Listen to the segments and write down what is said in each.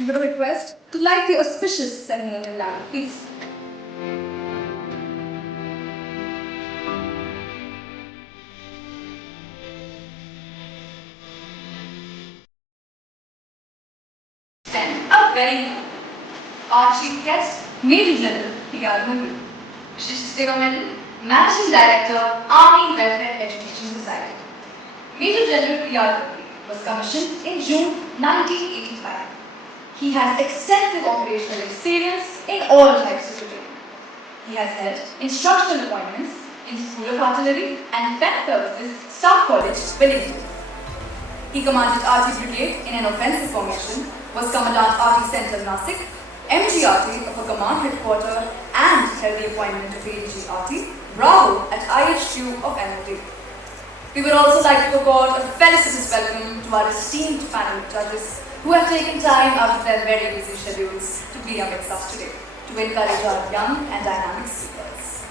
We would request to light the auspicious ceremonial lamp, please. Then, a very our chief guest, Major General P.R. Murray, Shishistega Medal, Managing Director, Army Welfare Education Society. Major General P.R. Murray was commissioned in June 1985. He has extensive operational experience in all types of training. He has held instructional appointments in School of Artillery and Defence Services Staff College, Wellington. He commanded RT Brigade in an offensive formation, was Commandant RT Center Nasik, MGRT of a command headquarter, and held the appointment of AGRT, Bravo at IHQ of MOD. We would also like to accord a felicitous welcome to our esteemed panel of judges who have taken time out of their very busy schedules to be amidst us today to encourage our young and dynamic speakers.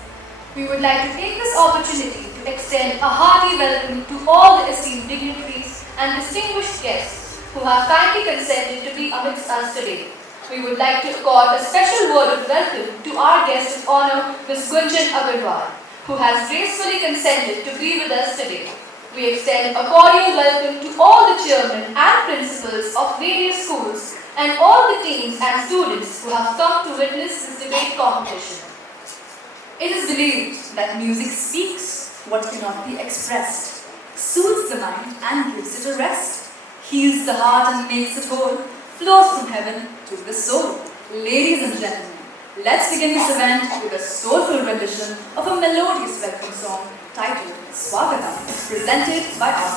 We would like to take this opportunity to extend a hearty welcome to all the esteemed dignitaries and distinguished guests who have kindly consented to be amidst us today. We would like to accord a special word of welcome to our guest of honor, Ms. Gunjan Agarwal, who has gracefully consented to be with us today. We extend a cordial welcome to all the chairmen and principals of various schools and all the teams and students who have come to witness this debate competition. It is believed that music speaks what cannot be expressed, soothes the mind and gives it a rest, heals the heart and makes it whole, flows from heaven to the soul. Ladies and gentlemen, let's begin this event with a soulful rendition of a melodious welcome song titled Swagatam, presented by our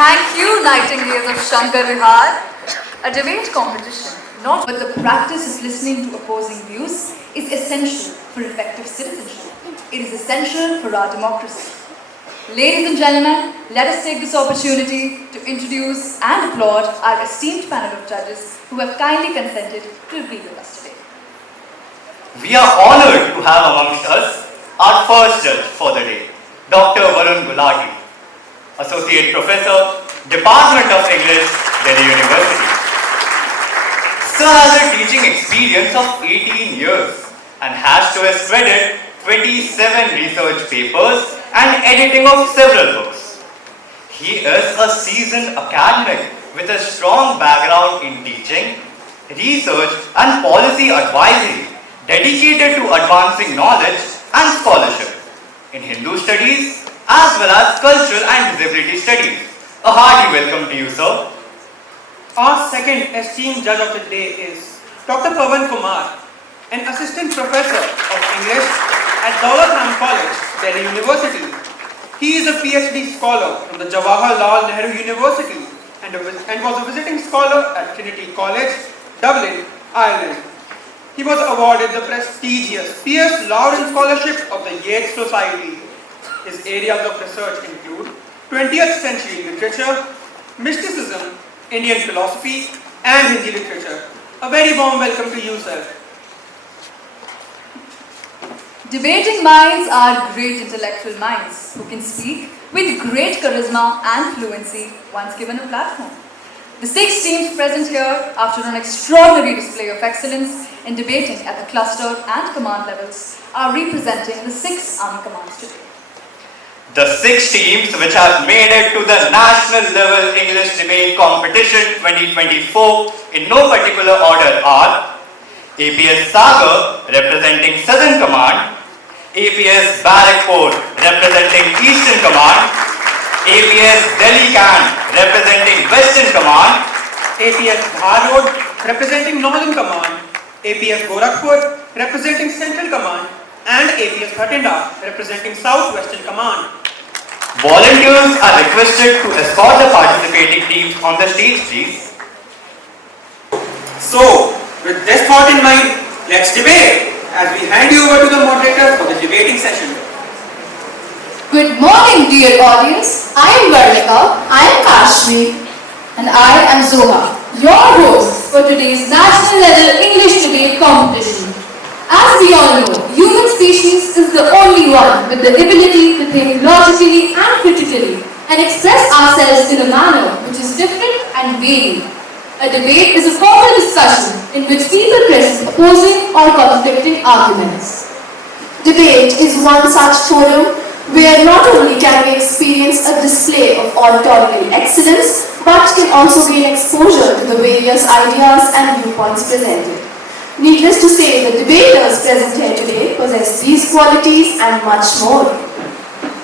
Thank you, Nightingales of Shankar, VIHAR. A debate competition, not but the practice of listening to opposing views, is essential for effective citizenship. It is essential for our democracy. Ladies and gentlemen, let us take this opportunity to introduce and applaud our esteemed panel of judges who have kindly consented to be with us today. We are honored to have amongst us our first judge for the day, Dr. Varun Gulati, Associate Professor, Department of English, Delhi University. Sir has a teaching experience of 18 years and has to his credit 27 research papers and editing of several books. He is a seasoned academic with a strong background in teaching, research and policy advisory, dedicated to advancing knowledge and scholarship in Hindu studies as well as cultural and disability studies. A hearty welcome to you, sir. Our second esteemed judge of the day is Dr. Pawan Kumar, an assistant professor of English at Daulat College, Delhi University. He is a PhD scholar from the Jawaharlal Nehru University and was a visiting scholar at Trinity College, Dublin, Ireland. He was awarded the prestigious Pierce Lawrence Scholarship of the Yeats Society. His areas of research include 20th century literature, mysticism, Indian philosophy, and Hindi literature. A very warm welcome to you, sir. Debating minds are great intellectual minds who can speak with great charisma and fluency once given a platform. The 6 teams present here, after an extraordinary display of excellence in debating at the cluster and command levels, are representing the 6 army commands today. The 6 teams which have made it to the National Level English Debate Competition 2024 in no particular order are APS Sagar representing Southern Command, APS Barrackport representing Eastern Command, APS Delhi Can representing Western Command, APS Bharod representing Northern Command, APS Gorakhpur representing Central Command, and APS Bhatinda representing Southwestern Command. Volunteers are requested to escort the participating teams on the stage, please. So, with this thought in mind, let's debate as we hand you over to the moderator for the debating session. Good morning, dear audience. I am Varnika, I am Kashmir, and I am Zoha, your host for today's National Level English Debate Competition. As we all know, human species is the only one with the ability to think logically and critically and express ourselves in a manner which is different and varied. A debate is a formal discussion in which people present opposing or conflicting arguments. Debate is one such forum where not only can we experience a display of oratorical excellence, but can also gain exposure to the various ideas and viewpoints presented. Needless to say, the debaters present here today possess these qualities and much more.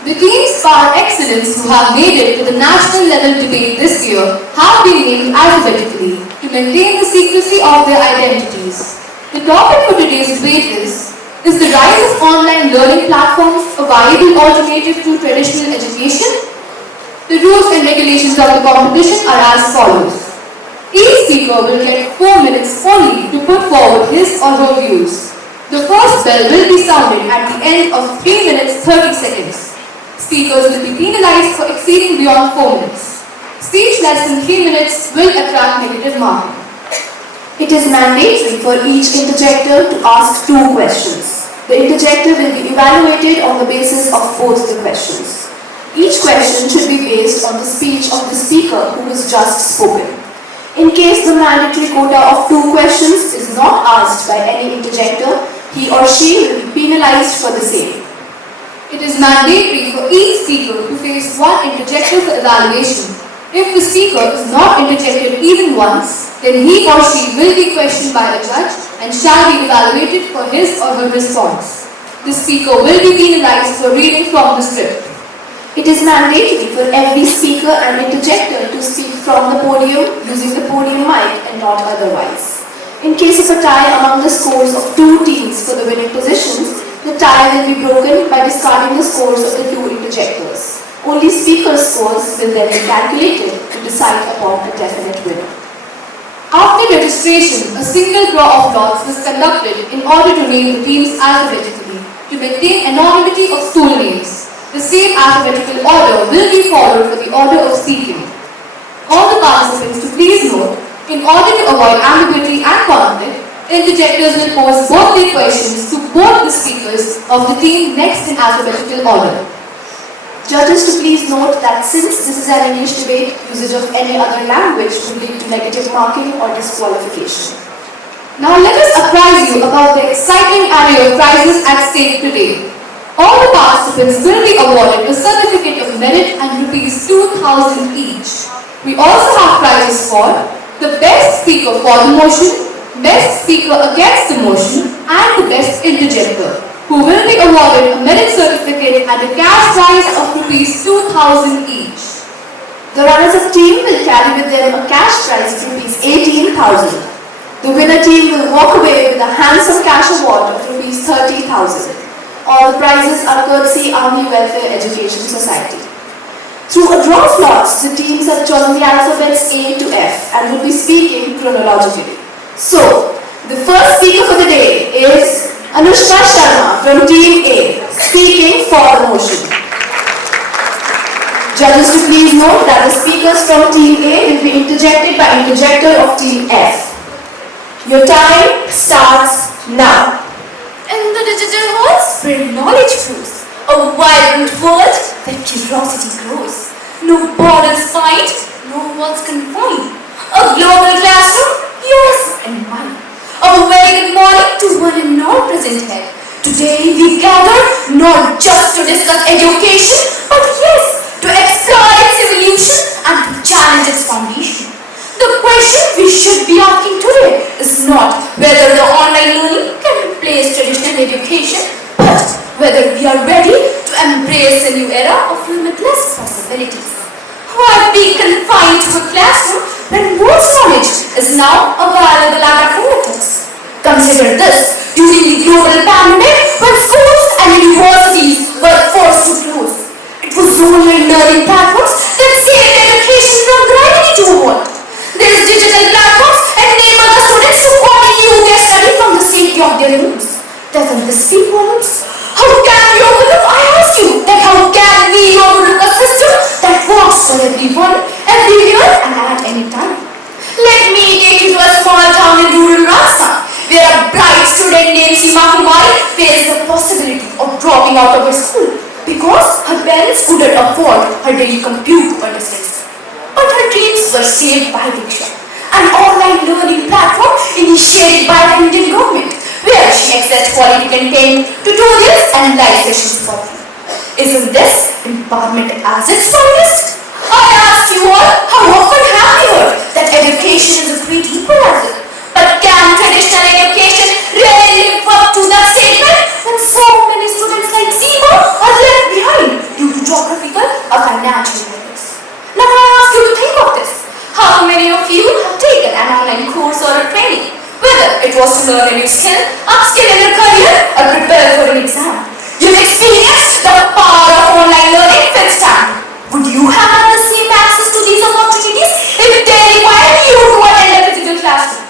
The teams par excellence who have made it to the national level debate this year have been named alphabetically to maintain the secrecy of their identities. The topic for today's debate is the rise of online learning platforms a viable alternative to traditional education? The rules and regulations of the competition are as follows. Each speaker will get 4 minutes only to put forward his or her views. The first bell will be sounded at the end of 3 minutes 30 seconds. Speakers will be penalized for exceeding beyond 4 minutes. Speech less than 3 minutes will attract negative marking. It is mandatory for each interjector to ask 2 questions. The interjector will be evaluated on the basis of both the questions. Each question should be based on the speech of the speaker who has just spoken. In case the mandatory quota of 2 questions is not asked by any interjector, he or she will be penalized for the same. It is mandatory for each speaker to face 1 interjector for evaluation. If the speaker is not interjected even once, then he or she will be questioned by a judge and shall be evaluated for his or her response. The speaker will be penalized for reading from the script. It is mandatory for every speaker and interjector to speak from the podium using the podium mic and not otherwise. In case of a tie among the scores of 2 teams for the winning positions, the tie will be broken by discarding the scores of the 2 interjectors. Only speaker scores will then be calculated to decide upon a definite winner. After registration, a single draw of lots was conducted in order to name the teams alphabetically to maintain anonymity of stool names. the same alphabetical order will be followed for the order of speaking. All the participants to please note, in order to avoid ambiguity and conflict, interjectors will pose both their questions to both the speakers of the team next in alphabetical order. Judges to please note that since this is an English debate, usage of any other language would lead to negative marking or disqualification. Now let us apprise you about the exciting array of prizes at stake today. All the participants will be awarded a certificate of merit and rupees 2,000 each. We also have prizes for the best speaker for the motion, best speaker against the motion, and the best interjector, who will be awarded a merit certificate and a cash prize of rupees 2,000 each. The runners-up team will carry with them a cash prize of rupees 18,000. The winner team will walk away with a handsome cash award of rupees 30,000. All the prizes are courtesy Army Welfare Education Society. Through a draw of lots, the teams have chosen the alphabets A to F and will be speaking chronologically. So, the first speaker for the day is Anushka Sharma from Team A, speaking for the motion. Judges to please note that the speakers from Team A will be interjected by interjector of Team F. Your time starts now. In the digital world, spread knowledge flows. A vibrant world where curiosity grows. No borders find, no walls confine. A global classroom, yours and mine. A very good morning to one and all present here. Today we gather not just to discuss education, but yes, to explore its evolution and to challenge its foundation. The question we should be asking today is not whether the online learning can replace traditional education, but whether we are ready to embrace a new era of limitless possibilities. Why be confined to a classroom when most knowledge is now available at our fingertips? Consider this during the global pandemic when schools and universities were forced to close. It was online learning platforms that saved education from grinding into a wall. These digital platforms enable the students to continue their study from the safety of their rooms. Doesn't this speak volumes? How can we overlook, I ask you, that how can we overlook a system that works for everyone, everywhere and at any time? Let me take you to a small town in rural Rajasthan, where a bright student named Seema Kumari faced the possibility of dropping out of her school because her parents couldn't afford her daily commute or distance. But her dreams were saved by VIHAR, an online learning platform initiated by the Indian government, where she accessed quality content, tutorials and live sessions for free. Isn't this empowerment as its finest? I ask you all, how often have you heard that education is a great equalizer? But can traditional education really live up to that statement when so many students like Seema are left behind due to geographical or financial barriers? Now I ask you to think of this. How many of you have taken an online course or a training? Whether it was to learn a new skill, upskill in your career, or prepare for an exam. You've experienced the power of online learning firsthand. Would you have had the same access to these opportunities if they required you to attend a physical classroom?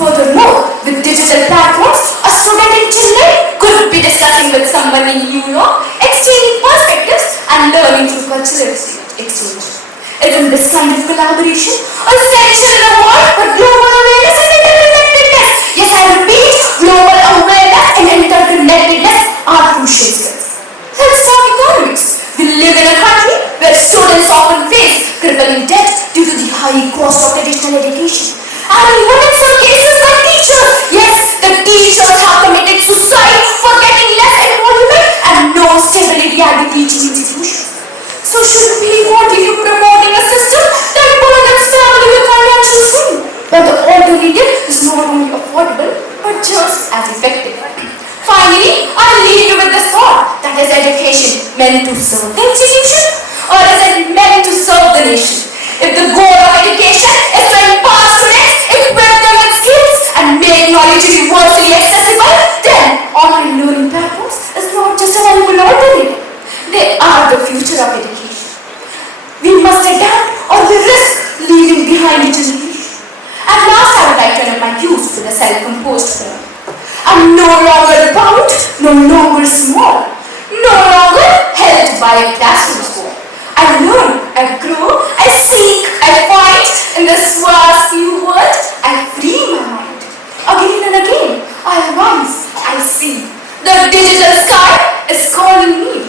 Furthermore, with digital platforms, a student in Chennai could be discussing with someone in Europe, exchanging perspectives and learning through cultural exchange. Isn't this kind of collaboration essential in a world where global awareness and interconnectedness, yes I repeat, global awareness and interconnectedness are crucial skills? Let's talk economics. We live in a country where students often face crippling debt due to the high cost of traditional education. And even in some cases by teachers. Yes, the teachers have committed suicide for getting less emolument and no stability at the teaching institutions. So should we continue promoting a system that burdens family with financial strain? But the alternative is not only affordable, but just as effective. Finally, I'll leave you with this thought, that is education meant to serve the institution or is it meant to serve the nation? If the goal of education is to empower students, equip them with skills and make knowledge universally accessible, then online learning platforms is not just a valuable alternative. They are the future of education. We must adapt or we risk leaving behind a generation. At last, I would like to end my use with a self-composed poem. I'm no longer proud, no longer small, no longer held by a classroom score. I learn, I grow, I seek, I find. In this vast new world, I free my mind. Again and again, I rise, I see. The digital sky is calling me.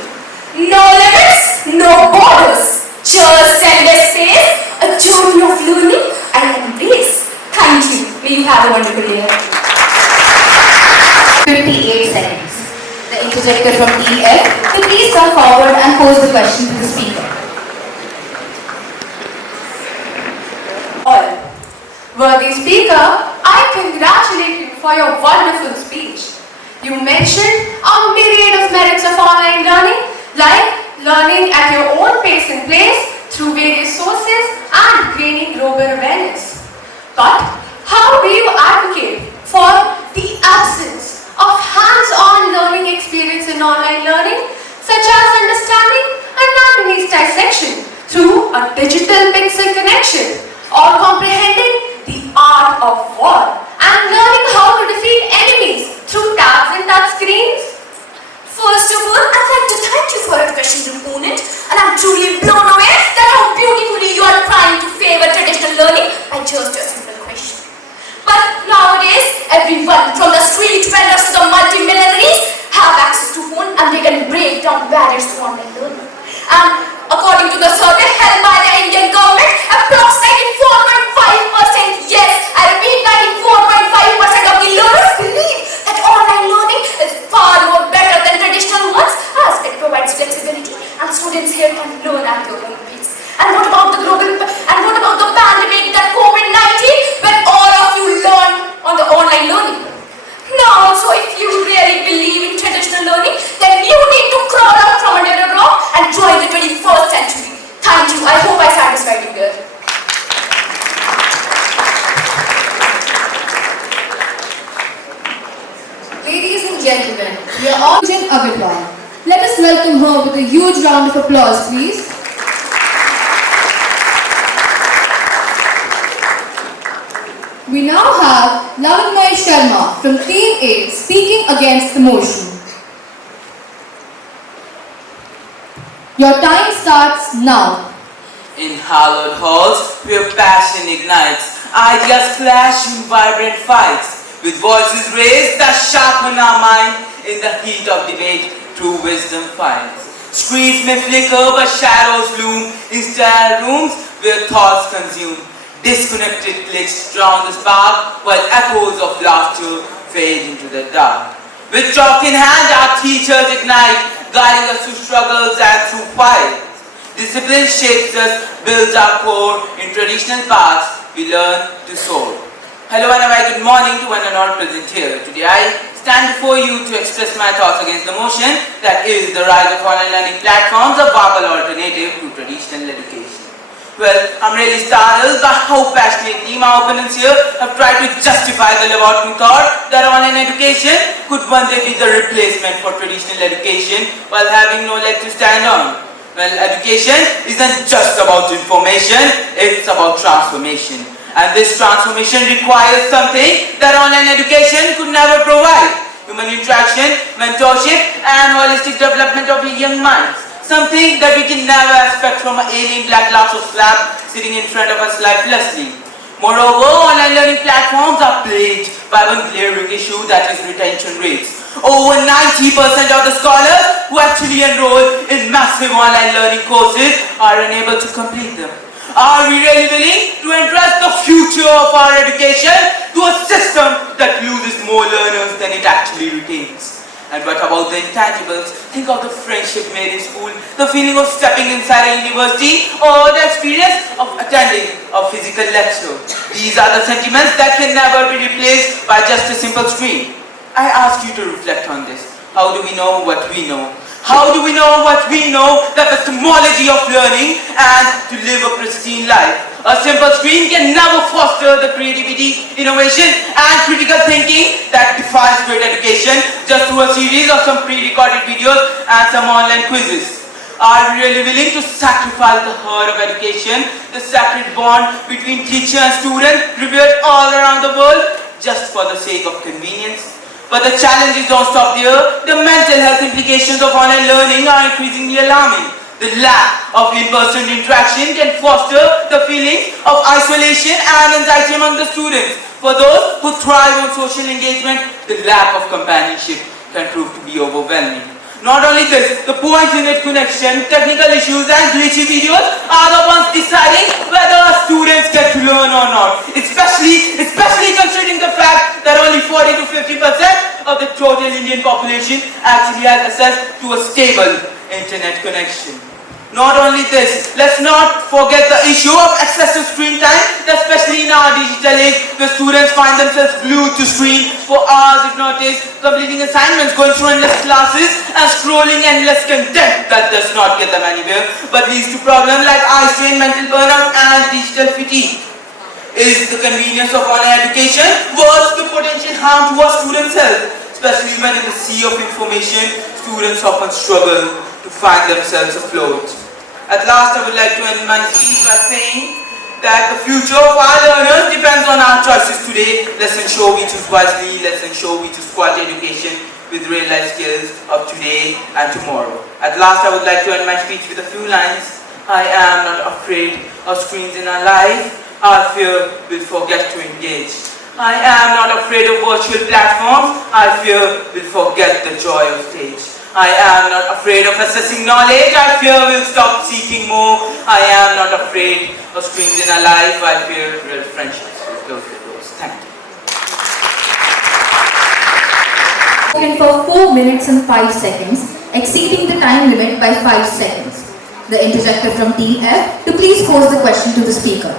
No limits, no borders. Just endless space, a journey of learning I embrace. Thank you. May you have a wonderful day. 58 seconds. The interjector from EF to please come forward and pose the question to the speaker. All. Worthy speaker, I congratulate you for your wonderful speech. You mentioned a myriad of merits of online learning, like learning at your own pace and place through various sources and gaining global awareness. But how do you advocate for the absence of hands-on learning experience in online learning, such as understanding anatomy's dissection through a digital pixel connection, or comprehending the art of war and learning how to defeat enemies through tabs and touch screens? First of all, I'd like to thank you for your question's opponent, and I'm truly blown away that how beautifully you are trying to favor traditional learning by just a simple question. But nowadays, everyone from the street vendors to the multimillionaires have access to phone and they can break down barriers to online learning. And according to the survey held by the Indian government, approximately 4.5%, yes, I repeat, 94.5% of the learners believe that online learning is far more better than traditional ones, as it provides flexibility and students here can learn at their own pace. And what about the pandemic, that COVID-19, when all of you learn on the online learning? Now also, if you really believe in traditional learning, then you need to crawl out from under a rock and join the 21st century. Thank you. I hope I satisfied you there. Ladies and gentlemen, we are all Jen Agarwal. Let us welcome her with a huge round of applause, please. We now have Lavanmoy Sharma from Team A speaking against the motion. Your time starts now. In hallowed halls, where passion ignites, ideas clash in vibrant fights, with voices raised that sharpen our mind in the heat of debate, true wisdom finds. Screens may flicker, but shadows loom in stare rooms where thoughts consume. Disconnected clicks drown the spark, while echoes of laughter fade into the dark. With chalk in hand, our teachers ignite, guiding us through struggles and through fights. Discipline shapes us, builds our core. In traditional paths, we learn to soar. Hello and a very good morning to one and all present here. Today I stand before you to express my thoughts against the motion that is the rise of online learning platforms, a viable alternative to traditional education. Well, I'm really startled by how passionately my opponents here have tried to justify the laboratory thought that online education could one day be the replacement for traditional education while having no leg to stand on. Well, education isn't just about information, it's about transformation. And this transformation requires something that online education could never provide: human interaction, mentorship, and holistic development of young minds. Something that we can never expect from an alien black glass of slab sitting in front of us lifelessly. Moreover, online learning platforms are plagued by one glaring issue, that is retention rates. Over 90% of the scholars who actually enroll in massive online learning courses are unable to complete them. Are we really willing to entrust the future of our education to a system that loses more learners than it actually retains? And what about the intangibles? Think of the friendship made in school, the feeling of stepping inside a university, or the experience of attending a physical lecture. These are the sentiments that can never be replaced by just a simple screen. I ask you to reflect on this. How do we know what we know? How do we know what we know? The epistemology of learning and to live a pristine life. A simple screen can never foster the creativity, innovation, and critical thinking that defines great education just through a series of some pre-recorded videos and some online quizzes. Are we really willing to sacrifice the heart of education, the sacred bond between teacher and student revered all around the world, just for the sake of convenience? But the challenges don't stop there. The mental health implications of online learning are increasingly alarming. The lack of in-person interaction can foster the feeling of isolation and anxiety among the students. For those who thrive on social engagement, the lack of companionship can prove to be overwhelming. Not only this, the poor internet connection, technical issues and glitchy videos are the ones deciding whether students get to learn or not. Especially considering the fact that only 40 to 50% of the total Indian population actually has access to a stable internet connection. Not only this, let's not forget the issue of excessive screen time, especially in our digital age. The students find themselves glued to screen for hours if not days, completing assignments, going through endless classes and scrolling endless content that does not get them anywhere, but leads to problems like eye strain, mental burnout and digital fatigue. Is the convenience of online education worth the potential harm to our students' health? Especially when in the sea of information, students often struggle to find themselves afloat. At last, I would like to end my speech by saying that the future of our learners depends on our choices today. Let's ensure we choose wisely. Let's ensure we choose quality education with real life skills of today and tomorrow. At last, I would like to end my speech with a few lines. I am not afraid of screens in our life. Our fear will forget to engage. I am not afraid of virtual platforms. Our fear will forget the joy of stage. I am not afraid of assessing knowledge. Our fear will stop seeking more. I am not afraid of screens in our life. I fear real friendships will close the doors. Thank you. Spoken for 4 minutes and 5 seconds, exceeding the time limit by 5 seconds. The interjector from Team F to please pose the question to the speaker.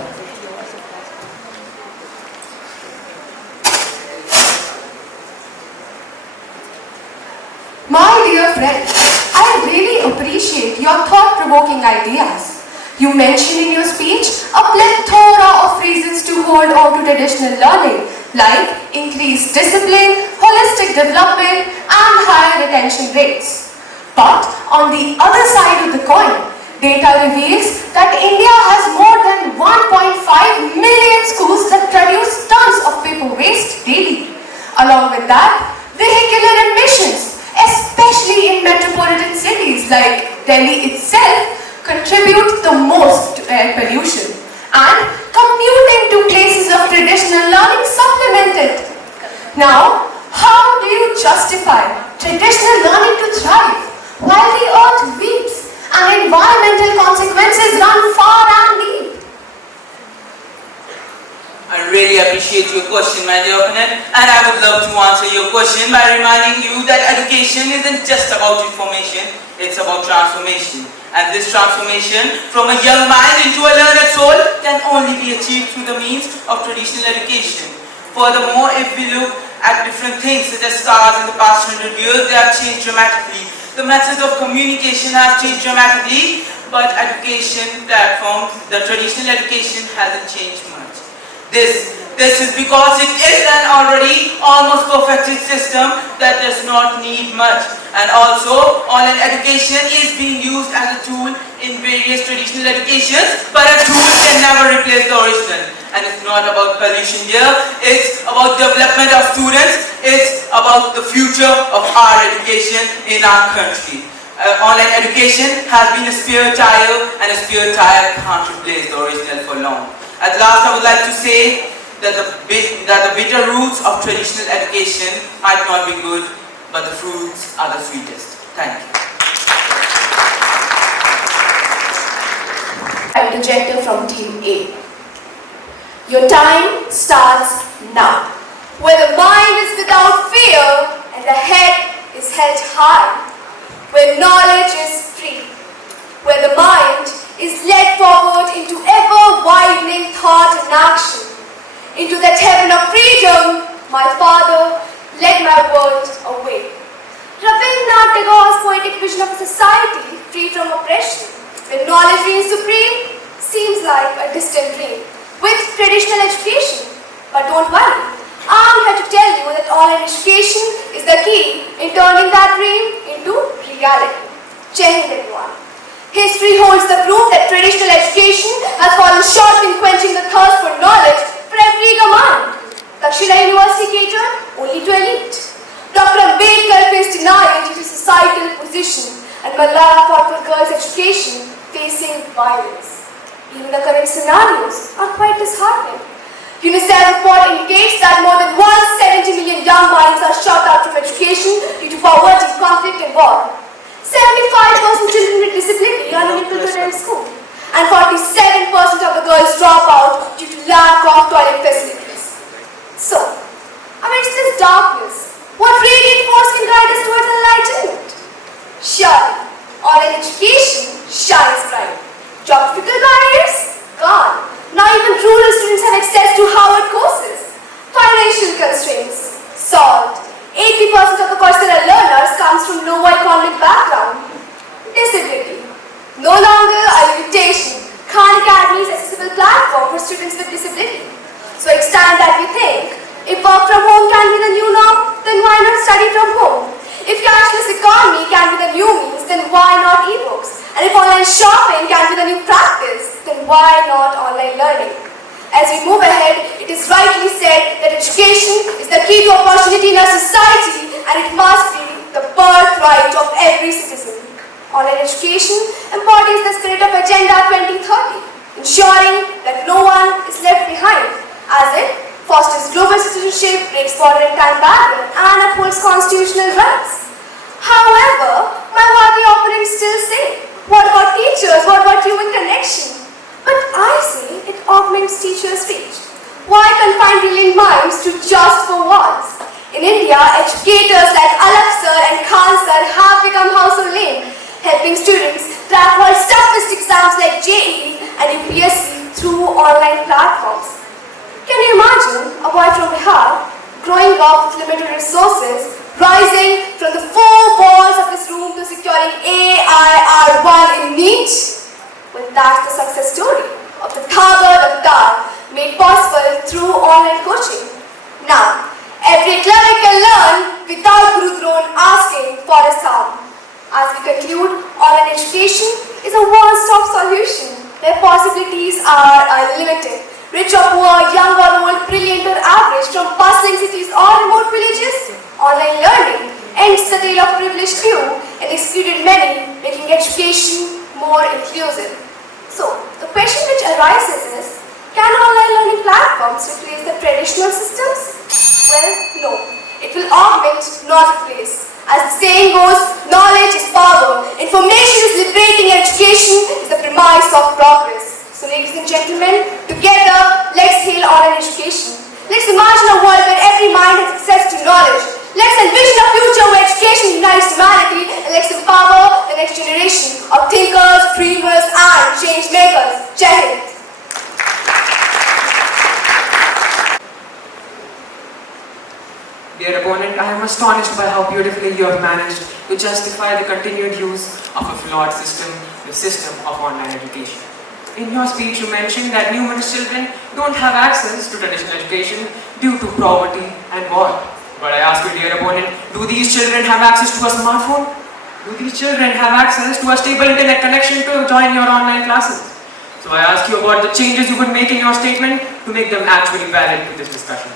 My dear friend, I really appreciate your thought-provoking ideas. You mentioned in your speech a plethora of reasons to hold on to traditional learning, like increased discipline, holistic development, and higher retention rates. But on the other side of the coin, data reveals that India has more than 1.5 million schools that produce tons of paper waste daily. Along with that, vehicular emissions, especially in metropolitan cities like Delhi itself, contribute the most to air pollution, and commuting to places of traditional learning supplemented. Now, how do you justify traditional learning to thrive while the earth weeps and environmental consequences run far and deep? I really appreciate your question, my dear opponent, and I would love to answer your question by reminding you that education isn't just about information, it's about transformation. And this transformation from a young mind into a learned soul can only be achieved through the means of traditional education. Furthermore, if we look at different things such as stars in the past 100 years, they have changed dramatically. The methods of communication have changed dramatically, but education platforms, the traditional education hasn't changed much. This is because it is an already almost perfected system that does not need much. And also, online education is being used as a tool in various traditional educations, but a tool can never replace the original. And it's not about pollution here, it's about development of students, it's about the future of our education in our country. Online education has been a spare tire, and a spare tire can't replace the original for long. At last, I would like to say that the bitter roots of traditional education might not be good, but the fruits are the sweetest. Thank you. Interjector from Team A. Your time starts now. Where the mind is without fear and the head is held high. Where knowledge is free. Where the mind is led forward into ever-widening thought and action. Into that heaven of freedom, my father led my world away. Rabindranath Tagore's poetic vision of a society free from oppression, where knowledge reigns supreme, seems like a distant dream. With traditional education, but don't worry, I'm here to tell you that online education is the key in turning that dream into reality. Jai Hind, everyone. History holds the proof that traditional education has fallen short in quenching the thirst for knowledge for every eager mind. Dakshina University catered only to elite. Dr. Ambedkar faced denial due to societal position, and Malala fought for girls' education facing violence. Even the current scenarios are quite disheartening. UNICEF report indicates that more than 170 million young minds are shut out from education due to poverty, conflict and war. 75% children with disability are unable to attend school, and 47% of the girls drop out due to lack of toilet facilities. So, amidst this darkness, what radiant force can guide us towards enlightenment? Surely, online education shines bright. Geographical barriers? Gone. Now even rural students have access to Harvard courses. Financial constraints? Solved. 80% of the Coursera learners comes from low economic background. Disability? No longer a limitation. Khan Academy is an accessible platform for students with disability. So it's time that we think, if work from home can be the new norm, then why not study from home? If cashless economy can be the new means, then why not e-books? And if online shopping can be the new practice, then why not online learning? As we move ahead, it is rightly said that education is the key to opportunity in our society, and it must be the birthright of every citizen. Online education embodies the spirit of Agenda 2030, ensuring that no one is left behind, as it fosters global citizenship, breaks border and time barrier, and upholds constitutional rights. However, my worthy opponents still say, what about teachers? What about human connection? But I say it augments teachers' reach. Why confine brilliant minds to just for walls? In India, educators like Alak sir and Khan sir have become household name, helping students crack world toughest exams like JEE and UPSC through online platforms. Can you imagine a boy from VIHAR growing up with limited resources, rising from the four walls of his room to securing AIR1 in NEET? Well, that's the success story of the Thagar of Dar, made possible through online coaching. Now, every cleric can learn without Guru Drone asking for a psalm. As we conclude, online education is a one-stop solution where possibilities are unlimited. Rich or poor, young or old, brilliant or average, from bustling cities or remote villages, online learning ends the tale of privileged few and excluded many, making education more inclusive. So, the question which arises is, can online learning platforms replace the traditional systems? Well, no. It will augment, not replace. As the saying goes, knowledge is power, information is liberating, and education is the premise of progress. So ladies and gentlemen, together, let's hail online education. Let's imagine a world where every mind has access to knowledge. Let's envision a future where education unites humanity, and let's empower the next generation of thinkers, dreamers, and change makers. Jai Hind. Dear opponent, I am astonished by how beautifully you have managed to justify the continued use of a flawed system, the system of online education. In your speech, you mentioned that numerous children don't have access to traditional education due to poverty and war. But I ask you, dear opponent, do these children have access to a smartphone? Do these children have access to a stable internet connection to join your online classes? So I ask you about the changes you would make in your statement to make them actually valid to this discussion.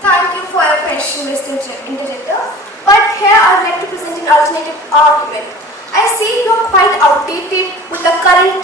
Thank you for your question, Mr. Interjector. But here I would like to present an alternative argument. I see you are quite outdated with the current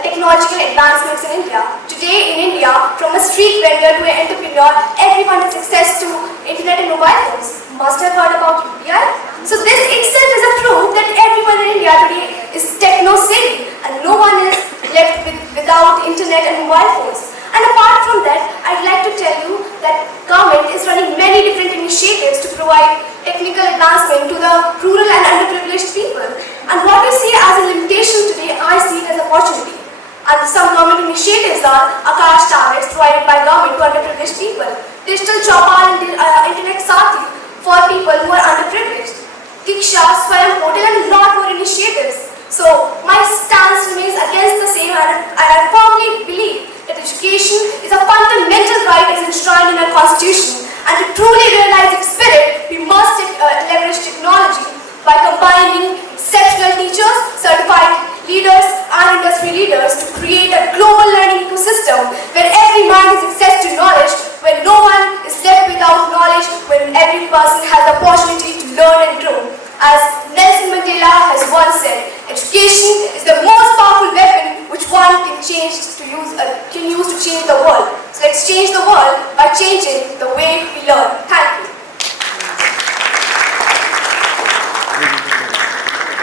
technological advancements in India. Today in India, from a street vendor to an entrepreneur, everyone has access to internet and mobile phones. Must have heard about UPI. So this itself is a proof that everyone in India today is techno-savvy and no one is left without internet and mobile phones. And apart from that, I'd like to tell you that government is running many different initiatives to provide technical advancement to the rural and underprivileged people. And what we see as a limitation today, I see it as an opportunity. And some government initiatives are Akash tablets provided by government to underprivileged people, digital Chopal and internet sati for people who are underprivileged, Diksha, Swayam Portal and a lot more initiatives. So my stance remains against the same, and I firmly believe that education is a fundamental right as enshrined in our constitution, and to truly realize its spirit, we must leverage technology by combining exceptional teachers, certified leaders and industry leaders to create a global learning ecosystem where every mind has access to knowledge, where no one is left without knowledge, when everyone person has the opportunity to learn and grow. As Nelson Mandela has once said, education is the most powerful weapon which one can use to change the world. So let's change the world by changing the way we learn. Thank you.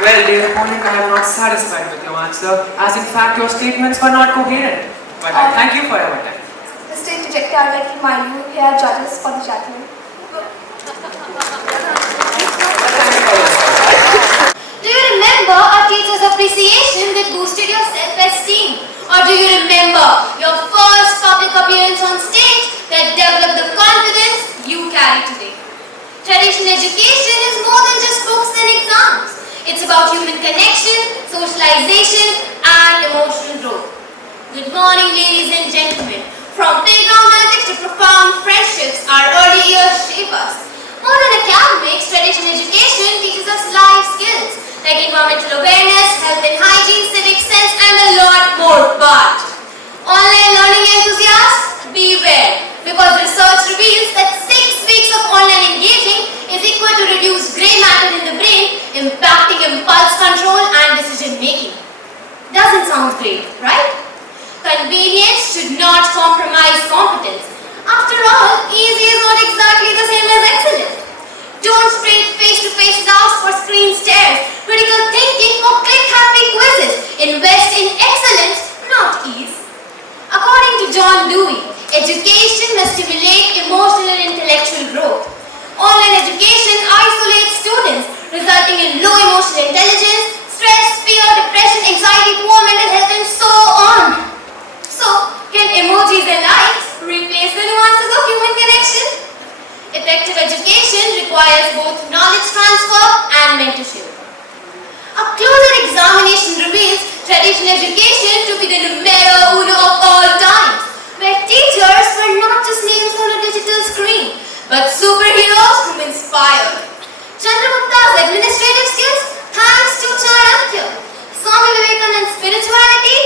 Well, dear opponent, I am not satisfied with your answer, as in fact your statements were not coherent. But I thank you for your time. Mr. Interjector, I would like to remind you, here are judges for the judgment. Do you remember our teacher's appreciation that boosted your self-esteem? Or do you remember your first public appearance on stage that developed the confidence you carry today? Traditional education is more than just books and exams. It's about human connection, socialization, and emotional growth. Good morning, ladies and gentlemen. From playground magic to profound friendships, our early years shape us. More than academics, traditional education teaches us life skills like environmental awareness, health and hygiene, civic sense, and a lot more. But online learning enthusiasts, beware, because research reveals that 6 weeks of online engaging is equal to reduced grey matter in the brain, impacting impulse control and decision making. Doesn't sound great, right? Convenience should not compromise competence. After all, easy is not exactly the same as excellent. Don't trade face-to-face doubts for screen stares, critical thinking or click-happy quizzes. Invest in excellence, not ease. According to John Dewey, education must stimulate emotional and intellectual growth. Online education isolates students, resulting in low emotional intelligence, stress, fear, depression, anxiety, poor mental health, and so on. So, can emojis and likes replace the nuances of human connection? Effective education requires both knowledge transfer and mentorship. A closer examination reveals traditional education to be the numero uno of all times, where teachers were not just names on a digital screen, but superheroes who inspired. Chandragupta's administrative skills, thanks to Chanakya. Swami Vivekananda's spirituality,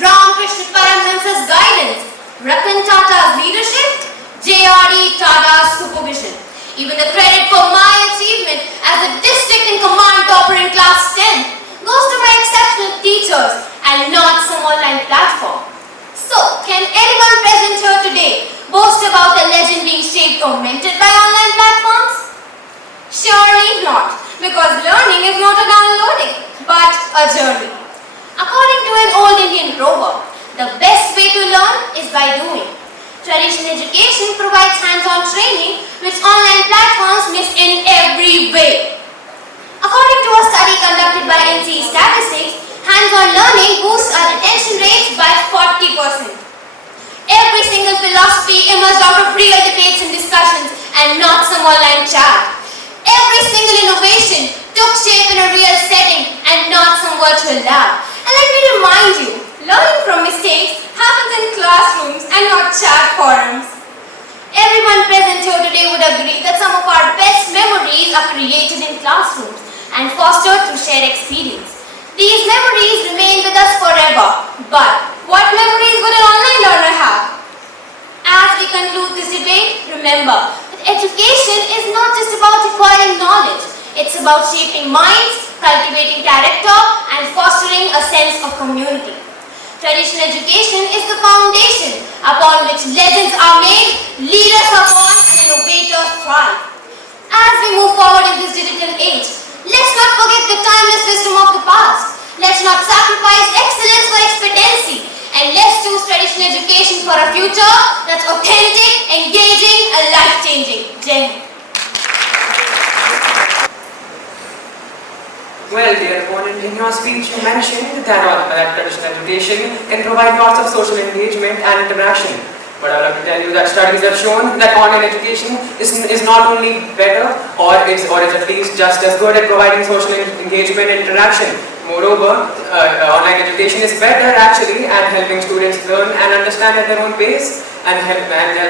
Ramakrishna Paramhansa's guidance, Ratan Tata's leadership, J.R.D. Tata's supervision. Even the credit for my achievement as a district in command topper in class 10 goes to my exceptional teachers and not some online platform. So, can anyone present here today boast about a legend being shaped or mentored by online platforms? Surely not, because learning is not a downloading, but a journey. According to an old Indian proverb, the best way to learn is by doing. Traditional education provides hands-on training, which online platforms miss in every way. According to a study conducted by NCE Statistics, hands-on learning boosts our retention rates by 40%. Every single philosophy emerged out of real debates and discussions and not some online chat. Every single innovation took shape in a real setting and not some virtual lab. And let me remind you, learning from mistakes happens in classrooms and not chat forums. Everyone present here today would agree that some of our best memories are created in classrooms and fostered through shared experience. These memories remain with us forever. But what memories would an online learner have? As we conclude this debate, remember that education is not just about acquiring knowledge. It's about shaping minds, cultivating character, and fostering a sense of community. Traditional education is the foundation upon which legends are made, leaders are born, and innovators thrive. As we move forward in this digital age, let's not forget the timeless wisdom of the past. Let's not sacrifice excellence for expediency. And let's choose traditional education for a future that's authentic, engaging, and life-changing. Jai Hind. Well, dear opponent, in your speech you mentioned that traditional education can provide lots of social engagement and interaction. But I would like to tell you that studies have shown that online education is not only better or is at least just as good at providing social engagement and interaction. Moreover, online education is better actually at helping students learn and understand at their own pace and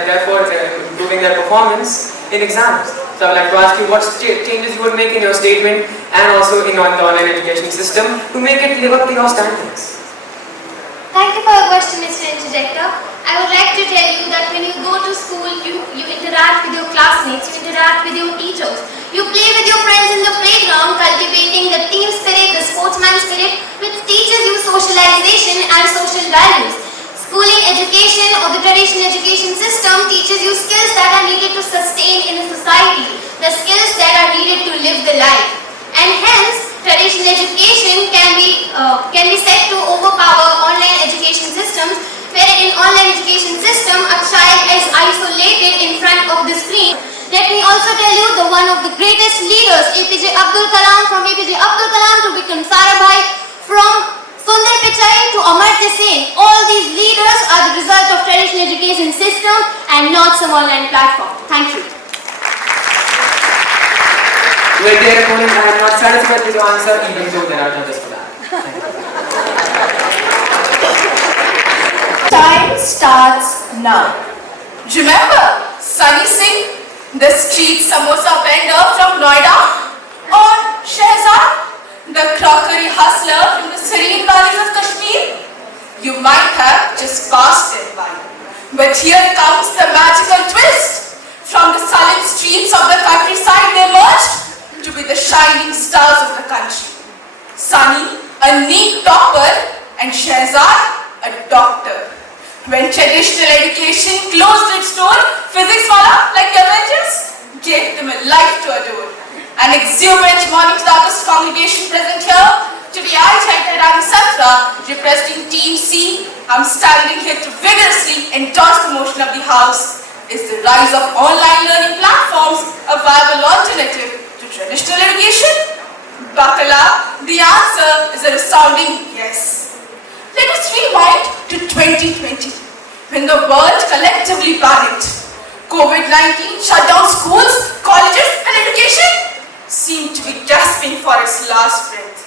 therefore improving their performance in exams. So I would like to ask you what changes you would make in your statement and also in the online education system to make it live up to your standards. Thank you for your question, Mr. Interjector. I would like to tell you that when you go to school, you interact with your classmates, you interact with your teachers. You play with your friends in the playground, cultivating the team spirit, the sportsman spirit, which teaches you socialization and social values. Schooling education or the traditional education system teaches you skills that are needed to sustain in a society, the skills that are needed to live the life. And hence, traditional education can be said to overpower online education systems, where in online education system, a child is isolated in front of the screen. Let me also tell you the one of the greatest leaders, APJ Abdul Kalam, from APJ Abdul Kalam to Vikram Sarabhai, from Sundar Pichai to Amartya Sen. All these leaders are the result of traditional education system and not some online platform. Thank you. Well, dear opponent, I am not satisfied with your answer, even though there are judges for that. Time starts now. Remember Sunny Singh, the street samosa vendor from Noida? Or Shehzad, the crockery hustler from the serene valleys of Kashmir? You might have just passed it by. But here comes the magical twist. From the sullen streets of the countryside they emerged to be the shining stars of the country. Sunny, a neat topper, and Shehzad, a doctor. When traditional education closed its door, physics wala, like the Avengers, gave them a life to adore. An exuberant morning to the August congregation present here. Today I, Shankar Satra, representing Team C, I'm standing here to vigorously endorse the motion of the House. Is the rise of online learning platforms a viable alternative to traditional education? Buckle up, the answer is a resounding yes. Let us rewind to 2020, when the world collectively panicked. COVID-19 shut down schools, colleges and education seemed to be gasping for its last breath.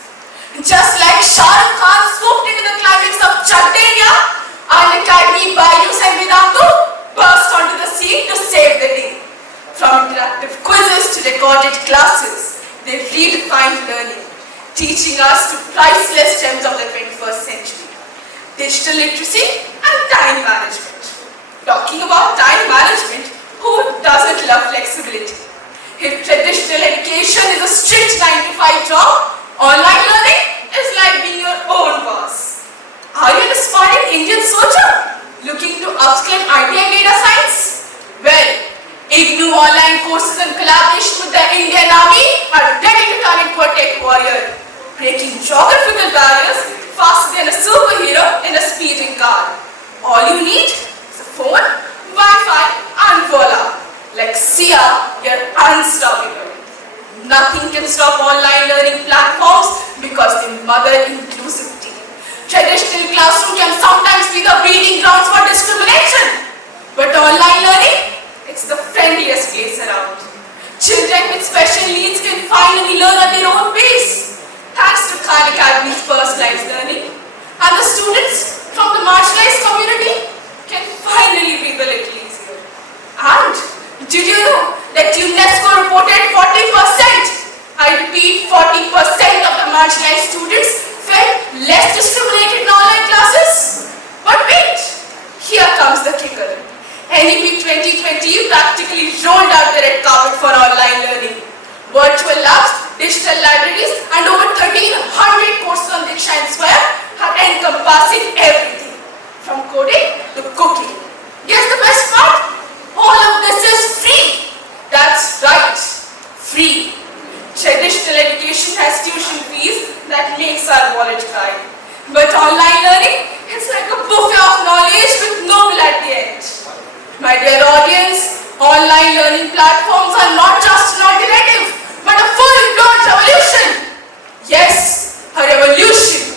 Just like Shah Rukh Khan swooped into the climax of Chak De India, Unacademy, Bayus and Vedantu burst onto the scene to save the day. From interactive quizzes to recorded classes, they redefined learning, teaching us the priceless gems of the 21st century. Digital literacy and time management. Talking about time management, who doesn't love flexibility? If traditional education is a strict 9-to-5 job, online learning is like being your own boss. Are you an aspiring Indian soldier looking to upskill IT and data science? Well, IGNOU online courses in collaboration with the Indian Army are ready to turn into a tech warrior, breaking geographical barriers faster than a superhero in a speeding car. All you need is a phone, Wi-Fi and voila! Like Sia, you're unstoppable. Nothing can stop online learning platforms because they mother inclusivity. Traditional classroom can sometimes be the breeding grounds for discrimination. But online learning, it's the friendliest place around. Children with special needs can finally learn at their own pace, thanks to Khan Academy's personalized learning. And the students from the marginalized community can finally breathe a little easier. And did you know that UNESCO reported 40%, I repeat 40% of the marginalized students felt less discriminated in online classes? But wait, here comes the kicker. NEP 2020 practically rolled out the red carpet for online learning. Virtual labs, digital libraries and over 1,300 courses on Diksha and Swayam are encompassing everything, from coding to cooking. Guess the best part? All of this is free. That's right, free. Traditional education has tuition fees that makes our wallet cry. But online learning, it's like a buffet of knowledge with no bill at the end. My dear audience, online learning platforms are not just an alternative, but a full-blown revolution. Yes, a revolution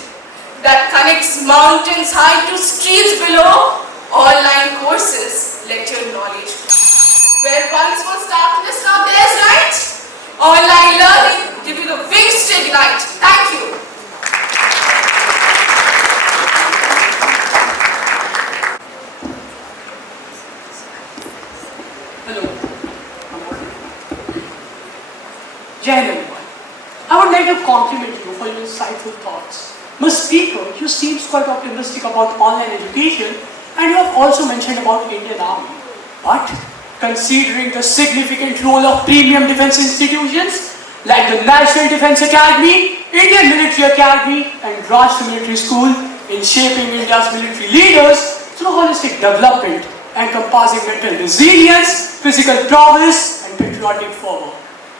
that connects mountains high to streets below. Online courses let your knowledge grow. Where once was darkness, now there's light. Online learning give you the wings to ignite. Thank you. Hello. Jai Hind, everyone. I would like to compliment you for your insightful thoughts. Ms. Speaker, you seem quite optimistic about online education and you have also mentioned about Indian Army. But considering the significant role of premium defense institutions like the National Defense Academy, Indian Military Academy and Rashtra Military School in shaping India's military leaders through holistic development encompassing mental resilience, physical prowess and patriotic fervor,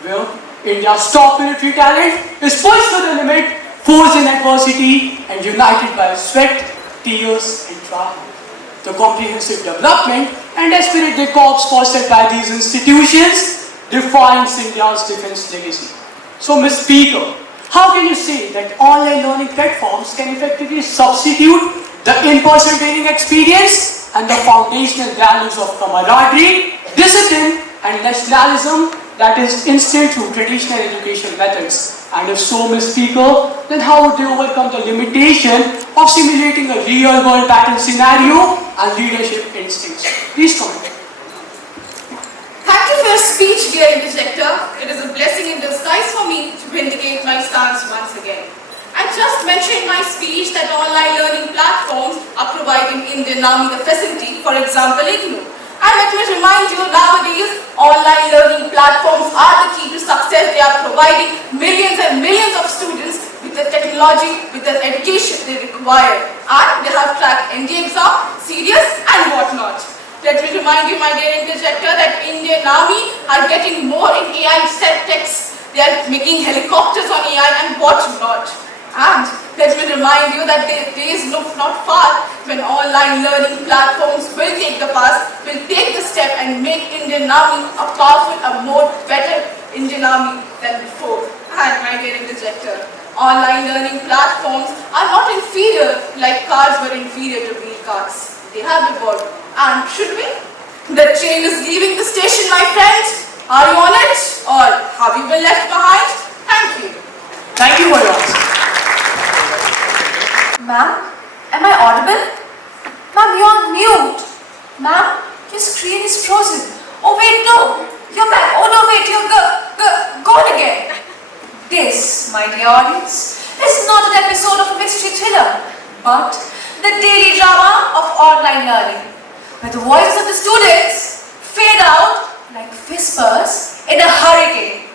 where India's top military talent is pushed to the limit, forced in adversity and united by sweat, tears and triumph. The comprehensive development and aspirated corps fostered by these institutions defines India's defense legacy. So, Ms. Speaker, how can you say that online learning platforms can effectively substitute the in-person training experience and the foundational values of camaraderie, discipline and nationalism that is instilled through traditional education methods? And if so, Ms. Speaker, then how would they overcome the limitation of simulating a real-world battle scenario and leadership instincts? Please comment. Thank you for your speech, dear interjector. It is a blessing in disguise for me to vindicate my stance once again. I just mentioned in my speech that online learning platforms are providing Indian Army the facility, for example, IGNOU. And let me remind you, nowadays, online learning platforms are the key to success. They are providing millions and millions of students with the technology, with the education they require. And they have cracked ND exam, serious and whatnot. Let me remind you, my dear interjector, that Indian Army are getting more in AI techs. They are making helicopters on AI and whatnot. And let me remind you that there is not far when online learning platforms will take the pass, will take the step and make Indian Army a powerful, a more better Indian Army than before. And my dear interjector, online learning platforms are not inferior like cars were inferior to wheel cars. They have evolved. And should we? The train is leaving the station, my friends. Are you on it? Or have you been left behind? Thank you. Thank you for your answer. Ma'am, am I audible? Ma'am, you're on mute. Ma'am, your screen is frozen. Oh wait, no. You're back. Oh no, wait, you're gone again. This, my dear audience, is not an episode of a mystery thriller, but the daily drama of online learning, where the voices of the students fade out like whispers in a hurricane.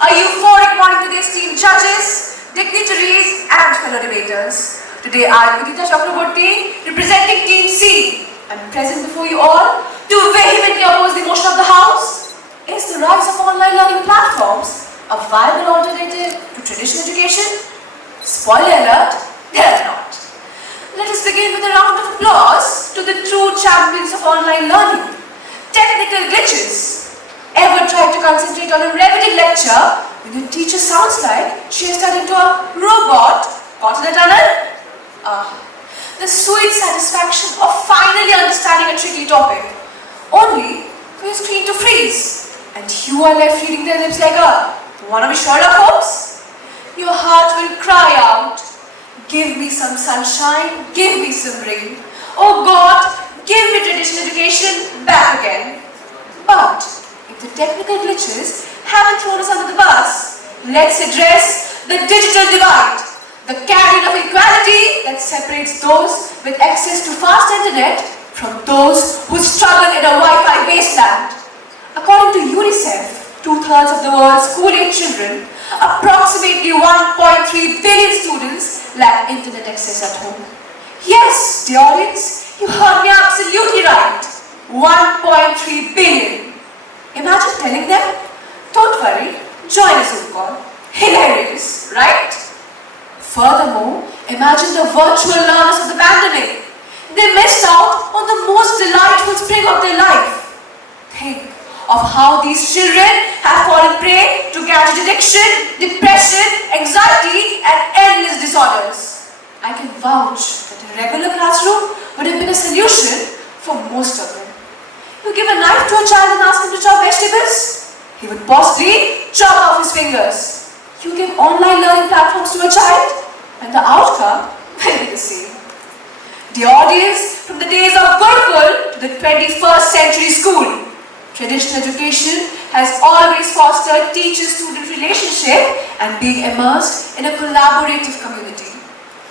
A euphoric morning to the esteemed judges, dignitaries and fellow debaters. Today I am Vidita Chakraborty, representing Team C. I am present before you all to vehemently oppose the motion of the House. Is the rise of online learning platforms a viable alternative to traditional education? Spoiler alert, they are not. Let us begin with a round of applause to the true champions of online learning. Technical glitches. Ever tried to concentrate on a riveting lecture when your teacher sounds like she has turned into a robot caught in a tunnel? The sweet satisfaction of finally understanding a tricky topic, only for your screen to freeze, and you are left reading their lips like a wannabe Sherlock Holmes. Your heart will cry out, give me some sunshine, give me some rain. Oh God, give me traditional education back again. But if the technical glitches haven't thrown us under the bus, let's address the digital divide. The carrion of equality that separates those with access to fast internet from those who struggle in a Wi-Fi wasteland. According to UNICEF, 2/3 of the world's school-age children, approximately 1.3 billion students lack internet access at home. Yes, the audience, you heard me absolutely right. 1.3 billion. Imagine telling them, don't worry, join a Zoom call. Hilarious, right? Furthermore, imagine the virtual learners of the pandemic. They missed out on the most delightful spring of their life. Think of how these children have fallen prey to gadget addiction, depression, anxiety, and endless disorders. I can vouch that a regular classroom would have been a solution for most of them. You give a knife to a child and ask him to chop vegetables, he would possibly chop off his fingers. You give online learning platforms to a child, and the outcome will be the same. The audience, from the days of Gurukul to the 21st century school, traditional education has always fostered teacher-student relationship and being immersed in a collaborative community.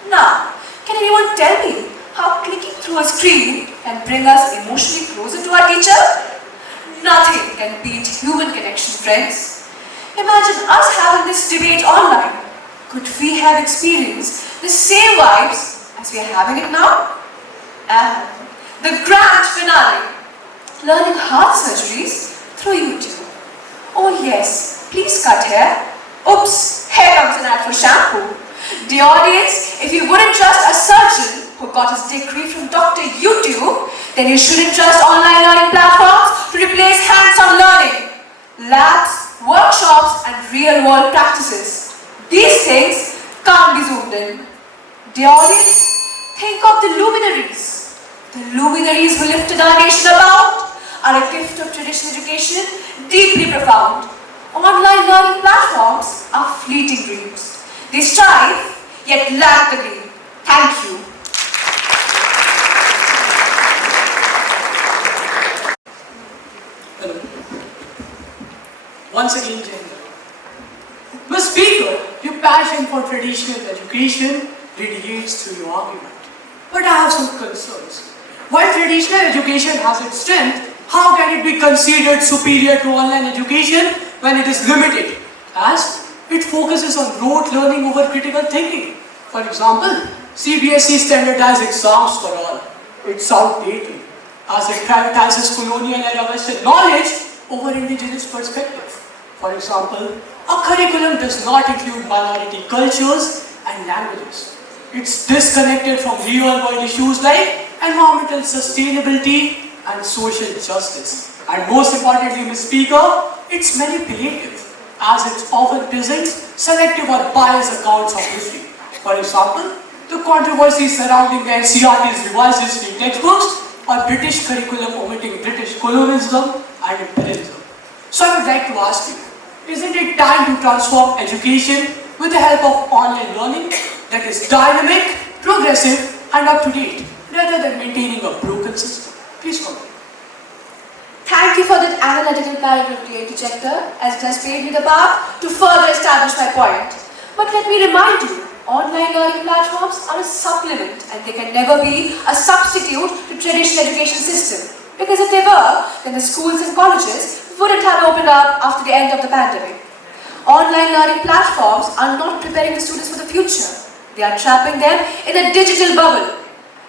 Now, can anyone tell me how clicking through a screen can bring us emotionally closer to our teacher? Nothing can beat human connection, friends. Imagine us having this debate online. Could we have experienced the same vibes as we are having it now? And the grand finale, learning heart surgeries through YouTube. Oh yes, please cut hair. Oops, here comes an ad for shampoo. Dear audience, if you wouldn't trust a surgeon who got his degree from Dr. YouTube, then you shouldn't trust online learning platforms to replace hands-on learning. Labs, workshops and real-world practices. These things can't be zoomed in. Dear audience, think of the luminaries. The luminaries who lifted our nation about are a gift of traditional education, deeply profound. Online learning platforms are fleeting dreams. They strive, yet lack the dream. Thank you. Hello. Once again, Shankar. Mr. Speaker, your passion for traditional education radiates through your argument. But I have some concerns. While traditional education has its strength, how can it be considered superior to online education when it is limited, as it focuses on rote learning over critical thinking? For example, CBSE standardized exams for all. It's outdated, as it prioritizes colonial era Western knowledge over indigenous perspective. For example, a curriculum does not include minority cultures and languages. It's disconnected from real-world issues like environmental sustainability and social justice. And most importantly, Mr. Speaker, it's manipulative, as it often presents selective or biased accounts of history. For example, the controversy surrounding the NCERT's revised history textbooks or British curriculum omitting British colonialism and imperialism. So I would like to ask you, isn't it time to transform education with the help of online learning that is dynamic, progressive and up-to-date, rather than maintaining a broken system? Please comment. Thank you for that analytical paragraph, dear interjector, as it has paved me the path to further establish my point. But let me remind you, online learning platforms are a supplement and they can never be a substitute to traditional education system. Because if they were, then the schools and colleges wouldn't have opened up after the end of the pandemic. Online learning platforms are not preparing the students for the future. They are trapping them in a digital bubble.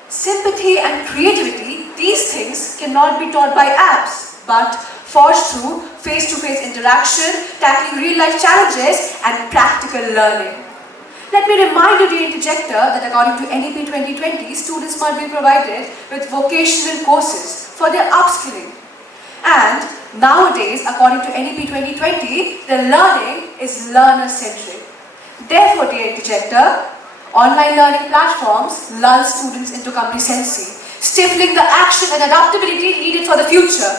Sympathy and creativity, these things cannot be taught by apps, but forged through face-to-face interaction, tackling real-life challenges and practical learning. Let me remind you, dear interjector, that according to NEP 2020, students must be provided with vocational courses for their upskilling. And nowadays, according to NEP 2020, the learning is learner-centric. Therefore, dear interjector, online learning platforms lull students into complacency, stifling the action and adaptability needed for the future.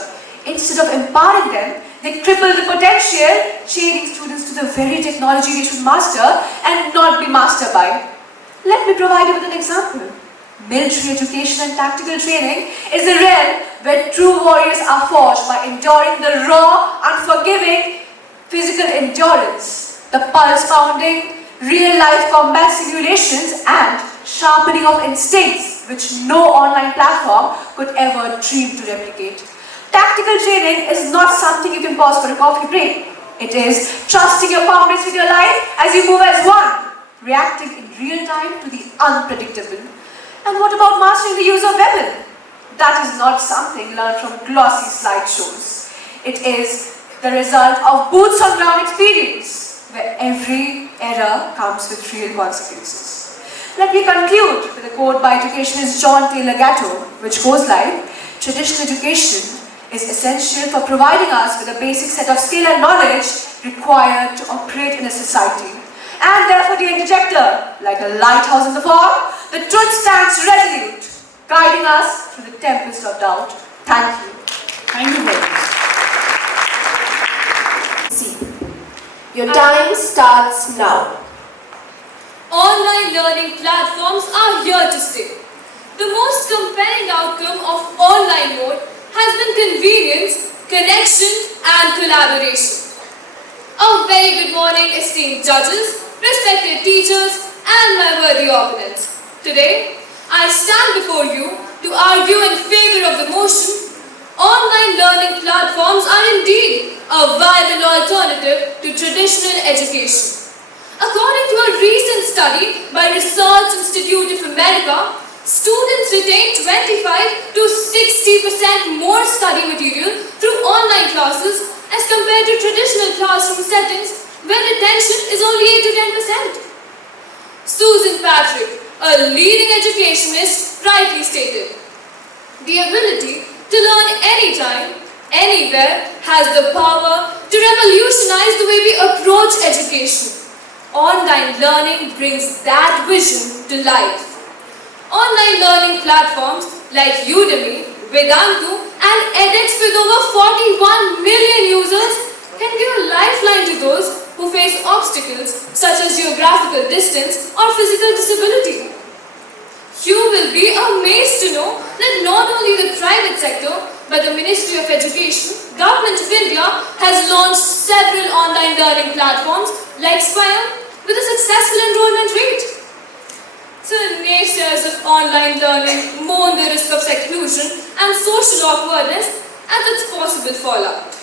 Instead of empowering them, they cripple the potential, chaining students to the very technology they should master and not be mastered by. Let me provide you with an example. Military education and tactical training is a realm where true warriors are forged by enduring the raw, unforgiving physical endurance, the pulse-pounding, real-life combat simulations and sharpening of instincts which no online platform could ever dream to replicate. Tactical training is not something you can pause for a coffee break. It is trusting your comrades with your life as you move as one, reacting in real time to the unpredictable. And what about mastering the use of weapon? That is not something learned from glossy slideshows. It is the result of boots on ground experience, where every error comes with real consequences. Let me conclude with a quote by educationist John Taylor Gatto, which goes like, "Traditional education is essential for providing us with a basic set of skill and knowledge required to operate in a society. And therefore, the interjector, like a lighthouse in the fog, the truth stands resolute, guiding us through the tempest of doubt." Thank you. Thank you very much. Your time starts now. Online learning platforms are here to stay. The most compelling outcome of online mode has been convenience, connection and collaboration. A very good morning, esteemed judges, respected teachers and my unworthy opponents. Today, I stand before you to argue in favor of the motion. Online learning platforms are indeed a viable alternative to traditional education. According to a recent study by Research Institute of America, students retain 25 to 60% more study material through online classes as compared to traditional classroom settings where retention is only 8 to 10%. Susan Patrick, a leading educationist, rightly stated, "The ability to learn anytime, anywhere has the power to revolutionize the way we approach education. Online learning brings that vision to life." Online learning platforms like Udemy, Vedantu, and edX with over 41 million users can give a lifeline to those who face obstacles such as geographical distance or physical disability. You will be amazed to know that not only the private sector, but the Ministry of Education, Government of India has launched several online learning platforms like Swayam with a successful enrollment rate. So the naysayers of online learning mourn the risk of seclusion and social awkwardness as its possible fallout.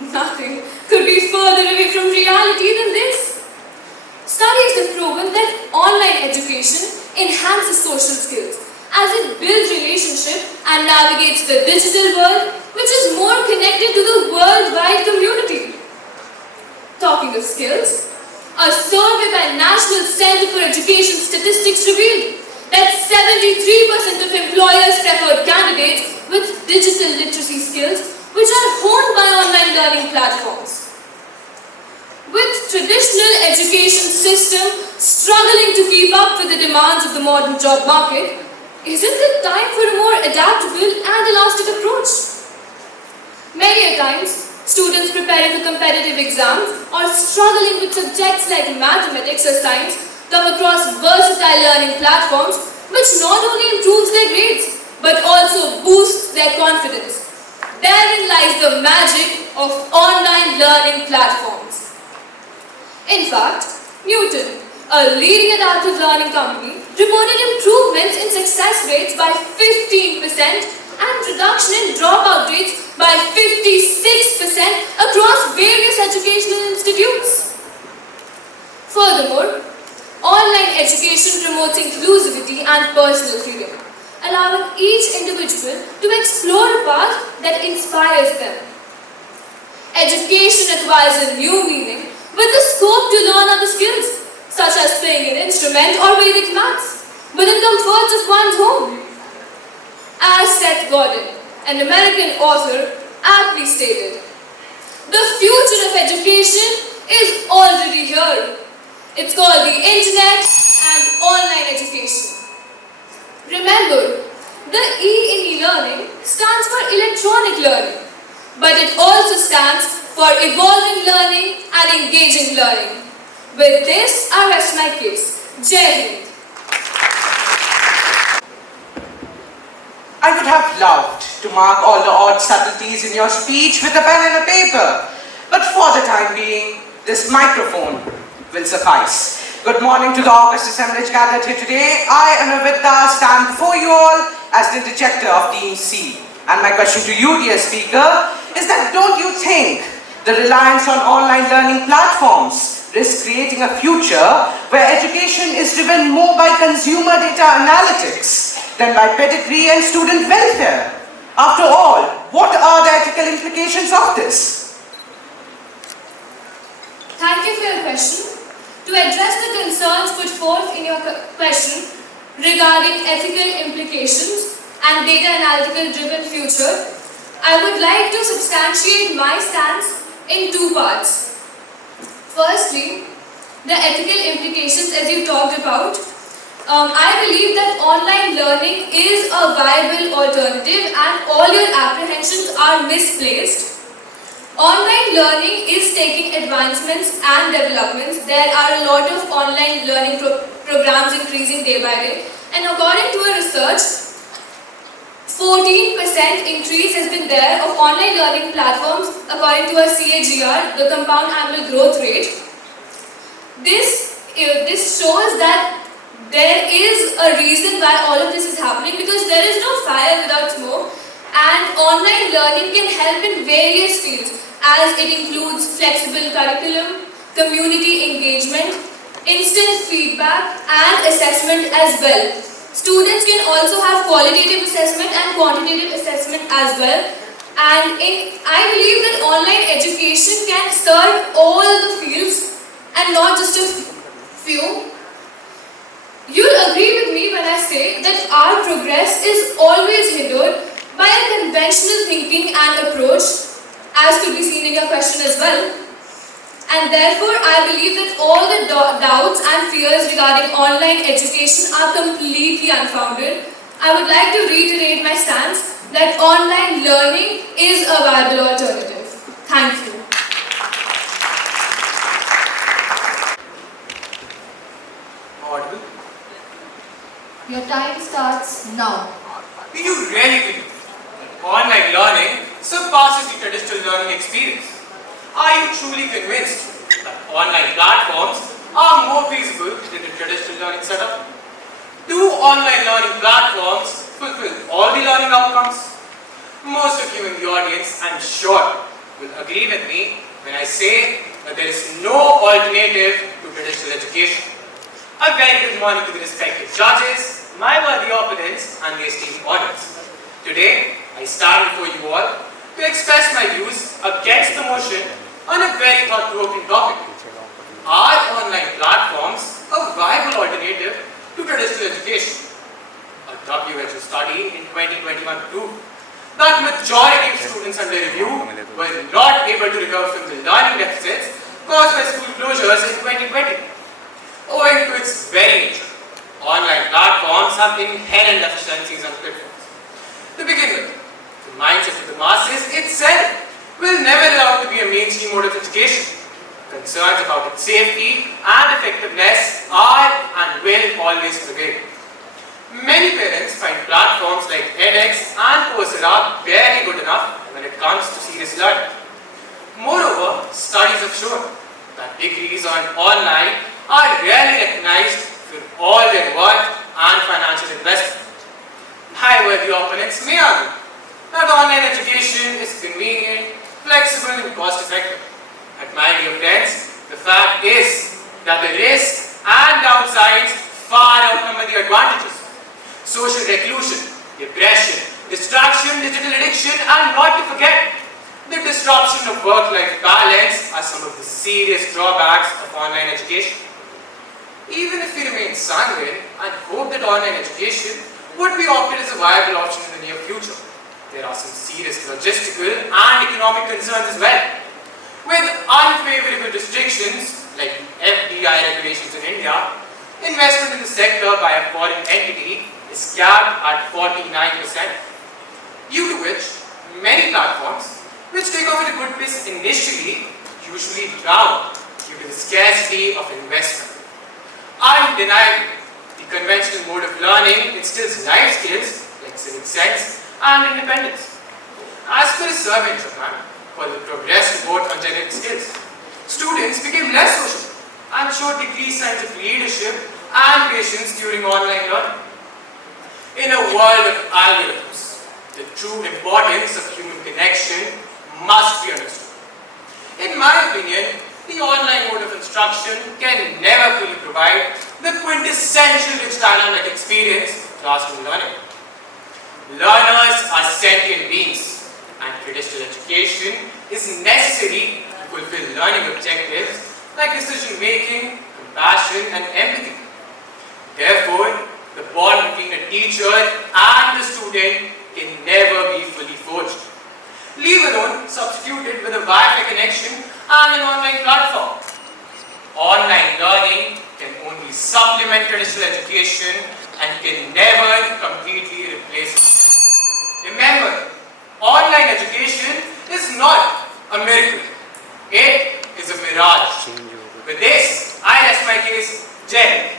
Nothing could be further away from reality than this. Studies have proven that online education enhances social skills as it builds relationships and navigates the digital world, which is more connected to the worldwide community. Talking of skills, a survey by National Center for Education Statistics revealed that 73% of employers preferred candidates with digital literacy skills, which are honed by online learning platforms. With traditional education system struggling to keep up with the demands of the modern job market, isn't it time for a more adaptable and elastic approach? Many a times, students preparing for competitive exams or struggling with subjects like mathematics or science come across versatile learning platforms which not only improves their grades but also boosts their confidence. Therein lies the magic of online learning platforms. In fact, Newton, a leading adaptive learning company, reported improvements in success rates by 15% and reduction in dropout rates by 56% across various educational institutes. Furthermore, online education promotes inclusivity and personal freedom, allowing each individual to explore a path that inspires them. Education acquires a new meaning with the scope to learn other skills, such as playing an instrument or Vedic maths, within comforts of one's home. As Seth Godin, an American author, aptly stated, "The future of education is already here. It's called the internet and online education." Remember, the E in e-learning stands for electronic learning, but it also stands for evolving learning and engaging learning. With this, I rest my case. Jai Hind. I would have loved to mark all the odd subtleties in your speech with a pen and a paper, but for the time being, this microphone will suffice. Good morning to the august assemblage gathered here today. I, Anuvita, stand before you all as the interjector of Team C. And my question to you, dear speaker, is that don't you think the reliance on online learning platforms risks creating a future where education is driven more by consumer data analytics than by pedigree and student welfare? After all, what are the ethical implications of this? Thank you for your question. To address the concerns put forth in your question regarding ethical implications and data analytical driven future, I would like to substantiate my stance in two parts. Firstly, the ethical implications as you talked about. I believe that online learning is a viable alternative and all your apprehensions are misplaced. Online learning is taking advancements and developments. There are a lot of online learning programs increasing day by day, and according to a research, 14% increase has been there of online learning platforms according to a CAGR, the compound annual growth rate. This shows that There is a reason why all of this is happening, because there is no fire without smoke, and online learning can help in various fields, as it includes flexible curriculum, community engagement, instant feedback and assessment as well. Students can also have qualitative assessment and quantitative assessment as well. And I believe that online education can serve all the fields and not just a few. You'll agree with me when I say that our progress is always hindered by a conventional thinking and approach, as could be seen in your question as well. And therefore, I believe that all the doubts and fears regarding online education are completely unfounded. I would like to reiterate my stance that online learning is a viable alternative. Thank you. Audible? Your time starts now. Do you really believe that online learning surpasses the traditional learning experience? Are you truly convinced that online platforms are more feasible than the traditional learning setup? Do online learning platforms fulfill all the learning outcomes? Most of you in the audience, I'm sure, will agree with me when I say that there is no alternative to traditional education. A very good morning to the respected judges, my worthy opponents, and the esteemed audience. Today, I stand before you all to express my views against the motion on a very thought-provoking topic. Are online platforms a viable alternative to traditional education? A WHO study in 2021 proved that majority of students under review were not able to recover from the learning deficits caused by school closures in 2020. Owing to its very nature, online platforms have inherent deficiencies and pitfalls. To begin with, the mindset of the masses itself will never allow it to be a mainstream mode of education. Concerns about its safety and effectiveness are and will always prevail. Many parents find platforms like edX and Coursera barely good enough when it comes to serious learning. Moreover, studies have shown that degrees on online are rarely recognized for all their worth and financial investment. My worthy opponents may argue that online education is convenient, flexible and cost effective. But my dear friends, the fact is that the risks and downsides far outnumber the advantages. Social reclusion, depression, distraction, digital addiction, and not to forget, the disruption of work-life balance are some of the serious drawbacks of online education. Even if we remain sanguine and hope that online education would be opted as a viable option in the near future, there are some serious logistical and economic concerns as well. With unfavorable restrictions like FDI regulations in India, investment in the sector by a foreign entity is capped at 49%, due to which many platforms, which take off at a good pace initially, usually drown due to the scarcity of investment. Undeniably, the conventional mode of learning instills life skills like civic sense and independence. As per a survey in Japan called the Progress Report on Generative Skills, students became less social and showed decreased signs of leadership and patience during online learning. In a world of algorithms, the true importance of human connection must be understood. In my opinion, the online mode of instruction can never fully provide the quintessential rich dynamic experience classroom learning. Learners are sentient beings, and traditional education is necessary to fulfill learning objectives like decision making, compassion, and empathy. Therefore, the bond between a teacher and the student can never be fully forged, leave alone substituted with a Wi-Fi connection and an online platform. Online learning can only supplement traditional education and can never completely replace it. Remember, online education is not a miracle. It is a mirage. With this, I rest my case. Jai.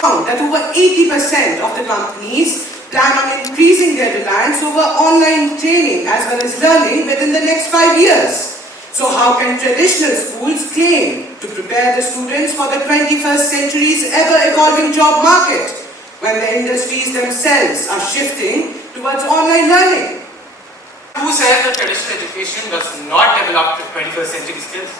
Found that over 80% of the companies plan on increasing their reliance over online training as well as learning within the next 5 years. So how can traditional schools claim to prepare the students for the 21st century's ever-evolving job market, when the industries themselves are shifting towards online learning. Who says that traditional education does not develop the 21st century skills?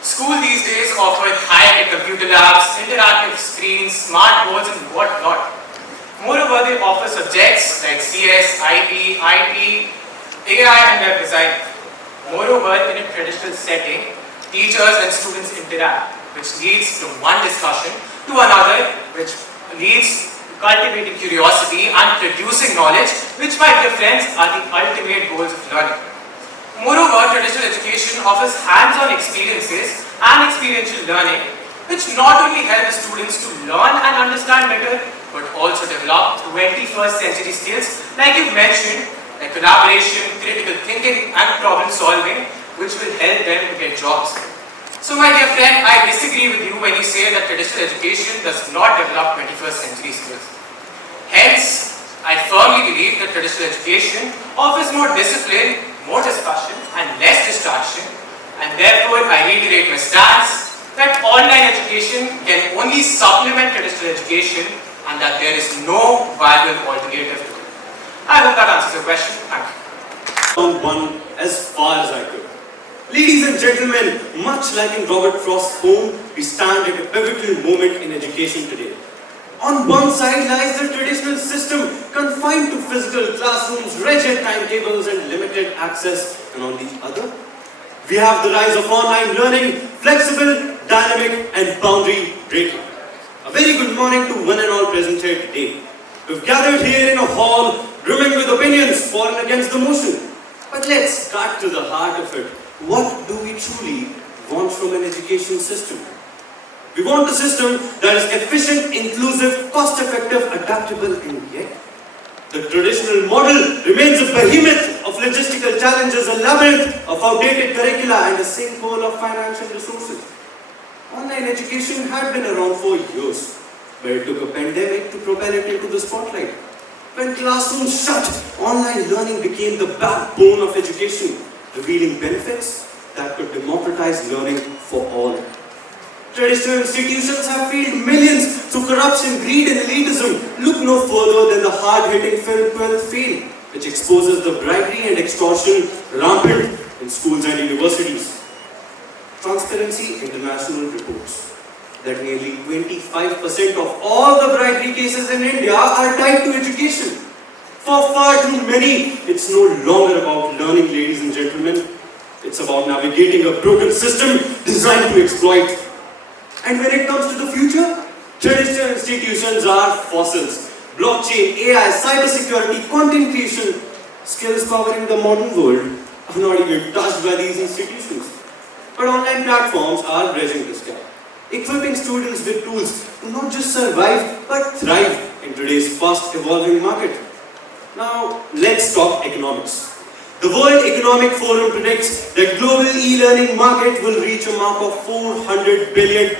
School these days offer high-tech computer labs, interactive screens, smart boards, and whatnot. Moreover, they offer subjects like CS, IP, IT, AI, and web design. Moreover, in a traditional setting, teachers and students interact, which leads from one discussion to another, which leads to cultivating curiosity and producing knowledge, which by difference are the ultimate goals of learning. Moreover, traditional education offers hands-on experiences and experiential learning, which not only help the students to learn and understand better, but also develop 21st century skills, like you mentioned, like collaboration, critical thinking, and problem solving, which will help them to get jobs. So my dear friend, I disagree with you when you say that traditional education does not develop 21st century skills. Hence, I firmly believe that traditional education offers more discipline, more discussion, and less distraction, and therefore I reiterate my stance that online education can only supplement traditional education and that there is no viable alternative to it. I hope that answers your question. Thank you. Found one as far as I could. Ladies and gentlemen, much like in Robert Frost's poem, we stand at a pivotal moment in education today. On one side lies the traditional system confined to physical classrooms, rigid timetables and limited access, and on the other, we have the rise of online learning, flexible, dynamic and boundary breaking. A very good morning to one and all present here today. We've gathered here in a hall brimming with opinions for and against the motion. But let's cut to the heart of it. What do we truly want from an education system? We want a system that is efficient, inclusive, cost-effective, adaptable, and yet the traditional model remains a behemoth of logistical challenges, a labyrinth of outdated curricula, and a sinkhole of financial resources. Online education had been around for years, but it took a pandemic to propel it into the spotlight. When classrooms shut, online learning became the backbone of education, revealing benefits that could democratize learning for all. Traditional institutions have failed millions through corruption, greed and elitism. Look no further than the hard-hitting film 12 fail, which exposes the bribery and extortion rampant in schools and universities. Transparency International reports that nearly 25% of all the bribery cases in India are tied to education. For far too many, it's no longer about learning, ladies and gentlemen. It's about navigating a broken system designed to exploit. And when it comes to the future, traditional institutions are fossils. Blockchain, AI, cybersecurity, content creation, skills powering the modern world are not even touched by these institutions. But online platforms are bridging this gap, equipping students with tools to not just survive, but thrive in today's fast-evolving market. Now, let's talk economics. The World Economic Forum predicts that global e-learning market will reach a mark of $400 billion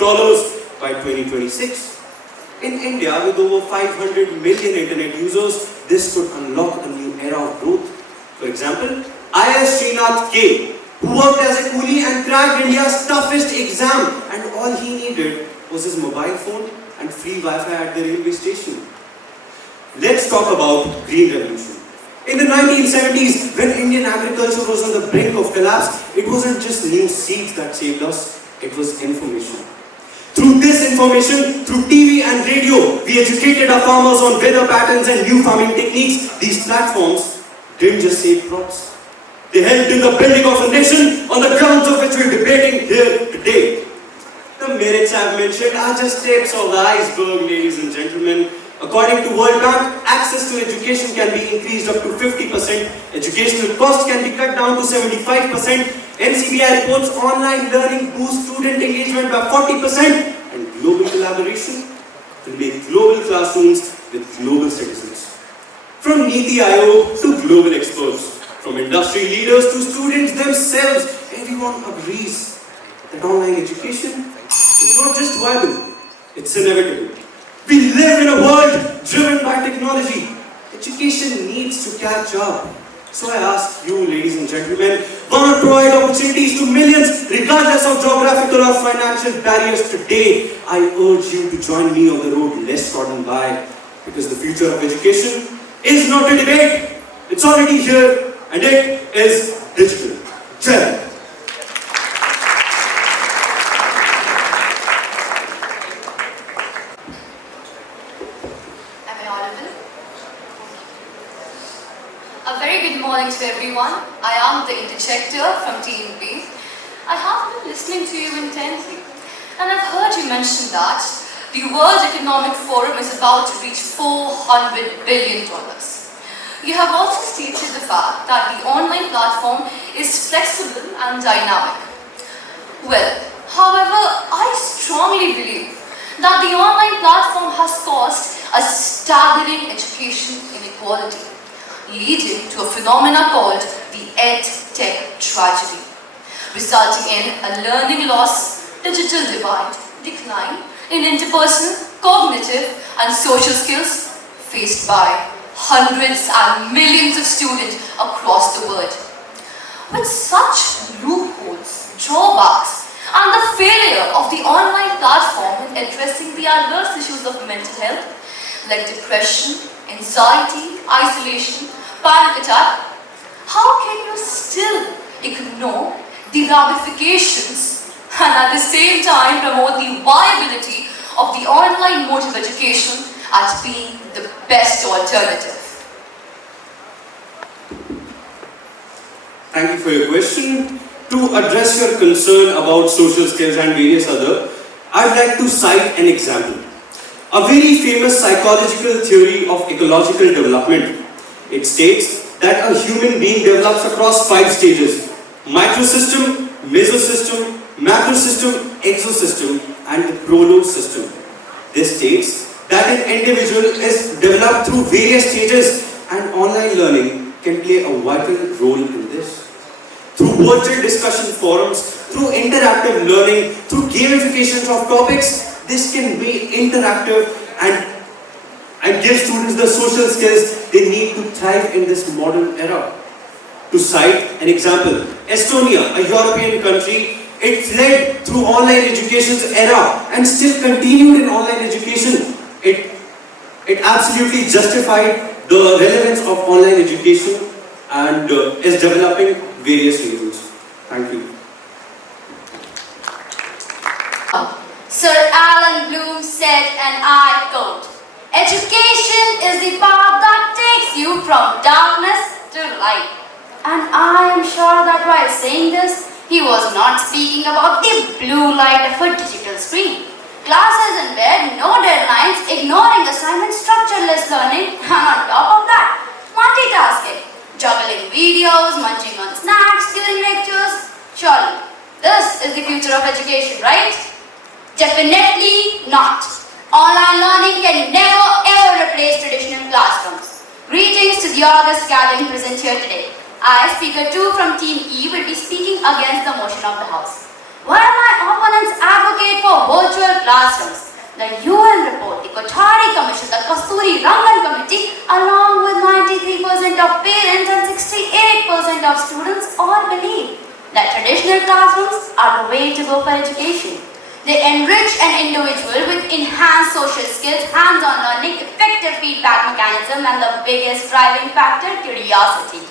by 2026. In India, with over 500 million internet users, this could unlock a new era of growth. For example, IS Srinath K, who worked as a coolie and cracked India's toughest exam, and all he needed was his mobile phone and free Wi-Fi at the railway station. Let's talk about Green Revolution. In the 1970s, when Indian agriculture was on the brink of collapse, it wasn't just new seeds that saved us, it was information. Through this information, through TV and radio, we educated our farmers on weather patterns and new farming techniques. These platforms didn't just save crops. They helped in the building of a nation on the grounds of which we're debating here today. The merits I've mentioned are just tips of the iceberg, ladies and gentlemen. According to World Bank, access to education can be increased up to 50%, educational costs can be cut down to 75%, NCBI reports online learning boosts student engagement by 40%, and global collaboration will make global classrooms with global citizens. From Niti Aayog to global experts, from industry leaders to students themselves, everyone agrees that online education is not just viable, it's inevitable. We live in a world driven by technology. Education needs to catch up. So I ask you, ladies and gentlemen, want to provide opportunities to millions regardless of geographical or financial barriers today. I urge you to join me on the road less trodden by, because the future of education is not a debate. It's already here, and it is digital. Jai. Am I audible? A very good morning to everyone. I am the interjector from Team B. I have been listening to you intently, and I've heard you mention that the World Economic Forum is about to reach $400 billion. You have also stated the fact that the online platform is flexible and dynamic. Well, however, I strongly believe that the online platform has caused a staggering education inequality, leading to a phenomenon called the EdTech tragedy, resulting in a learning loss, digital divide, decline in interpersonal, cognitive and social skills faced by hundreds and millions of students across the world. With such loopholes, drawbacks and the failure of the online platform in addressing the adverse issues of mental health like depression, anxiety, isolation, panic attack, how can you still ignore the ramifications and at the same time promote the viability of the online mode of education as being the best alternative? Thank you for your question. To address your concern about social skills and various other, I'd like to cite an example. A very famous psychological theory of ecological development. It states that a human being develops across 5 stages: microsystem, mesosystem, macrosystem, exosystem, and the prolosystem. This states that an individual is developed through various stages, and online learning can play a vital role in this. Through virtual discussion forums, through interactive learning, through gamification of topics, this can be interactive and give students the social skills they need to thrive in this modern era. To cite an example, Estonia, a European country, it fled through online education's era and still continued in online education. It absolutely justified the relevance of online education and is developing various reasons. Thank you. Sir Alan Bloom said, and I quote, "Education is the path that takes you from darkness to light." And I am sure that while saying this, he was not speaking about the blue light of a digital screen. Classes in bed, no deadlines, ignoring assignments, structureless learning, and on top of that, multitasking, juggling videos, munching on snacks during lectures. Surely, this is the future of education, right? Definitely not. Online learning can never ever replace traditional classrooms. Greetings to the august gathering present here today. I, Speaker 2 from Team E, will be speaking against the motion of the House. While my opponents advocate for virtual classrooms, the UN report, the Kothari Commission, the Kasturi Rangan Committee, along with 93% of parents and 68% of students all believe that traditional classrooms are the way to go for education. They enrich an individual with enhanced social skills, hands-on learning, effective feedback mechanism, and the biggest driving factor, curiosity.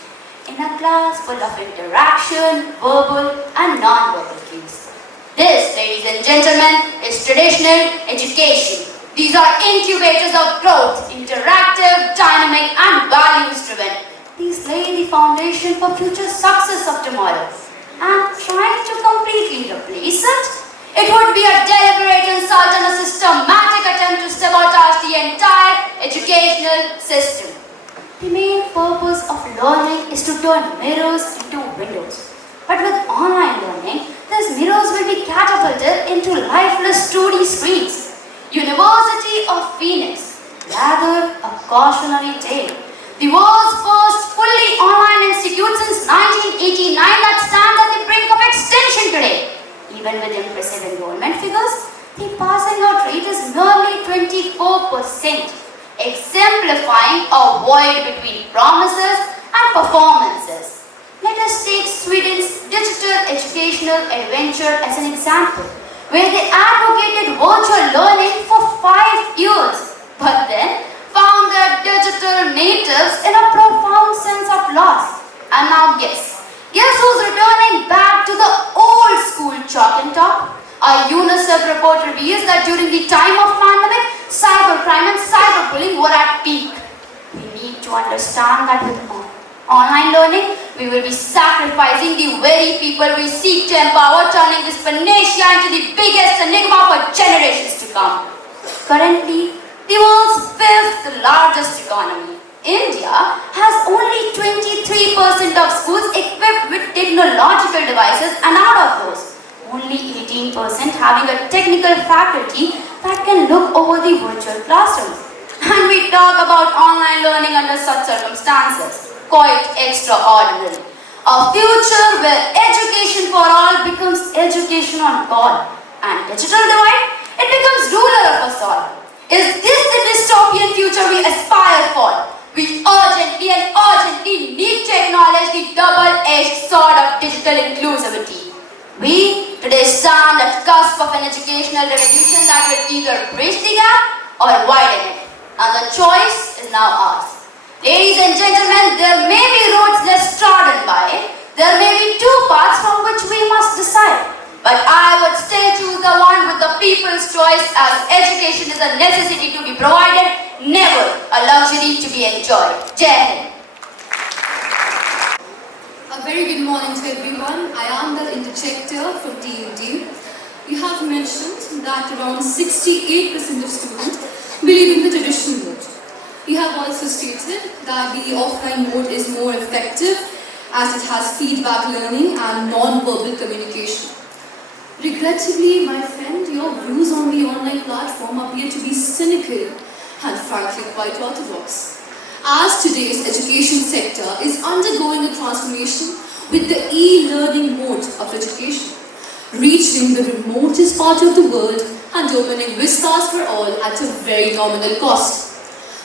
In a class full of interaction, verbal and non-verbal cues. This, ladies and gentlemen, is traditional education. These are incubators of growth, interactive, dynamic and values-driven. These lay the foundation for future success of tomorrow. And trying to completely replace it would be a deliberate insult and a systematic attempt to sabotage the entire educational system. The main purpose of learning is to turn mirrors into windows. But with online learning, these mirrors will be catapulted into lifeless 2D screens. University of Phoenix, rather a cautionary tale. The world's first fully online institute since 1989 that stands at the brink of extinction today. Even with impressive enrollment figures, the passing out rate is nearly 24%, exemplifying a void between promises and performances. Let us take Sweden's digital educational adventure as an example, where they advocated virtual learning for 5 years, but then found their digital natives in a profound sense of loss. And now guess who's returning back to the old school chalk and talk? A UNICEF report reveals that during the time of pandemic, cybercrime and cyberbullying were at peak. We need to understand that with online learning, we will be sacrificing the very people we seek to empower, turning this panacea into the biggest enigma for generations to come. Currently, the world's 5th largest economy, India, has only 23% of schools equipped with technological devices, and out of those, only 18% having a technical faculty that can look over the virtual classrooms. And we talk about online learning under such circumstances. Quite extraordinary. A future where education for all becomes education on call, and digital divide, it becomes ruler of us all. Is this the dystopian future we aspire for? We urgently need to acknowledge the double-edged sword of digital inclusivity. We today stand at the cusp of an educational revolution that will either bridge the gap or widen it. And the choice is now ours. Ladies and gentlemen, there may be roads less trodden by. There may be 2 paths from which we must decide. But I would still choose the one with the people's choice, as education is a necessity to be provided, never a luxury to be enjoyed. Jai Hind. A very good morning to everyone. I am the interjector from TUD. You have mentioned that around 68% of students believe in the traditional mode. You have also stated that the offline mode is more effective as it has feedback learning and non-verbal communication. Regrettably, my friend, your views on the online platform appear to be cynical and frankly quite orthodox. As today's education sector is undergoing a transformation with the e-learning mode of education, reaching the remotest part of the world and opening vistas for all at a very nominal cost.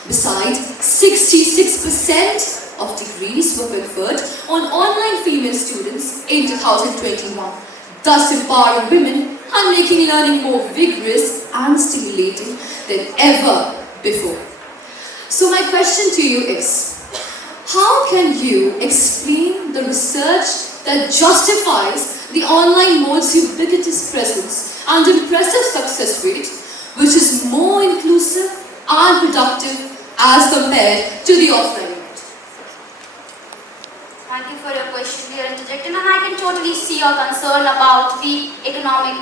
Besides, 66% of degrees were conferred on online female students in 2021, thus empowering women and making learning more vigorous and stimulating than ever before. So my question to you is, how can you explain the research that justifies the online mode's ubiquitous presence and impressive success rate, which is more inclusive and productive as compared to the offline mode? Thank you for your question, dear interjector, and I can totally see your concern about the economic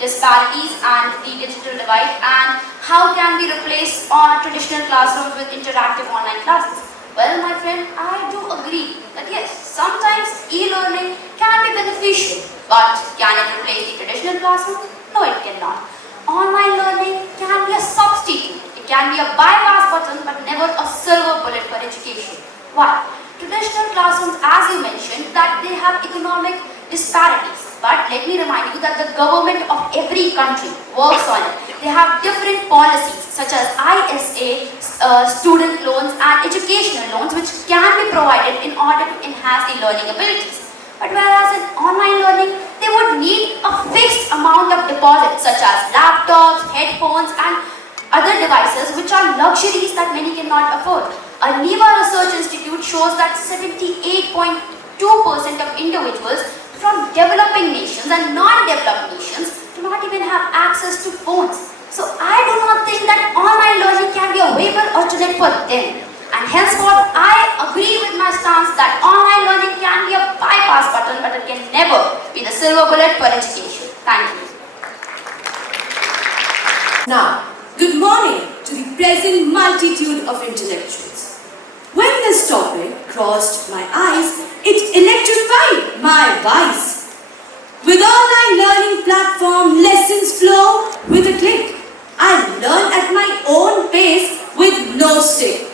disparities and the digital divide, and how can we replace traditional classrooms with interactive online classes. Well, my friend, I do agree that yes, sometimes e-learning can be beneficial, but can it replace the traditional classroom? No, it cannot. Online learning can be a substitute. It can be a bypass button, but never a silver bullet for education. Why? Traditional classrooms, as you mentioned, that they have economic disparities. But let me remind you that the government of every country works on it. They have different policies such as ISA, student loans and educational loans, which can be provided in order to enhance the learning abilities. But whereas in online learning, they would need a fixed amount of deposits such as laptops, headphones and other devices which are luxuries that many cannot afford. A NEVA research institute shows that 78.2% of individuals from developing nations and non-developed nations do not even have access to phones. So I do not think that online learning can be a viable alternate for them. And henceforth, I agree with my stance that online learning can be a bypass button, but it can never be the silver bullet for education. Thank you. Now, good morning to the present multitude of intellectuals. When this topic crossed my eyes, it electrified my vice. With online learning platform, lessons flow with a click. I learn at my own pace with no stick.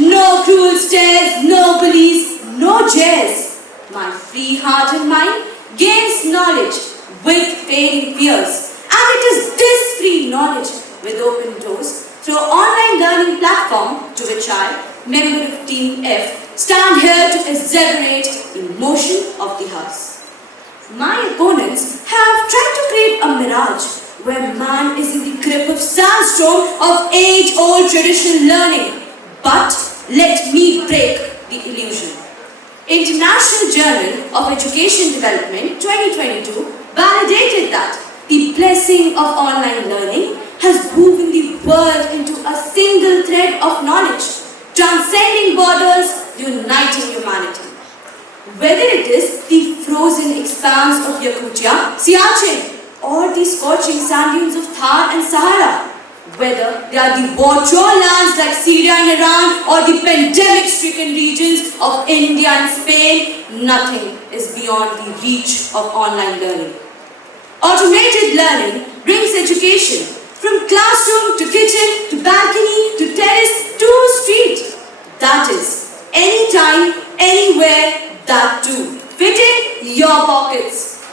No cruel stares, no bullies, no jeers. My free heart and mind gains knowledge with fading fears. And it is this free knowledge with open doors through online learning platform to which I member of Team F, stand here to asseverate the motion of the house. My opponents have tried to create a mirage where man is in the grip of sandstorm of age-old traditional learning. But let me break the illusion. International Journal of Education Development 2022 validated that the blessing of online learning has woven the world into a single thread of knowledge, transcending borders, uniting humanity. Whether it is the frozen expanse of Yakutia, Siachen, or the scorching sand dunes of Thar and Sahara, whether they are the war-torn lands like Syria and Iran or the pandemic-stricken regions of India and Spain, nothing is beyond the reach of online learning. Automated learning brings education from classroom to kitchen to balcony to terrace to street. That is, anytime, anywhere, that too. Fit in your pockets.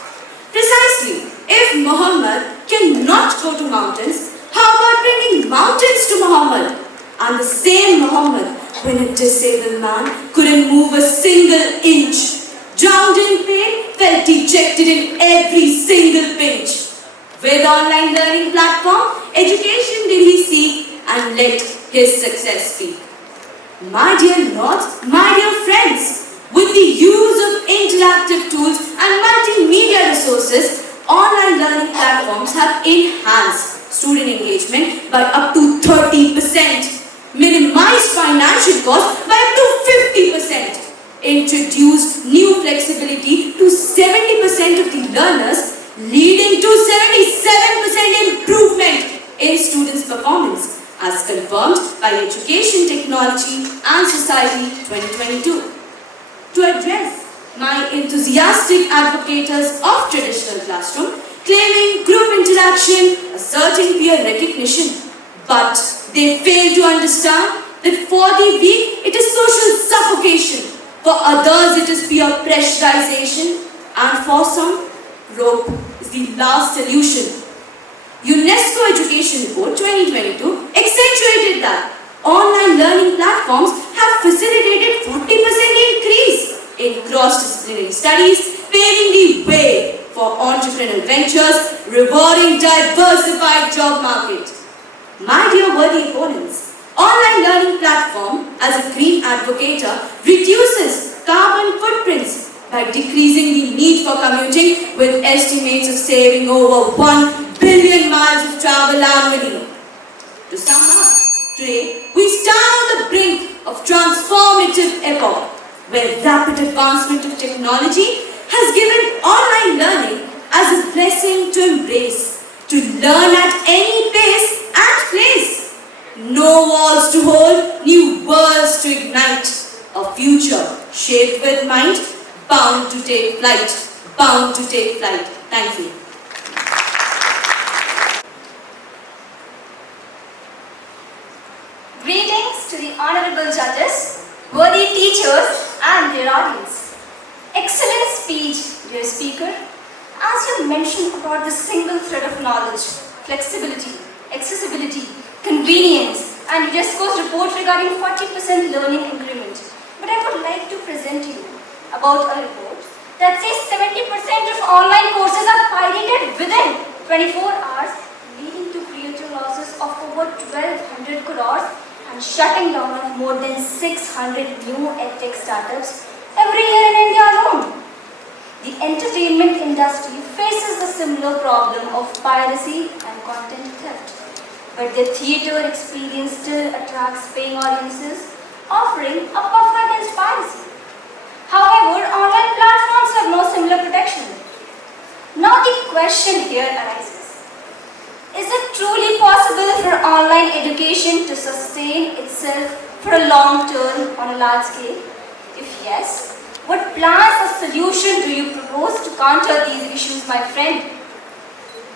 Precisely, if Muhammad cannot go to mountains, how about bringing mountains to Muhammad? And the same Muhammad, when a disabled man couldn't move a single inch, drowned in pain, felt dejected in every single pinch. With online learning platform, education did he seek and let his success speak. My dear lords, my dear friends, with the use of interactive tools and multimedia resources, online learning platforms have enhanced student engagement by up to 30%, minimized financial costs by up to 50%, introduced new flexibility to 70% of the learners, leading to 77% improvement in students' performance, as confirmed by Education, Technology and Society 2022. To address my enthusiastic advocates of traditional classroom, claiming group interaction, asserting peer recognition, but they fail to understand that for the weak it is social suffocation, for others it is peer pressurization, and for some, rope is the last solution. UNESCO Education Report 2022 accentuated that online learning platforms have facilitated 40% increase in cross-disciplinary studies, paving the way for entrepreneurial ventures, rewarding diversified job market. My dear worthy opponents, online learning platform as a green advocator reduces carbon footprints by decreasing the need for commuting, with estimates of saving over 1 billion miles of travel annually. To sum up, today we stand on the brink of transformative epoch, where rapid advancement of technology has given online learning as a blessing to embrace, to learn at any pace and place. No walls to hold, new worlds to ignite, a future shaped with mind, bound to take flight, bound to take flight. Thank you. Greetings to the honorable judges, worthy teachers and their audience. Excellent speech, dear speaker. As you mentioned about the single thread of knowledge, flexibility, accessibility, convenience, and UNESCO's report regarding 40% learning increment. But I would like to present you about a report that says 70% of online courses are pirated within 24 hours, leading to creator losses of over 1,200 crores and shutting down of more than 600 new edtech startups every year in India alone. The entertainment industry faces a similar problem of piracy and content theft, but the theatre experience still attracts paying audiences, offering a buffer against piracy. However, online platforms have no similar protection. Now the question here arises: is it truly possible for online education to sustain itself for a long term on a large scale? If yes, what plans or solution do you propose to counter these issues, my friend?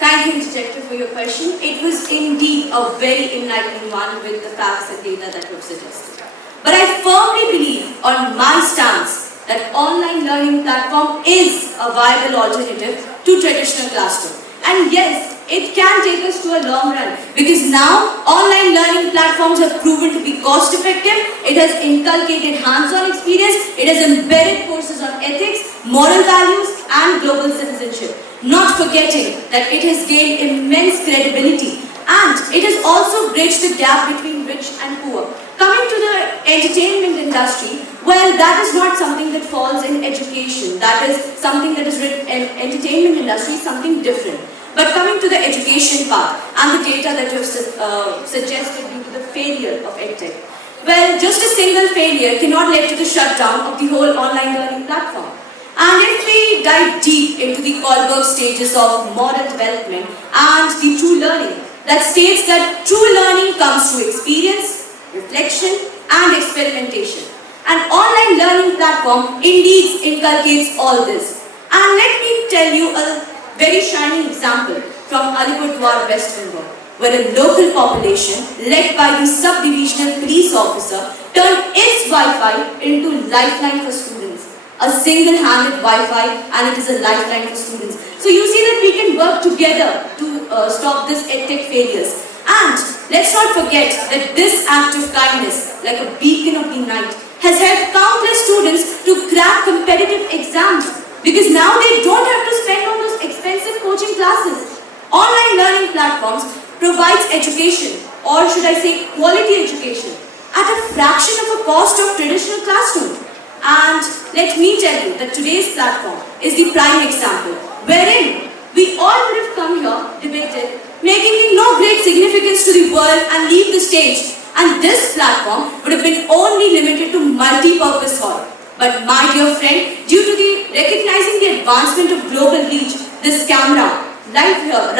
Thank you, Inspector, for your question. It was indeed a very enlightening one with the facts and data that were suggested. But I firmly believe on my stance that online learning platform is a viable alternative to traditional classroom. And yes, it can take us to a long run, because now online learning platforms have proven to be cost effective, it has inculcated hands-on experience, it has embedded courses on ethics, moral values and global citizenship. Not forgetting that it has gained immense credibility, and it has also bridged the gap between rich and poor. Coming to the entertainment industry, well, that is not something that falls in education. That is something that is entertainment industry, something different. But coming to the education part and the data that you have suggested due to the failure of EdTech, well, just a single failure cannot lead to the shutdown of the whole online learning platform. And if we dive deep into the Kohlberg stages of modern development and the true learning, that states that true learning comes through experience, reflection and experimentation. An online learning platform indeed inculcates all this. And let me tell you a very shining example from Alipurduar, West Bengal, where a local population led by the sub-divisional police officer turned its Wi-Fi into lifeline for students. A single-handed Wi-Fi, and it is a lifeline for students. So you see that we can work together to stop this EdTech failures. And let's not forget that this act of kindness, like a beacon of the night, has helped countless students to crack competitive exams, because now they don't have to spend on those expensive coaching classes. Online learning platforms provides education, or should I say quality education, at a fraction of the cost of traditional classroom. And let me tell you that today's platform is the prime example, wherein we all would have come here, debated, making no great significance to the world and leave the stage. And this platform would have been only limited to multi-purpose hall. But my dear friend, due to the recognizing the advancement of global reach, this camera, right here,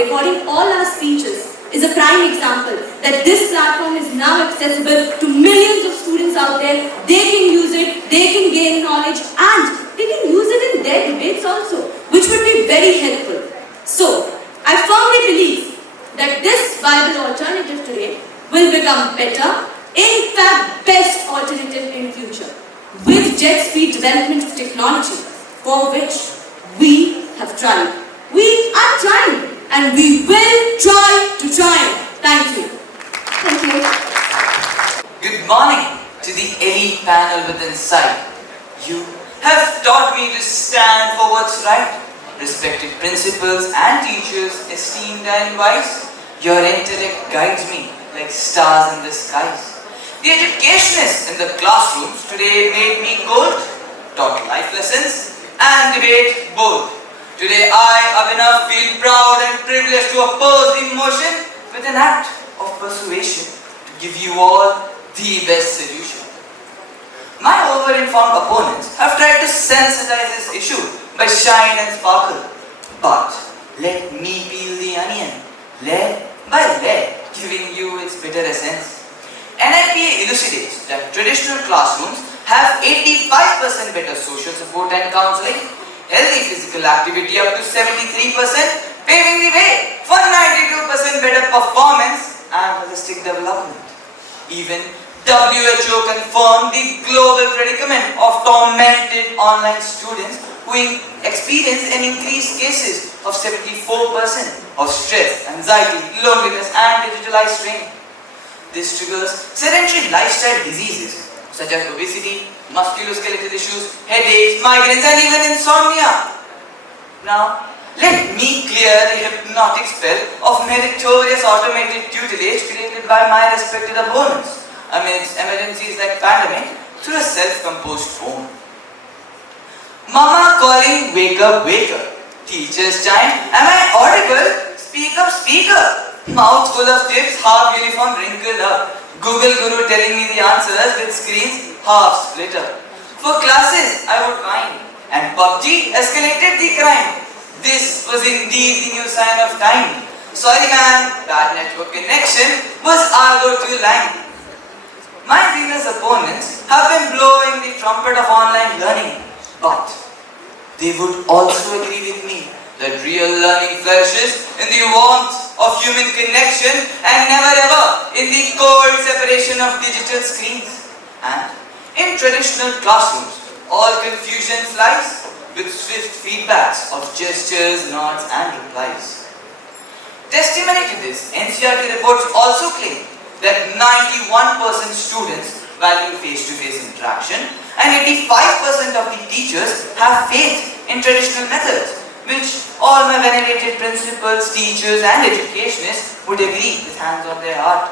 recording all our speeches, is a prime example that this platform is now accessible to millions of students out there. They can use it, they can gain knowledge, and they can use it in their debates also, which would be very helpful. So, I firmly believe that this viable alternative today will become better, in fact best alternative in future, with jet speed development of technology, for which we have tried. We are trying, and we will try to triumph. Thank you. Thank you. Good morning to the elite panel with insight. You have taught me to stand for what's right. Respected principals and teachers, esteemed and wise, your intellect guides me like stars in the skies. The educationists in the classrooms today made me gold, taught life lessons and debate bold. Today I, Abhinav, feel proud and privileged to oppose the motion with an act of persuasion to give you all the best solution. My over-informed opponents have tried to sensitize this issue by shine and sparkle. But let me peel the onion, layer by layer, giving you its bitter essence. NIPA elucidates that traditional classrooms have 85% better social support and counseling, healthy physical activity up to 73%, paving the way for 92% better performance and holistic development. Even WHO confirmed the global predicament of tormented online students who experience an increased cases of 74% of stress, anxiety, loneliness and digitalized strain. This triggers sedentary lifestyle diseases such as obesity, musculoskeletal issues, headaches, migraines and even insomnia. Now, let me clear the hypnotic spell of meritorious automated tutelage created by my respected opponents amidst emergencies like pandemic through a self-composed phone. Mama calling, wake up, wake up. Teacher's chime, am I audible? Speak up, speaker. Mouth full of tips, half uniform wrinkled up. Google Guru telling me the answers with screens half split up. For classes I would find, and PUBG escalated the crime. This was indeed the new sign of time. Sorry man, bad network connection was our go-to line. My zealous opponents have been blowing the trumpet of online learning, but they would also agree with me that real learning flourishes in the warmth of human connection and never ever in the cold separation of digital screens. And in traditional classrooms, all confusion flies with swift feedbacks of gestures, nods and replies. Testimony to this, NCERT reports also claim that 91% students value face-to-face interaction and 85% of the teachers have faith in traditional methods, which all my venerated principals, teachers and educationists would agree with hands on their heart.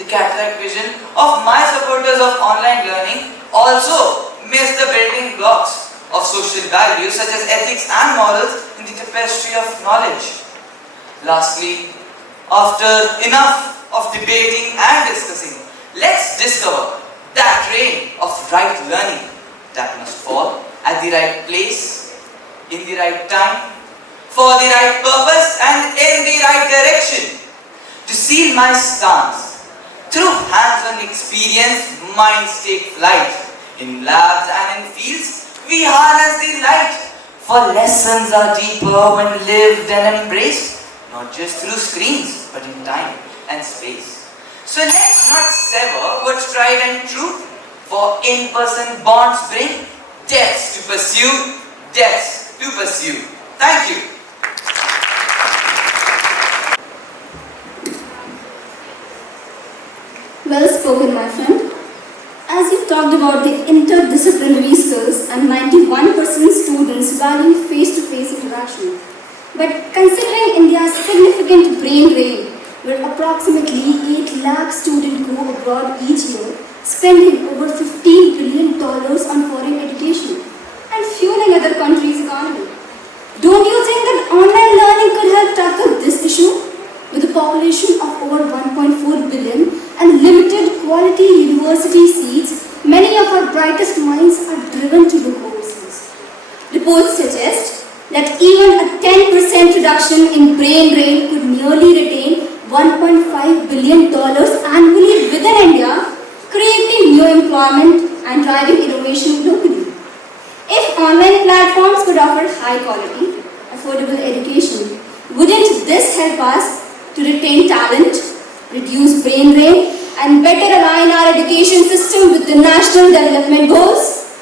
The cataract vision of my supporters of online learning also miss the building blocks of social values such as ethics and morals in the tapestry of knowledge. Lastly, after enough of debating and discussing, let's discover that rain of right learning that must fall at the right place, in the right time, for the right purpose and in the right direction. To seal my stance, through hands-on experience, minds take flight. In labs and in fields, we harness the light. For lessons are deeper when lived and embraced, not just through screens, but in time and space. So let's not sever what's tried and true, for in-person bonds bring depths to pursue, depths to pursue. Thank you. Well spoken, my friend. As you talked about the interdisciplinary skills and 91% students value face-to-face interaction. But considering India's significant brain drain, where approximately 8 lakh students go abroad each year, spending over $15 billion on foreign education and fueling other countries' economy, don't you think that online learning could help tackle this issue? With a population of over 1.4 billion and limited quality university seats, many of our brightest minds are driven to look overseas. Reports suggest that even a 10% reduction in brain drain could nearly retain $1.5 billion annually within India, creating new employment and driving innovation locally. If online platforms could offer high quality, affordable education, wouldn't this help us to retain talent, reduce brain drain, and better align our education system with the national development goals?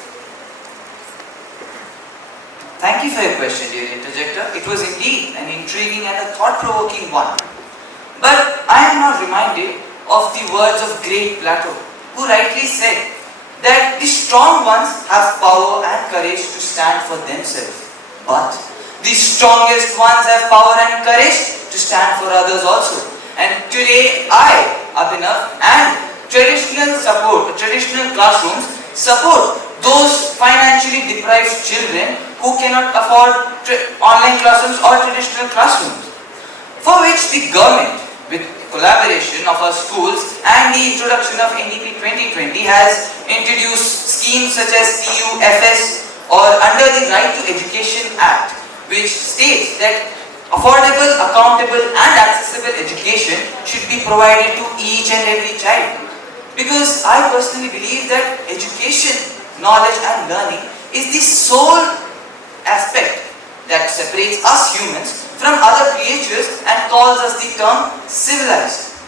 Thank you for your question, dear interjector. It was indeed an intriguing and a thought-provoking one. But I am now reminded of the words of great Plato, who rightly said that the strong ones have power and courage to stand for themselves, but the strongest ones have power and courage to stand for others also. And today I, Abhinav, and traditional classrooms support those financially deprived children who cannot afford online classrooms or traditional classrooms, for which the government, with collaboration of our schools and the introduction of NDP 2020, has introduced schemes such as TUFS or under the Right to Education Act, which states that affordable, accountable and accessible education should be provided to each and every child. Because I personally believe that education, knowledge and learning is the sole aspect that separates us humans from other creatures and calls us the term civilized.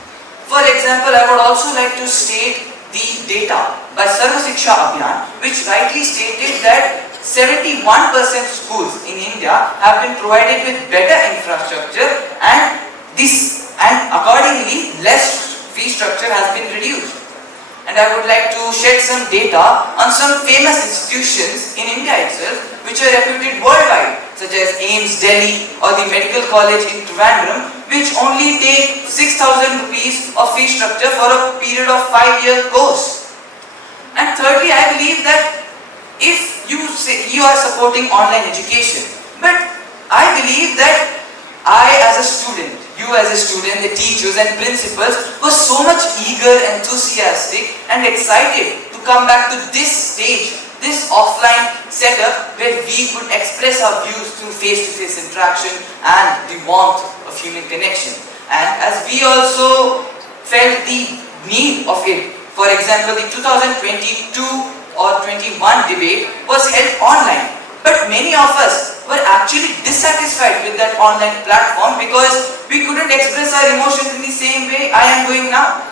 For example, I would also like to state the data by Sarva Shiksha Abhiyan, which rightly stated that 71% schools in India have been provided with better infrastructure and accordingly less fee structure has been reduced. And I would like to shed some data on some famous institutions in India itself which are reputed worldwide, such as AIIMS Delhi or the Medical College in Trivandrum, which only take 6,000 rupees of fee structure for a period of 5-year course. And thirdly, I believe that if you say you are supporting online education, but I believe that I as a student, you as a student, the teachers and principals were so much eager, enthusiastic and excited to come back to this stage, this offline setup where we could express our views through face-to-face interaction and the warmth of human connection. And as we also felt the need of it, for example, the 2022 or 21 debate was held online. But many of us were actually dissatisfied with that online platform because we couldn't express our emotions in the same way I am doing now.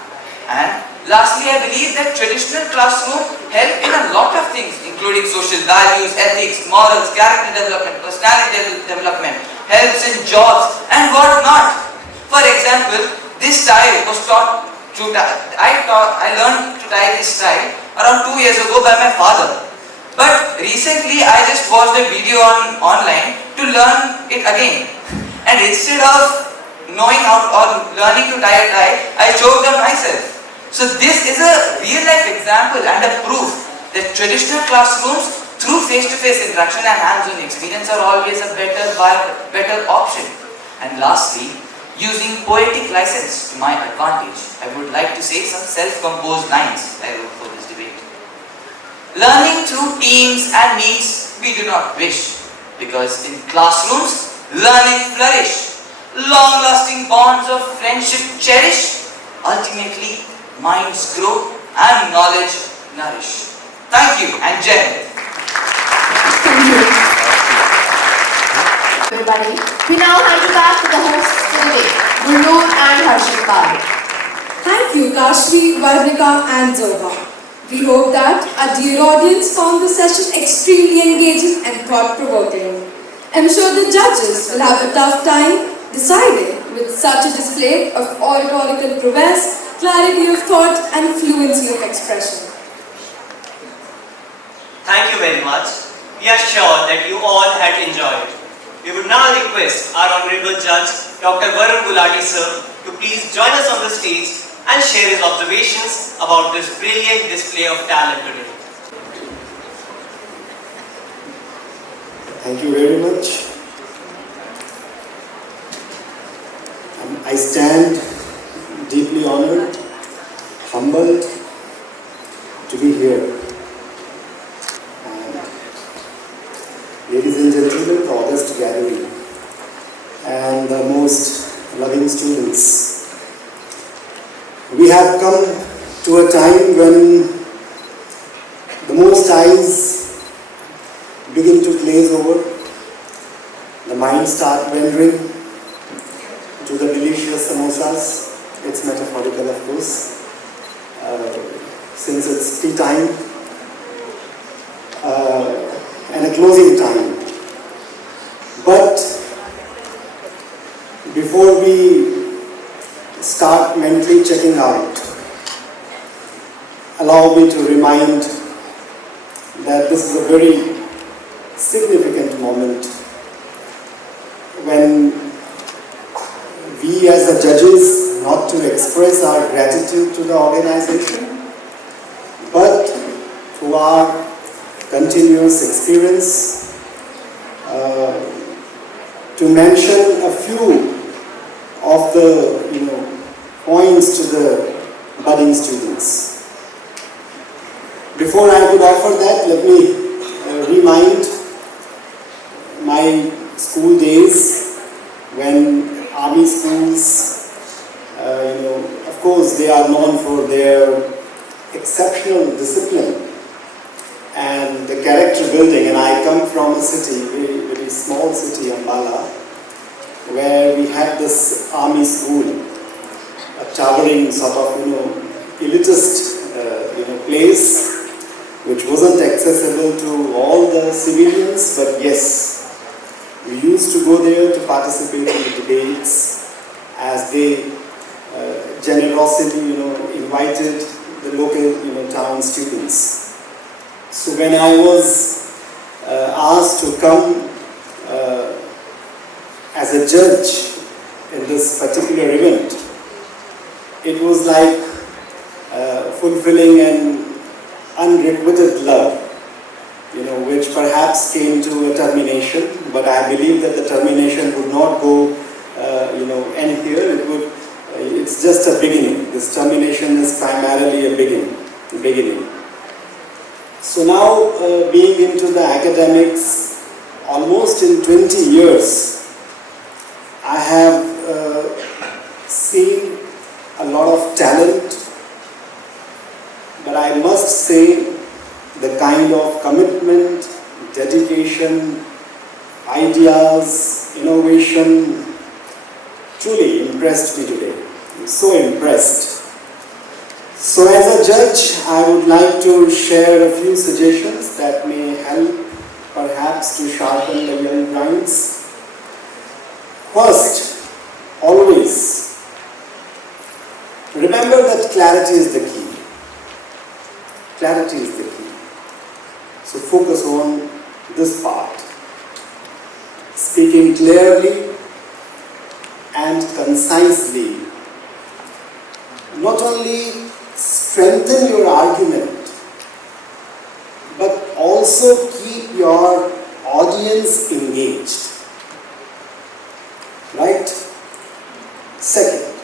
And lastly, I believe that traditional classroom help in a lot of things, including social values, ethics, morals, character development, personality development, helps in jobs and what not. For example, this tie was taught to I learned to tie this tie around 2 years ago by my father. But recently I just watched a video online to learn it again. And instead of knowing how or learning to tie a tie, I choked on myself. So this is a real life example and a proof that traditional classrooms through face-to-face interaction and hands-on experience are always a better option. And lastly, using poetic license to my advantage, I would like to say some self-composed lines I wrote for this debate. Learning through teams and needs we do not wish, because in classrooms, learning flourish, long-lasting bonds of friendship cherish, ultimately minds grow and knowledge nourish. Thank you and Jai Hind. Thank you. Everybody, we now hand you back to the hosts for the day, Gulnoor and Harshit. Thank you, Kashvi, Varnika and Zoba. We hope that our dear audience found the session extremely engaging and thought-provoking. I'm sure the judges will have a tough time deciding with such a display of oratorical prowess, clarity of thought and fluency of expression. Thank you very much. We are sure that you all had enjoyed. We would now request our Honorable Judge, Dr. Varun Gulati sir, to please join us on the stage and share his observations about this brilliant display of talent today. Thank you very much. I stand deeply honored, humbled to be here. Ladies and gentlemen, the august gathering and the most loving students, we have come to a time when the most eyes begin to glaze over, the mind start wandering to the delicious samosas. It's metaphorical, of course, since it's tea time and a closing time. But before we start mentally checking out, allow me to remind that this is a very significant moment when we as the judges not to express our gratitude to the organization, but through our continuous experience to mention a few of the points to the budding students. Before I would offer that, let me remind my school days when army schools, of course they are known for their exceptional discipline and the character building, and I come from a city, very small city, Ambala, where we had this army school, a towering sort of elitist place, which wasn't accessible to all the civilians, but yes, we used to go there to participate in the debates as they generosity invited the local town students. So when I was asked to come as a judge in this particular event, it was like fulfilling an unrequited love, which perhaps came to a termination, but I believe that the termination would not go, end here. It's just a beginning. This termination is primarily a beginning. So now, being into the academics, almost in 20 years, I have seen a lot of talent, but I must say the kind of commitment, dedication, ideas, innovation truly impressed me today. I'm so impressed. So as a judge, I would like to share a few suggestions that may help perhaps to sharpen the young minds. First, always remember that clarity is the key. Clarity is the key. So focus on this part. Speaking clearly and concisely not only strengthen your argument, but also keep your audience engaged. Right? Second,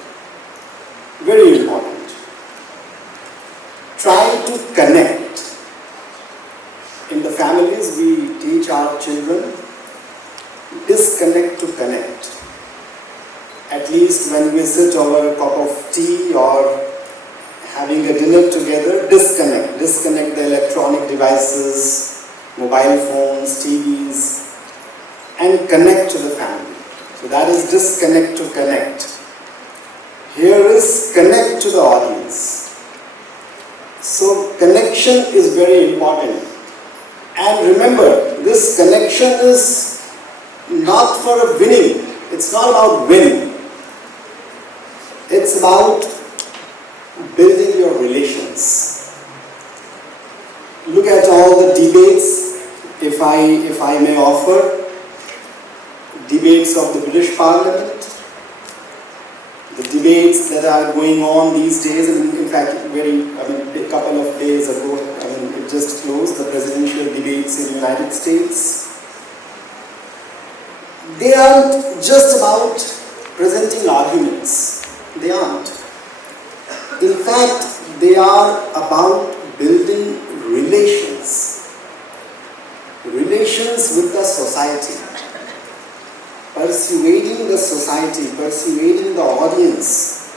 very important, try to connect. In the families, we teach our children, disconnect to connect. At least when we sit over a cup of tea or having a dinner together, disconnect. Disconnect the electronic devices, mobile phones, TVs, and connect to the family. So that is disconnect to connect. Here is connect to the audience. So connection is very important. And remember, this connection is not for a winning. It's not about winning. It's about building your relations. Look at all the debates, if I may offer, debates of the British Parliament, the debates that are going on these days, and in fact, a couple of days ago, it just closed, the presidential debates in the United States. They aren't just about presenting arguments. They aren't. In fact, they are about building relations. Relations with the society. Persuading the society, persuading the audience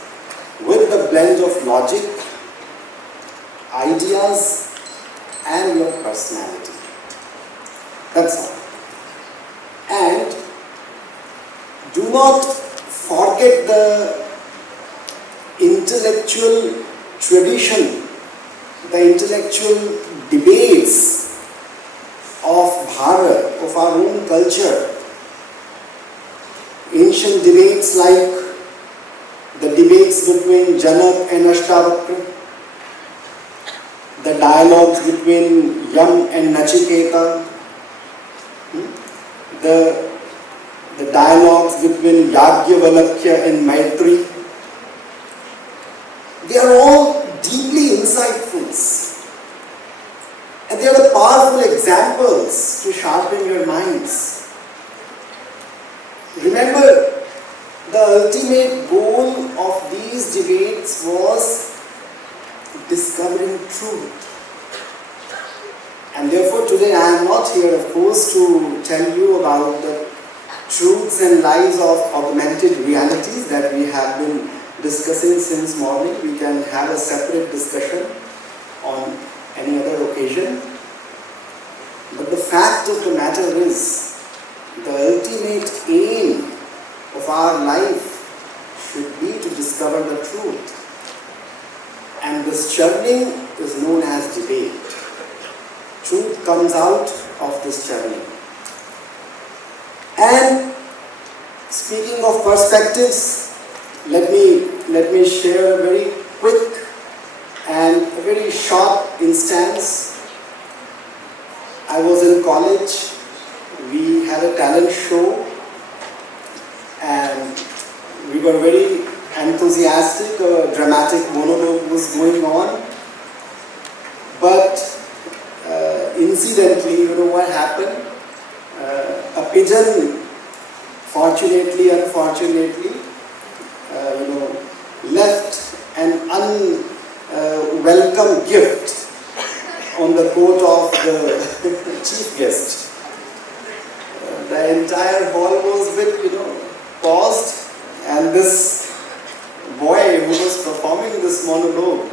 with the blend of logic, ideas, and your personality. That's all. And do not forget the intellectual tradition, the intellectual debates of Bharat, of our own culture. Ancient debates like the debates between Janak and Ashtavakra, the dialogues between Yam and Nachiketa, the dialogues between Yagyavalakya and Maitri. They are all deeply insightful. And they are the powerful examples to sharpen your minds. Remember, the ultimate goal of these debates was discovering truth. And therefore today I am not here, of course, to tell you about the truths and lies of augmented realities that we have been discussing since morning. We can have a separate discussion on any other occasion. But the fact of the matter is, the ultimate aim of our life should be to discover the truth. And this churning is known as debate. Truth comes out of this churning. And speaking of perspectives, let me share a very quick and a very short instance. I was in college. We had a talent show and we were very enthusiastic. A dramatic monologue was going on. But incidentally, you know what happened? A pigeon, fortunately, unfortunately, left an unwelcome gift on the coat of the chief guest. The entire hall was a bit, paused, and this boy who was performing this monologue,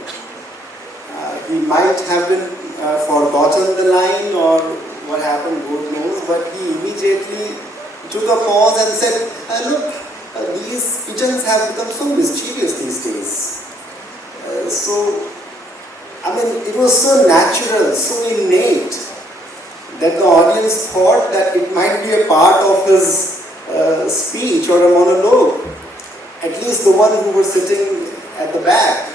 he might have been forgotten the line or what happened, God knows, but he immediately took a pause and said, look, these pigeons have become so mischievous these days. It was so natural, so innate, that the audience thought that it might be a part of his speech or a monologue. At least the one who was sitting at the back.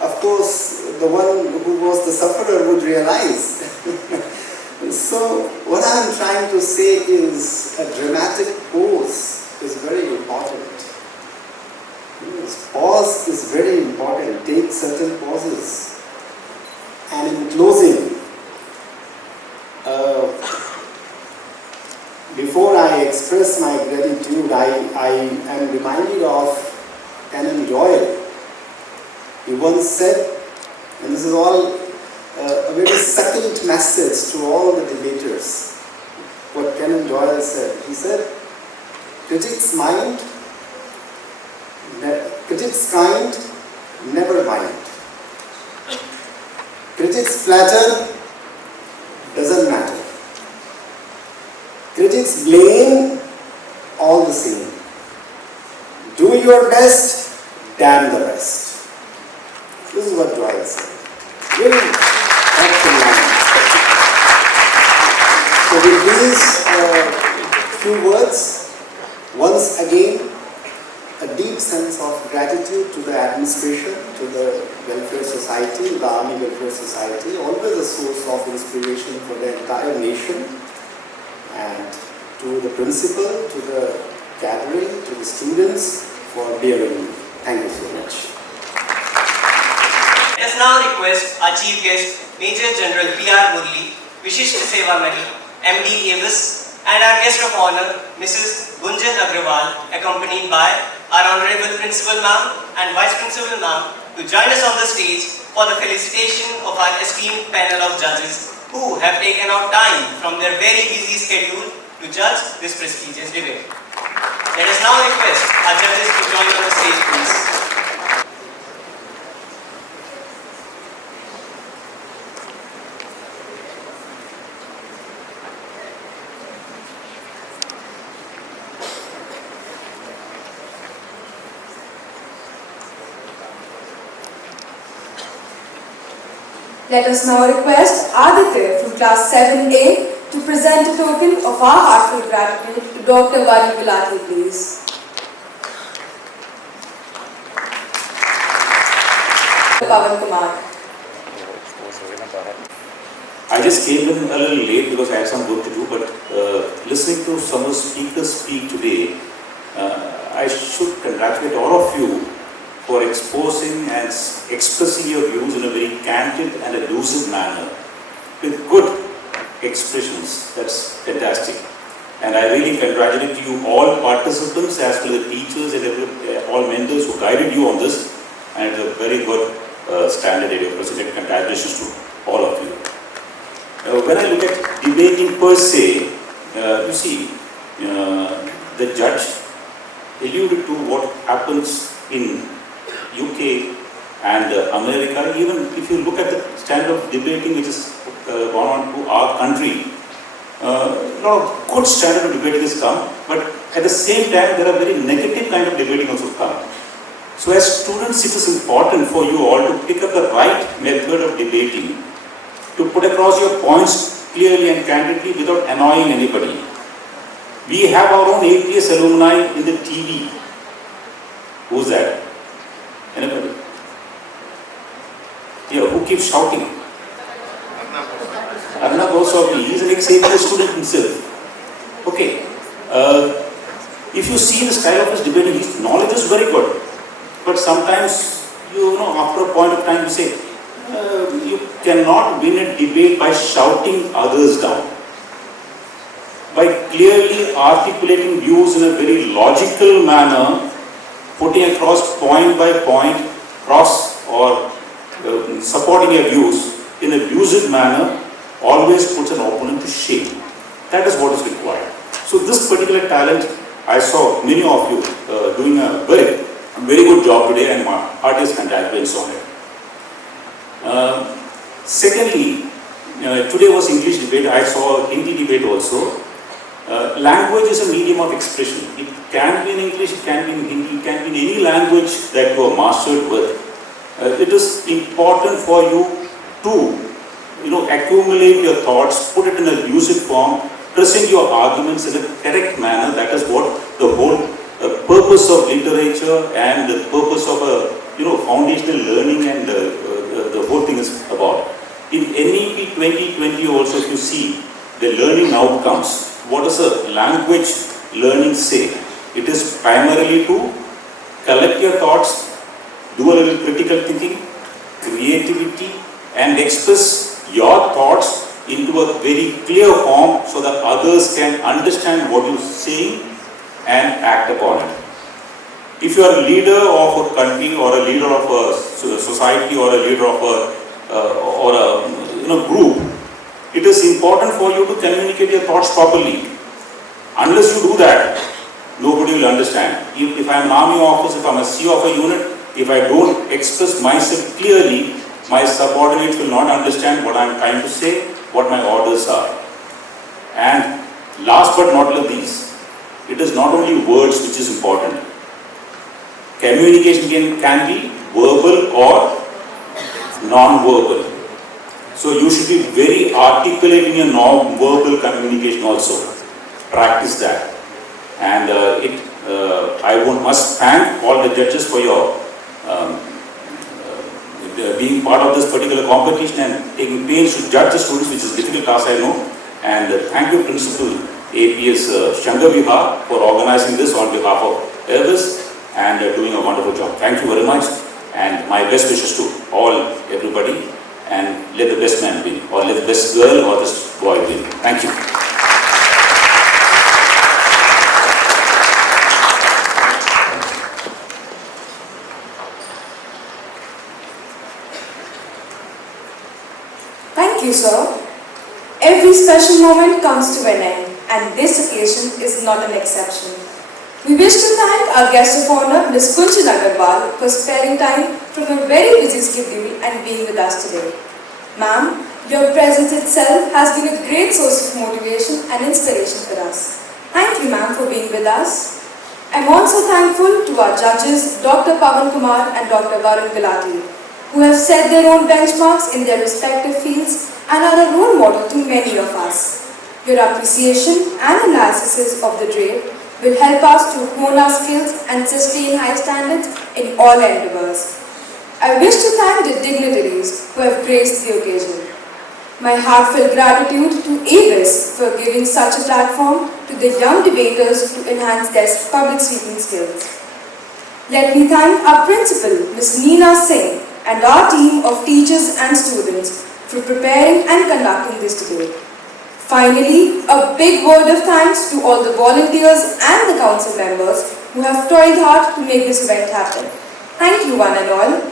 Of course, the one who was the sufferer would realize. So, what I am trying to say is a dramatic pause is very important. Pause is very important. Take certain pauses. And in closing, before I express my gratitude, I am reminded of Conan Doyle. He once said, and this is all a very succulent message to all the debaters, what Conan Doyle said. He said, critics' kind never mind. Critics flatter, doesn't matter. Critics blame, all the same. Do your best, damn the rest. This is what Doyle said. Very helpful line. So with these few words, once again, a deep sense of gratitude to the administration, to the welfare society, the Army Welfare Society, always a source of inspiration for the entire nation, and to the principal, to the gathering, to the students for bearing me. Thank you so much. Let us now request our Chief Guest, Major General P.R. Murli, Vishisht Seva Mani, MD Avis, and our Guest of Honor, Mrs. Gunjan Agrawal, accompanied by our Honorable Principal Ma'am and Vice Principal Ma'am, to join us on the stage for the felicitation of our esteemed panel of judges who have taken out time from their very busy schedule to judge this prestigious debate. Let us now request our judges to join on the stage, please. Let us now request Aditya from class 7A to present a token of our heartfelt gratitude to Dr. Varun Gulati, please. Pavan Kumar. I just came in a little late because I had some work to do, but listening to some of the speakers speak today, I should congratulate all of you for exposing and expressing your views in a very candid and elusive manner with good expressions. That's fantastic. And I really congratulate you all participants as well as the teachers and all mentors who guided you on this. And it's a very good standard that you have presented. Congratulations to all of you. When I look at debating per se, you see, the judge alluded to what happens in UK and America. Even if you look at the standard of debating which has gone on to our country, a lot of good standard of debating has come, but at the same time there are very negative kind of debating also come. So as students, it is important for you all to pick up the right method of debating, to put across your points clearly and candidly without annoying anybody. We have our own APS alumni in the TV. Who's that? Anybody? Yeah, who keeps shouting? Arnab Goswami, he's an ex-APS student himself. Okay. If you see the style of his debating, his knowledge is very good. But sometimes, you know, after a point of time, you say, you cannot win a debate by shouting others down. By clearly articulating views in a very logical manner, putting across point by point, supporting your views in a lucid manner, always puts an opponent to shame. That is what is required. So this particular talent, I saw many of you doing a very good job today, and my heart is congratulations on it. Secondly, today was English debate. I saw Hindi debate also. Language is a medium of expression. It can be in English, it can be in Hindi, it can be in any language that you are mastered with. It is important for you to, accumulate your thoughts, put it in a lucid form, present your arguments in a correct manner. That is what the whole purpose of literature and the purpose of foundational learning and the whole thing is about. In NEP 2020 also, if you see the learning outcomes, what does a language learning say? It is primarily to collect your thoughts, do a little critical thinking, creativity, and express your thoughts into a very clear form so that others can understand what you're saying and act upon it. If you are a leader of a country or a leader of a society or a leader of a group, it is important for you to communicate your thoughts properly. Unless you do that, nobody will understand. If I am an army officer, if I am a CEO of a unit, if I don't express myself clearly, my subordinates will not understand what I am trying to say, what my orders are. And last but not least, it is not only words which is important. Communication can be verbal or non-verbal. So you should be very articulate in your non-verbal communication also. Practice that. And I must thank all the judges for your being part of this particular competition and taking pains to judge the students, which is a difficult task, I know. And thank you, Principal APS Shankar VIHAR, for organizing this on behalf of Elvis and doing a wonderful job. Thank you very much, and my best wishes to everybody, and let the best man win, or let the best girl or this boy win. Thank you. Thank you, sir. Every special moment comes to an end, and this occasion is not an exception. We wish to thank our guest of honor, Ms. Kunchan Agarwal, for sparing time from a very busy schedule and being with us today. Ma'am, your presence itself has been a great source of motivation and inspiration for us. Thank you, ma'am, for being with us. I'm also thankful to our judges, Dr. Pavan Kumar and Dr. Varun Gulati, who have set their own benchmarks in their respective fields and are a role model to many of us. Your appreciation and analysis of the drape will help us to hone our skills and sustain high standards in all endeavors. I wish to thank the dignitaries who have graced the occasion. My heartfelt gratitude to AVIS for giving such a platform to the young debaters to enhance their public speaking skills. Let me thank our principal, Ms. Neena Singh, and our team of teachers and students for preparing and conducting this debate. Finally, a big word of thanks to all the volunteers and the council members who have toiled hard to make this event happen. Thank you one and all.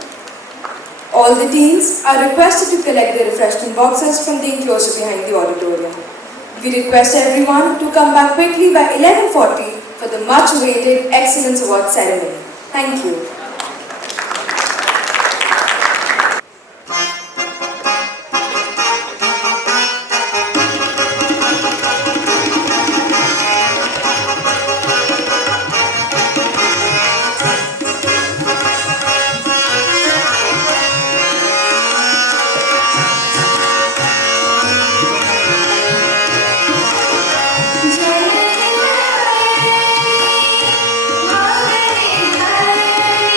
All the teams are requested to collect their refreshment boxes from the enclosure behind the auditorium. We request everyone to come back quickly by 11:40 for the much-awaited Excellence Award ceremony. Thank you. Jai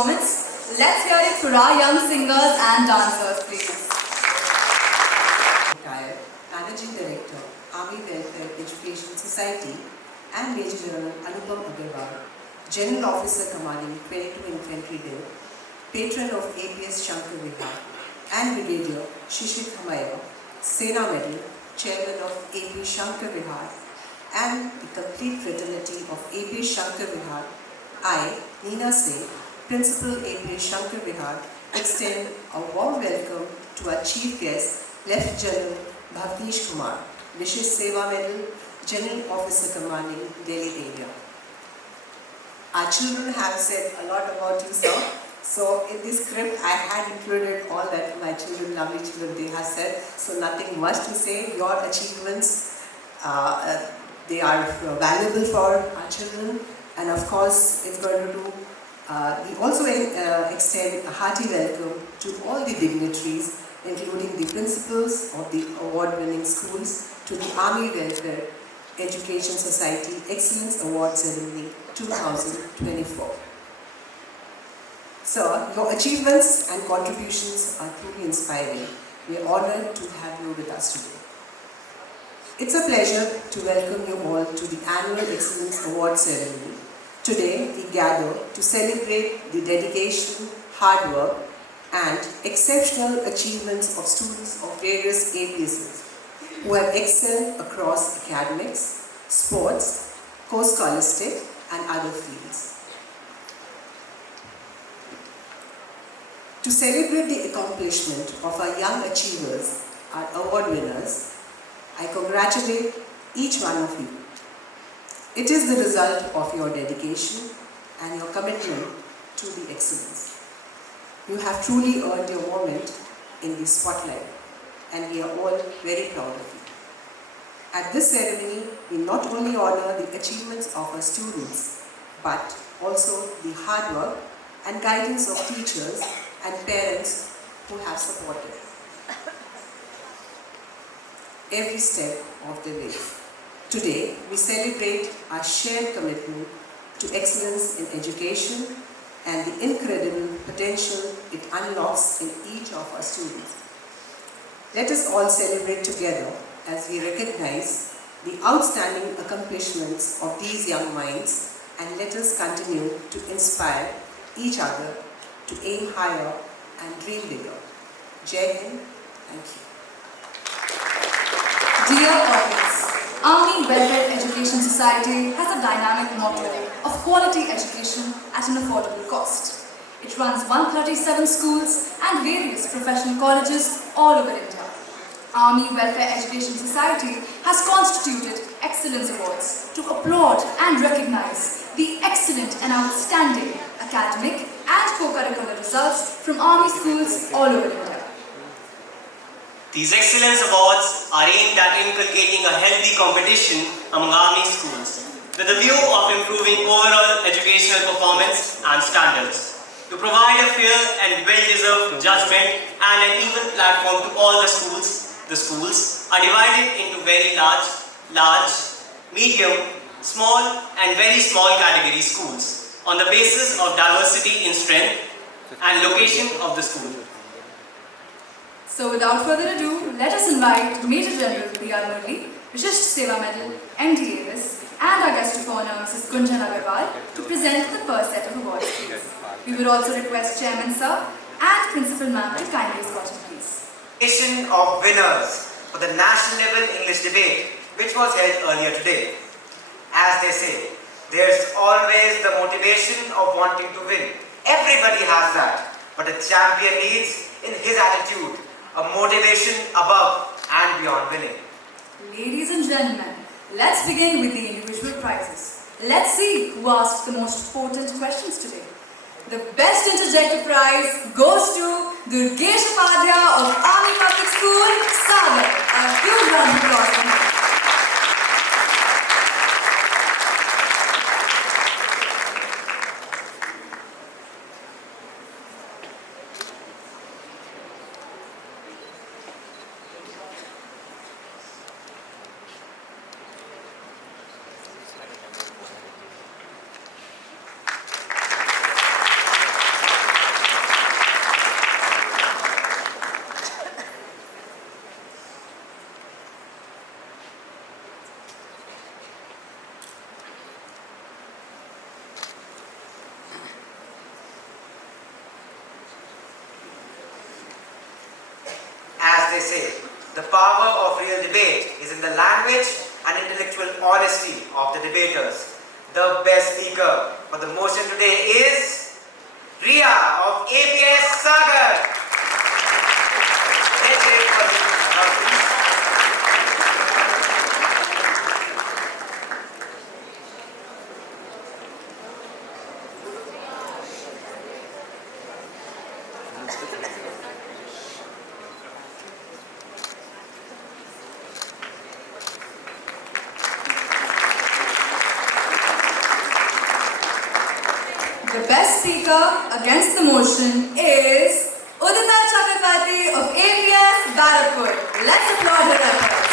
performance. Let's hear it for our young singers and dancers, please. Retired Managing Director, Army Welfare Education Society, and Major General Anupam Agarwal, General Officer Commanding 22 Infantry Div, Patron of APS Shankar VIHAR, and Brigadier Shishir Khamaya, Sena Medal, Chairman of APS Shankar VIHAR, and the complete fraternity of APS Shankar VIHAR, I, Neena Singh, Principal APS Shankar VIHAR, extend a warm welcome to our Chief Guest, Lieutenant General Bhavnesh Kumar, Vishesh Seva Medal, General Officer Commanding Delhi Area. Our children have said a lot about you, sir. So in this script, I had included all that my children, lovely children, they have said. So nothing much to say. Your achievements, they are valuable for our children. And of course, it's going to do, we also extend a hearty welcome to all the dignitaries, including the principals of the award-winning schools, to the Army Welfare Education Society Excellence Award Ceremony 2024. Sir, your achievements and contributions are truly inspiring. We are honored to have you with us today. It's a pleasure to welcome you all to the Annual Excellence Award Ceremony. Today, we gather to celebrate the dedication, hard work, and exceptional achievements of students of various APSs who have excelled across academics, sports, co-scholastic, and other fields. To celebrate the accomplishment of our young achievers, our award winners, I congratulate each one of you. It is the result of your dedication and your commitment to the excellence. You have truly earned your moment in the spotlight, and we are all very proud of you. At this ceremony, we not only honor the achievements of our students, but also the hard work and guidance of teachers and parents who have supported every step of the way. Today, we celebrate our shared commitment to excellence in education and the incredible potential it unlocks in each of our students. Let us all celebrate together as we recognize the outstanding accomplishments of these young minds, and let us continue to inspire each other to aim higher and dream bigger. Jai Hind, thank you. Dear audience, Army Welfare Education Society has a dynamic motto of quality education at an affordable cost. It runs 137 schools and various professional colleges all over India. Army Welfare Education Society has constituted Excellence Awards to applaud and recognize the excellent and outstanding academic and co-curricular results from Army schools all over India. These Excellence Awards are aimed at inculcating a healthy competition among Army schools with a view of improving overall educational performance and standards, to provide a fair and well-deserved judgment and an even platform to all the schools. The schools are divided into very large, medium, small and very small category schools on the basis of diversity in strength and location of the school. So without further ado, let us invite Major General B.R. Murli, Vishesh Seva Medal, MD Avis, and our guest of honor, Mrs. Gunjan Agarwal, to present the first set of awards, please. We would also request Chairman Sir and Principal Ma'am to kindly escort him, please. Of winners for the national level English debate, which was held earlier today. As they say, there's always the motivation of wanting to win. Everybody has that, but a champion needs, in his attitude, a motivation above and beyond winning. Ladies and gentlemen, let's begin with the individual prizes. Let's see who asked the most potent questions today. The best interjector prize goes to Durgesh Upadhyaya of Army Public School, Sagar. A huge round of applause for him. they say, the power of real debate is in the language and intellectual honesty of the debaters. The best speaker for the motion today is Ria of APS Sagar. Let's hear it for you. The best speaker against the motion is Udita Chakrabarti of APS Barakpur. Let's applaud her efforts.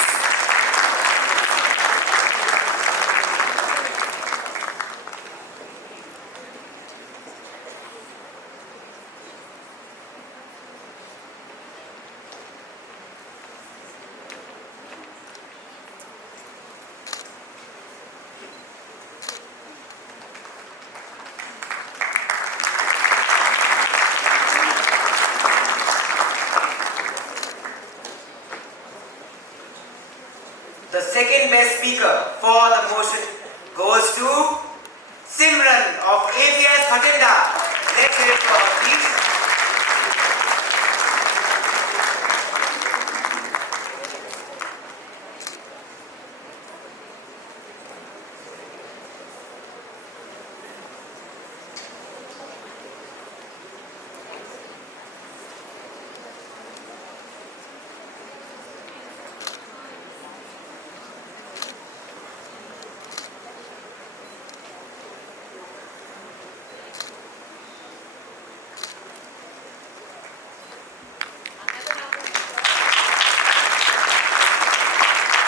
The second best speaker for the motion goes to Simran of APS Bhatinda. Let's hear it for her, please.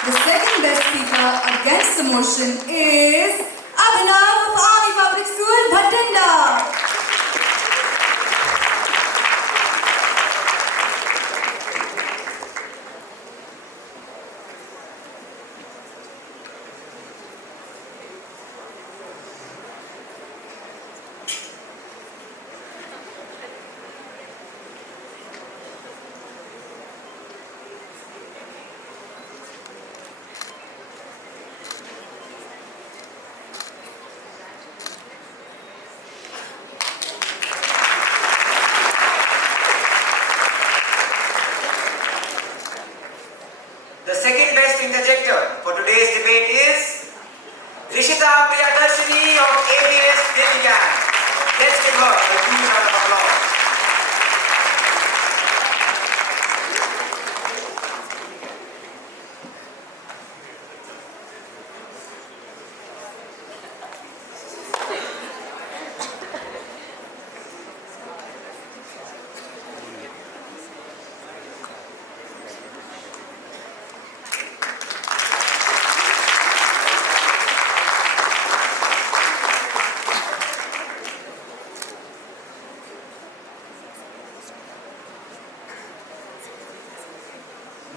The second best speaker against the motion is Abhinav of Army Public School, Bhatinda. The second best interjector for today's debate is Rishita Priyadarshini of ABS Dilligan. Let's give her a huge round of applause.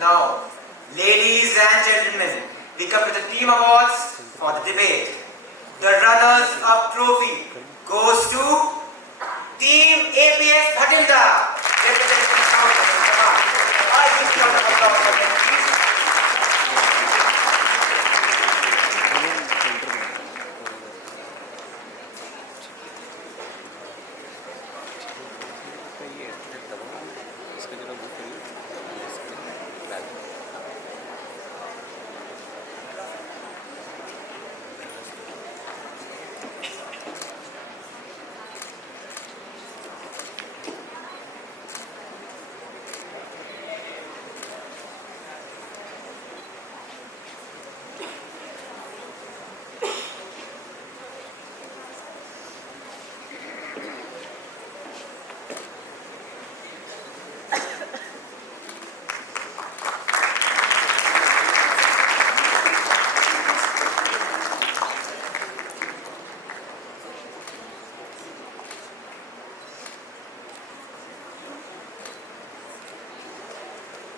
Now, ladies and gentlemen, we come to the team awards for the debate. The runners-up trophy goes to Team APS Bhatinda. I give you a round of applause for them, please.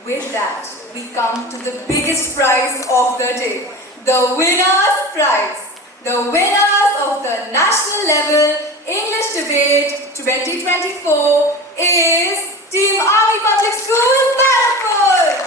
With that, we come to the biggest prize of the day, the winner's prize. The winners of the National Level English Debate 2024 is Team Army Public School, Barakpur.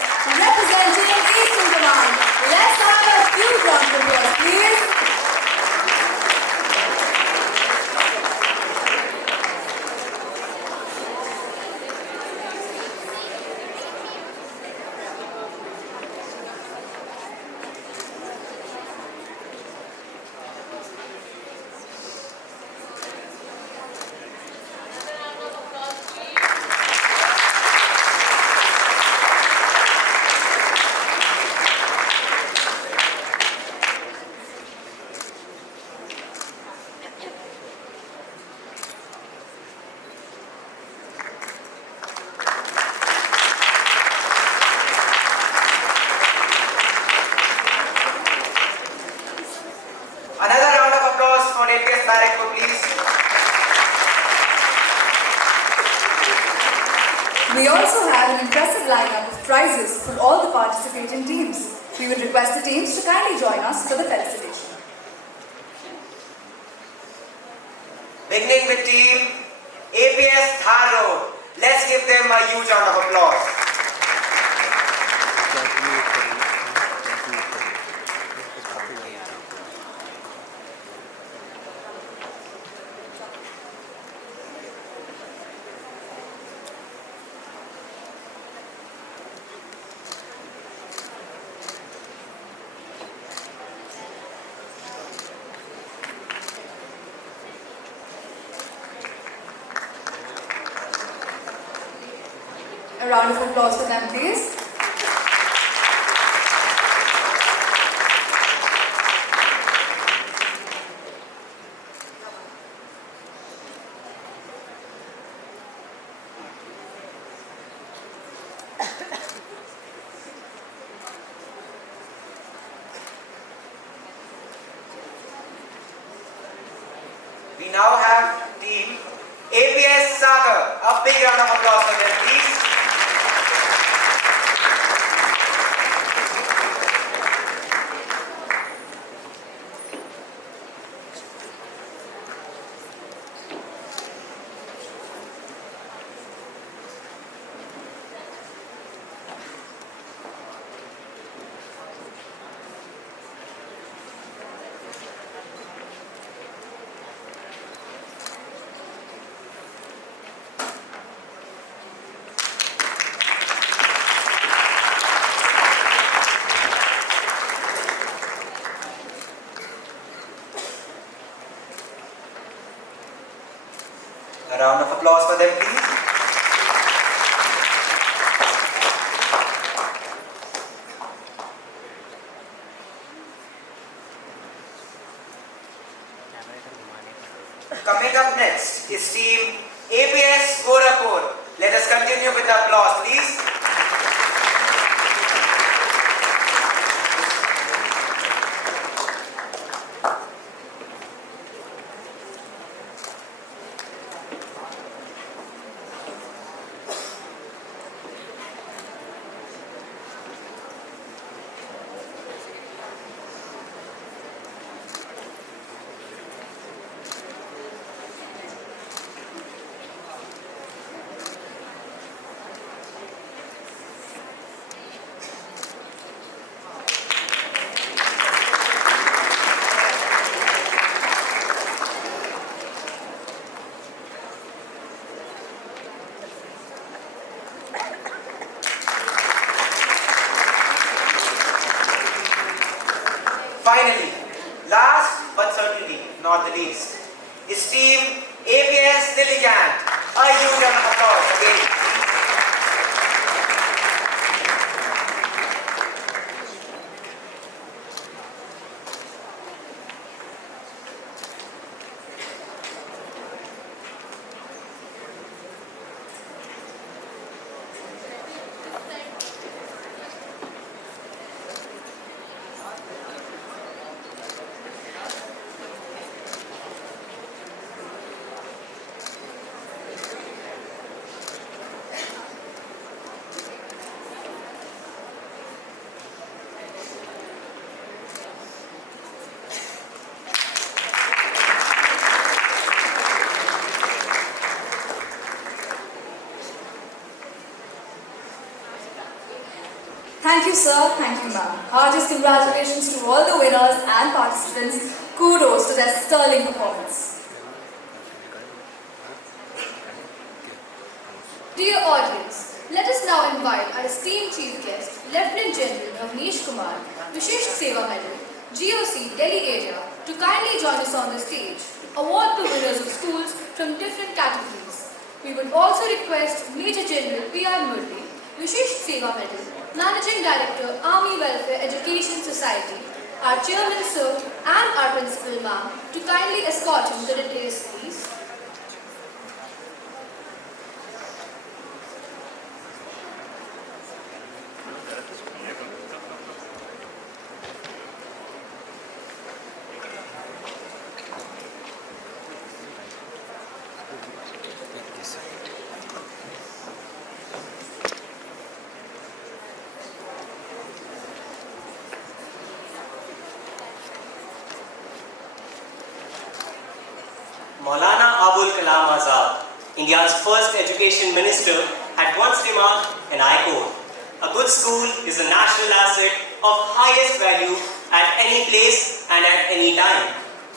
We also have an impressive lineup of prizes for all the participating teams. We would request the teams to kindly join us for the felicitation. Beginning with team APS VIHAR. Let's give them a huge round of applause. A round of applause for them, please. We now have team APS Sagar. A big round of applause for them, please. A round of applause for them, please. Coming up next is team APS Gorakhpur. Let us continue with the applause, please. Finally, last but certainly not the least, is team APS Diligent. A huge round of applause again. Thank you, sir. Thank you, ma'am. Heartiest congratulations to all the winners and participants. Kudos to their sterling performance. Dear audience, let us now invite our esteemed chief guest, Lieutenant General Navneesh Kumar, Vishesh Seva Medal, GOC Delhi area, to kindly join us on the stage to award the winners of schools from different categories. We would also request Major General P.R. Murthy, Vishesh Seva Medal, Managing Director, Army Welfare Education Society, our Chairman Sir and our Principal Ma'am to kindly escort him to the dais, please. India's first education minister, had once remarked, and I quote, "A good school is a national asset of highest value at any place and at any time.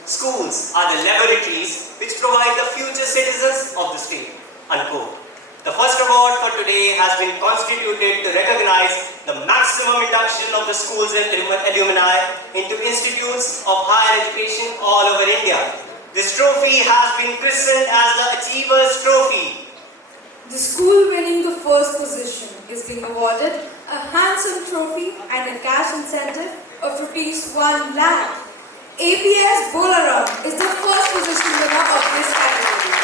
Schools are the laboratories which provide the future citizens of the state." Unquote. The first award for today has been constituted to recognize the maximum induction of the school's alumni into institutes of higher education all over India. This trophy has been christened as the Achievers Trophy. The school winning the first position is being awarded a handsome trophy and a cash incentive of rupees 1 lakh. APS Bolaram is the first position winner of this category.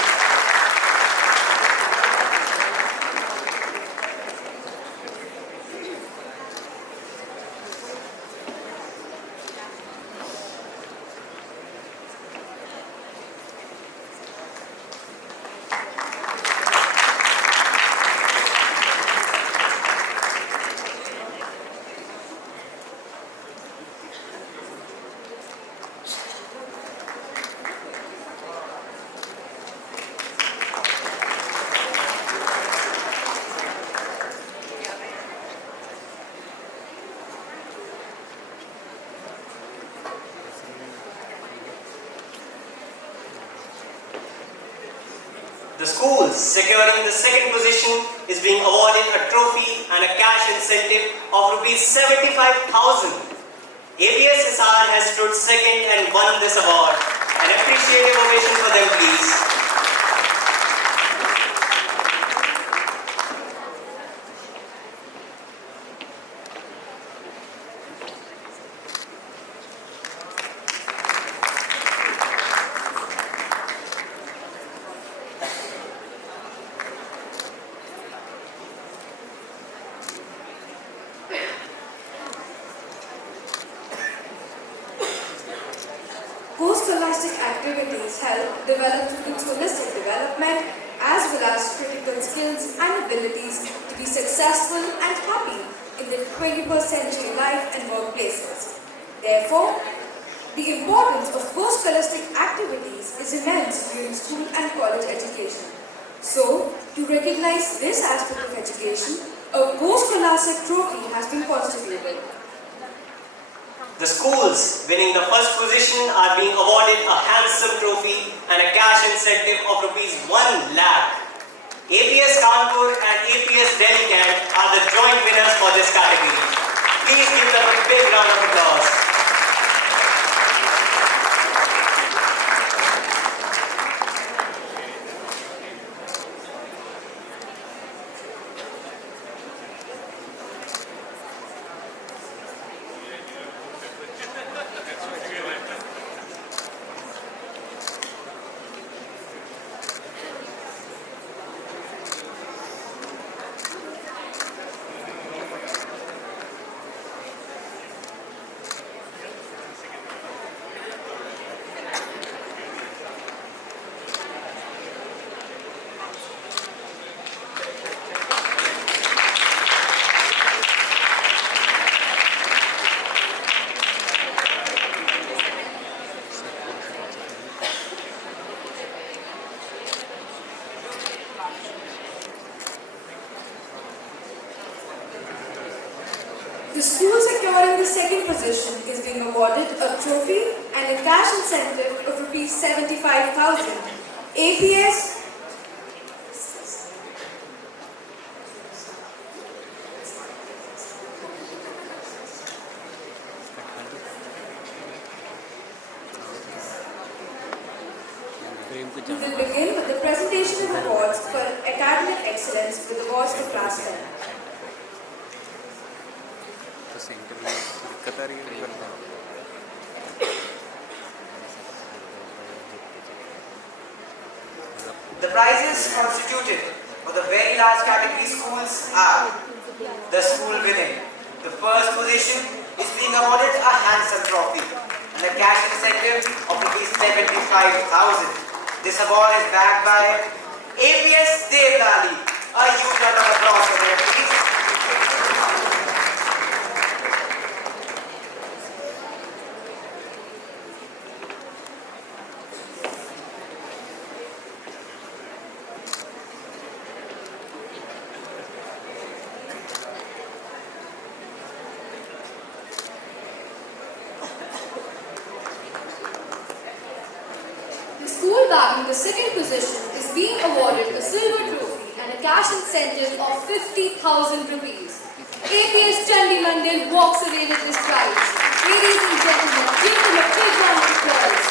The schools securing the second position is being awarded a trophy and a cash incentive of rupees 75,000. ABSSR has stood second and won this award. An appreciative ovation for them, please. Scholastic activities help develop students' holistic development as well as critical skills and abilities to be successful and happy in the 21st century life and workplaces. Therefore, the importance of post-scholastic activities is immense during school and college education. So, to recognize this aspect of education, a post-scholastic trophy has been constituted. The schools winning the first position are being awarded a handsome trophy and a cash incentive of rupees 1 lakh. APS Kanpur and APS Delhi Camp are the joint winners for this category. Please give them a big round of applause. The school securing the second position is being awarded a trophy and a cash incentive of rupees 75,000. APS We will begin with the presentation of awards for academic excellence with awards for class 10. The prizes constituted for the very large category schools are the school winning. The first position is being awarded a handsome trophy and a cash incentive of rupees 75,000. This award is backed by APS Devlali. A huge round of applause for them, please. second position is being awarded a silver trophy and a cash incentive of 50,000 rupees. APS Chandi Mandil walks away with this prize. Ladies and gentlemen, give them a big round of applause.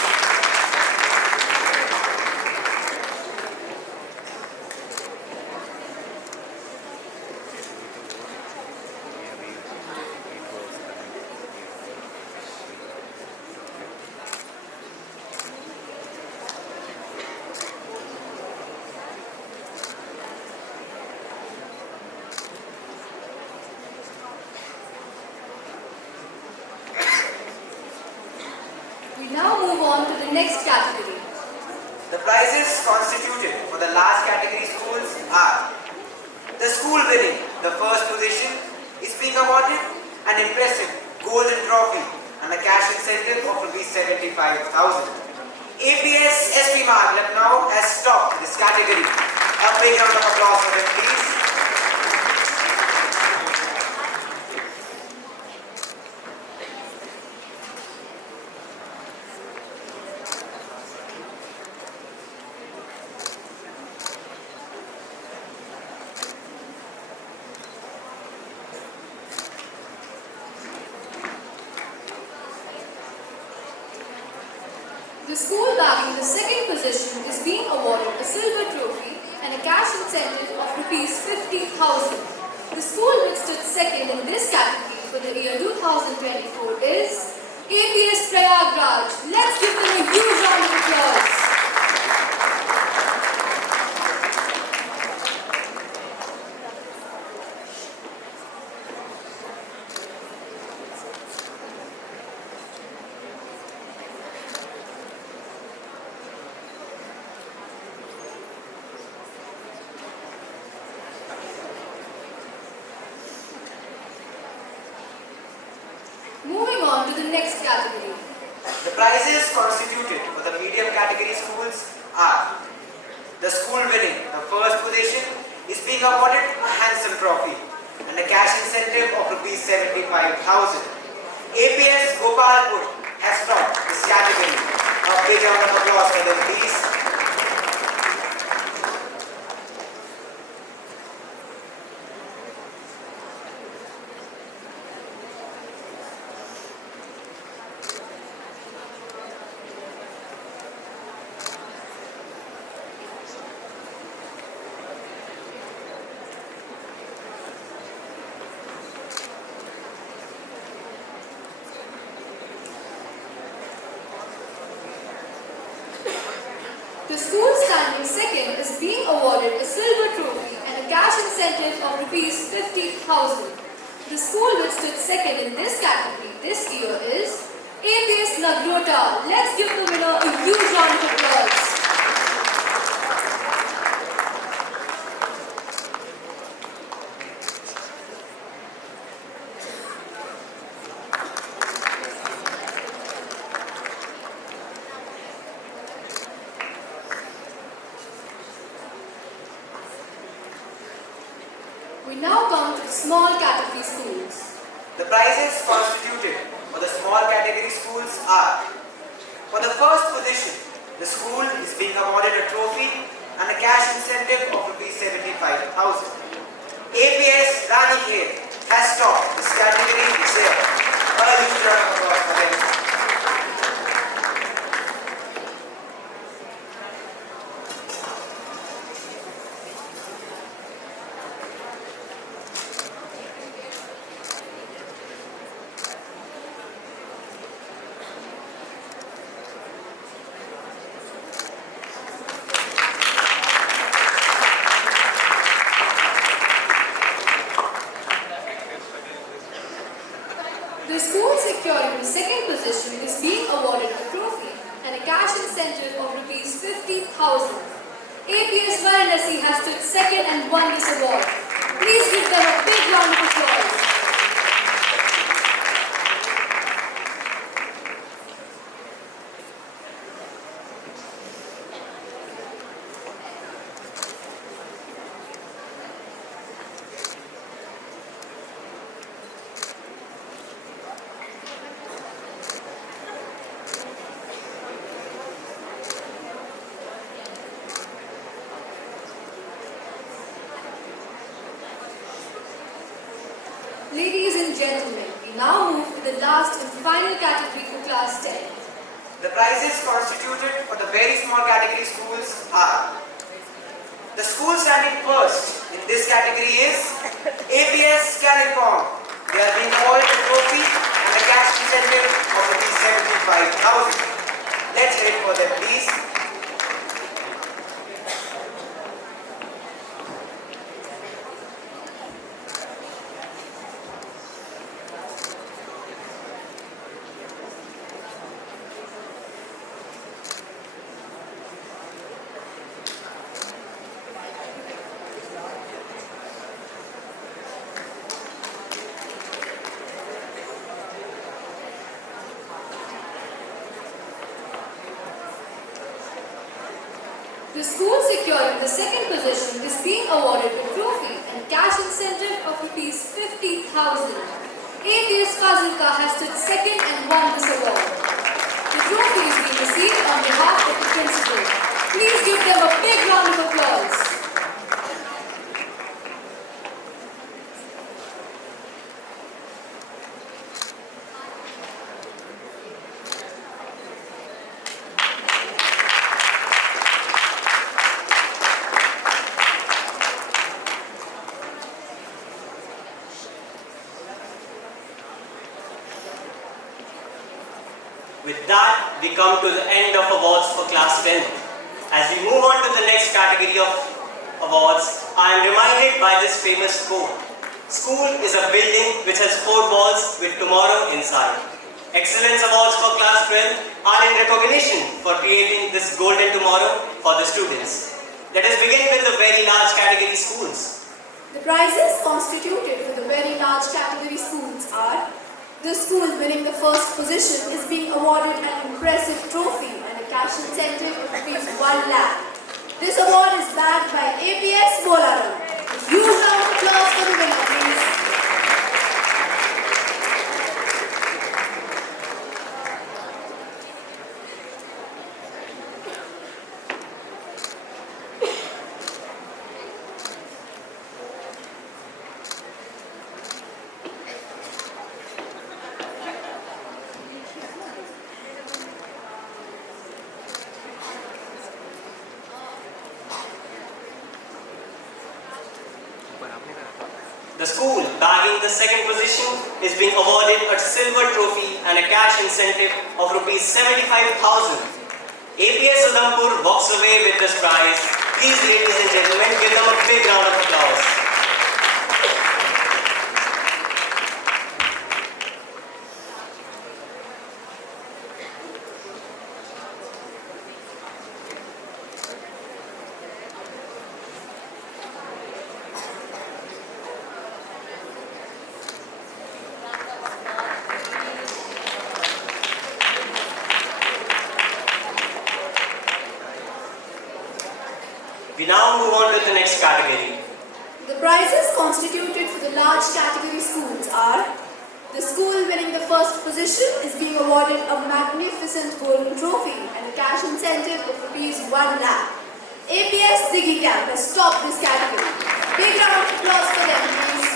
We now move on to the next category. The prizes constituted for the last category schools are: the school winning the first position is being awarded an impressive golden trophy and a cash incentive of Rs 75,000. APS SP Marg Lucknow has topped this category. A big round of applause for them, please. The school bagging the second position is being awarded a silver trophy and a cash incentive of Rs 50,000. The school which stood second in this category for the year 2024 is APS Prayagraj. Let's give them a huge round of applause. Moving on to the next category. The prizes constituted for the medium category schools are: the school winning the first position is being awarded a handsome trophy and a cash incentive of Rs 75,000. APS Gopalpur has topped this category. A big round of applause for them, please. The school standing second is being awarded a silver trophy and a cash incentive of Rs 50,000. The school which stood second in this category this year is APS Nagrota. Let's give the winner a huge round of applause. We now come to the small category schools. The prizes constituted for the small category schools are: for the first position, the school is being awarded a trophy and a cash incentive of Rs 75,000. APS Ranikhet has topped this category this year. A huge round of applause for them. The school securing the second position is being awarded a trophy and a cash incentive of Rs 50,000. APS Varanasi has stood second and won this award. Please give them a big round of applause. Ladies and gentlemen, we now move to the last and final category for class 10. The prizes constituted for the very small category schools are: the school standing first in this category is APS Californ. They are being awarded a trophy and a cash incentive of ₹75,000. Let's hear it for them, please. The school securing the second position is being awarded a trophy and cash incentive of ₹50,000. APS Fazilka has stood second and won this award. The trophy is being received on behalf of the principal. Please give them a big round of applause. With that, we come to the end of awards for class 10. As we move on to the next category of awards, I am reminded by this famous quote: "School is a building which has 4 walls with tomorrow inside." Excellence awards for class 12 are in recognition for creating this golden tomorrow for the students. Let us begin with the very large category schools. The prizes constituted for the very large category schools are: the school winning the first position is being awarded an impressive trophy and a cash incentive of ₹1 lakh. This award is backed by APS Bolaram. A huge round of applause for the winner, please. The school bagging the second position is being awarded a silver trophy and a cash incentive of ₹75,000. APS Udhampur walks away with this prize. Please, ladies and gentlemen, give them a big round of applause. We now move on to the next category. The prizes constituted for the large category schools are: the school winning the first position is being awarded a magnificent golden trophy and a cash incentive of ₹1 lakh. APS Diggy Camp has topped this category. Big round of applause for them, please.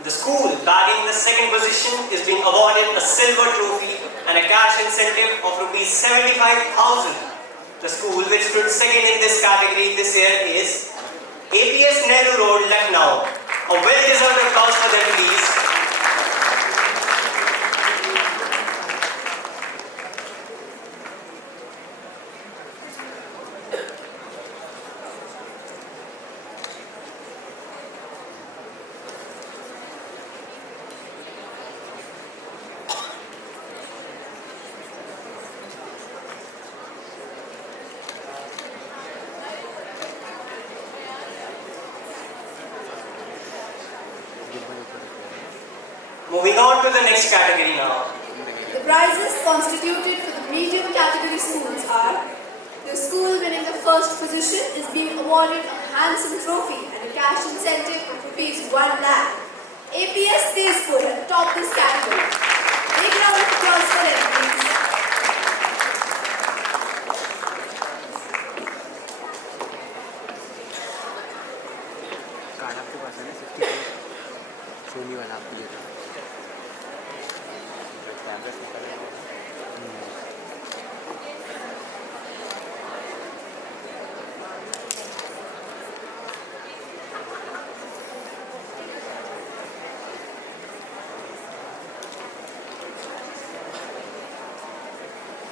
The school bagging the second position is being awarded a silver trophy and a cash incentive of ₹75,000. The school which stood second in this category this year is APS Nehru Road, Lucknow. A well-deserved applause for them, please. Moving on to the next category now. The prizes constituted for the medium category schools are: the school winning the first position is being awarded a handsome trophy and a cash incentive of rupees 1 lakh. APS Tezpur had topped this category. Big round of applause for them, please. Soni वाला आपको ये था camera निकल रहा है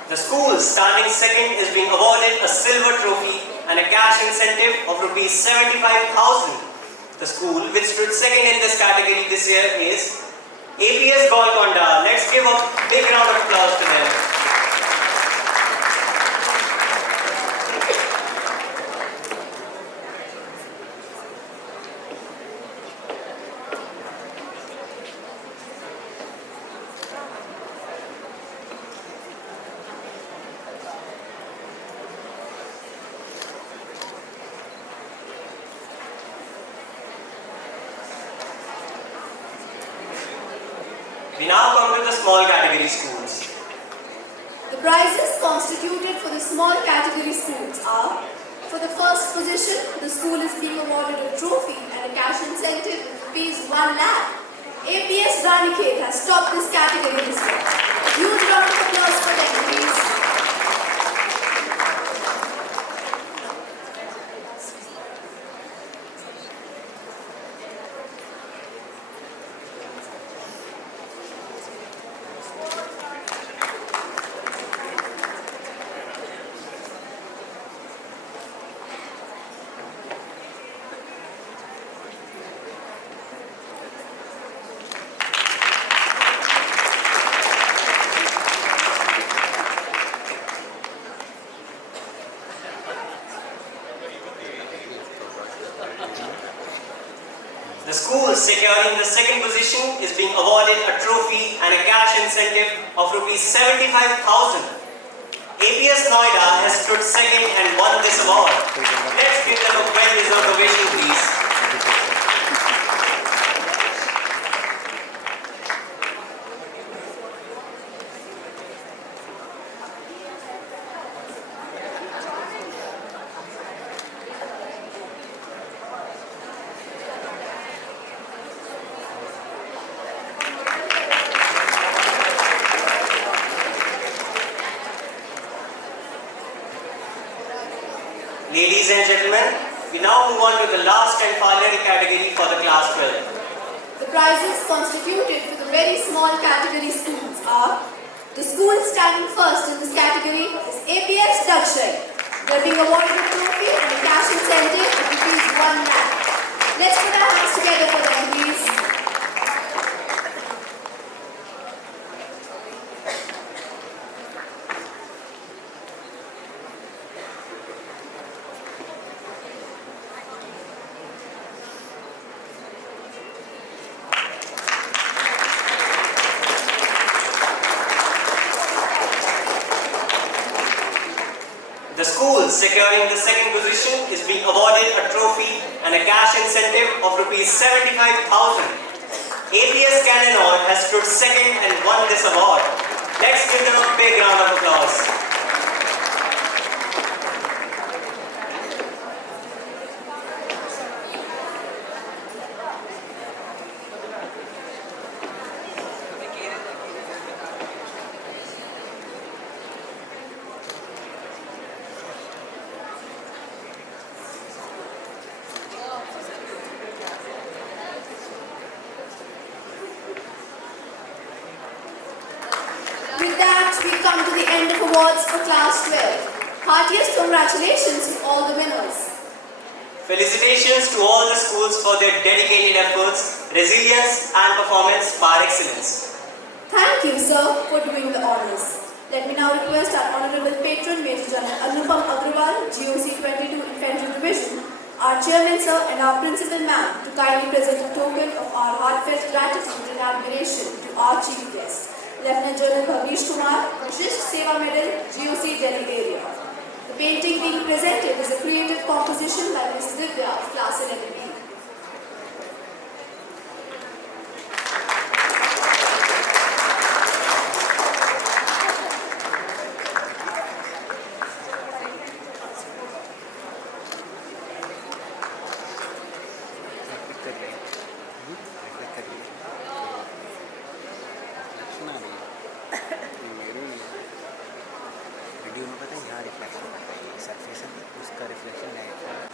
The school standing second is being awarded a silver trophy and a cash incentive of rupees 75,000. The school which stood second in this category this year is APS Golconda. Let's give a big round of applause to them. We now come to the small category schools. The prizes constituted for the small category schools are: for the first position, the school is being awarded a trophy and a cash incentive of rupees 1 lakh. APS Raniket has topped this category this year. A huge round of applause for them, please. The school securing the second position is being awarded a trophy and a cash incentive of rupees 75,000. APS Noida has stood second and won this award. Let's give them a well-deserved ovation, please. Ladies and gentlemen, we now move on to the last and final category for the class 12. The prizes constituted for the very small category schools are: the school standing first in this category is APS Dakshay. They are being awarded a trophy and a cash incentive of rupees 1 lakh. Let's put our hands together for them, please. The school securing the second position is being awarded a trophy and a cash incentive of rupees 75,000. APS Cananor has stood second and won this award. Let's give them a big round of applause. With that, we come to the end of awards for class 12. Heartiest congratulations to all the winners. Felicitations to all the schools for their dedicated efforts, resilience and performance par excellence. Thank you, sir, for doing the honors. Let me now request our Honorable Patron, Major General Anupam Agrawal, GOC 22 Infantry Division, our Chairman, sir, and our Principal Ma'am to kindly present a token of our heartfelt gratitude and admiration donation to our chief guest, Lieutenant General Bhavish Kumar, Vishisht Seva Medal, GOC Delhi area. The painting being presented is a creative composition by Ms. Divya of Class 11B.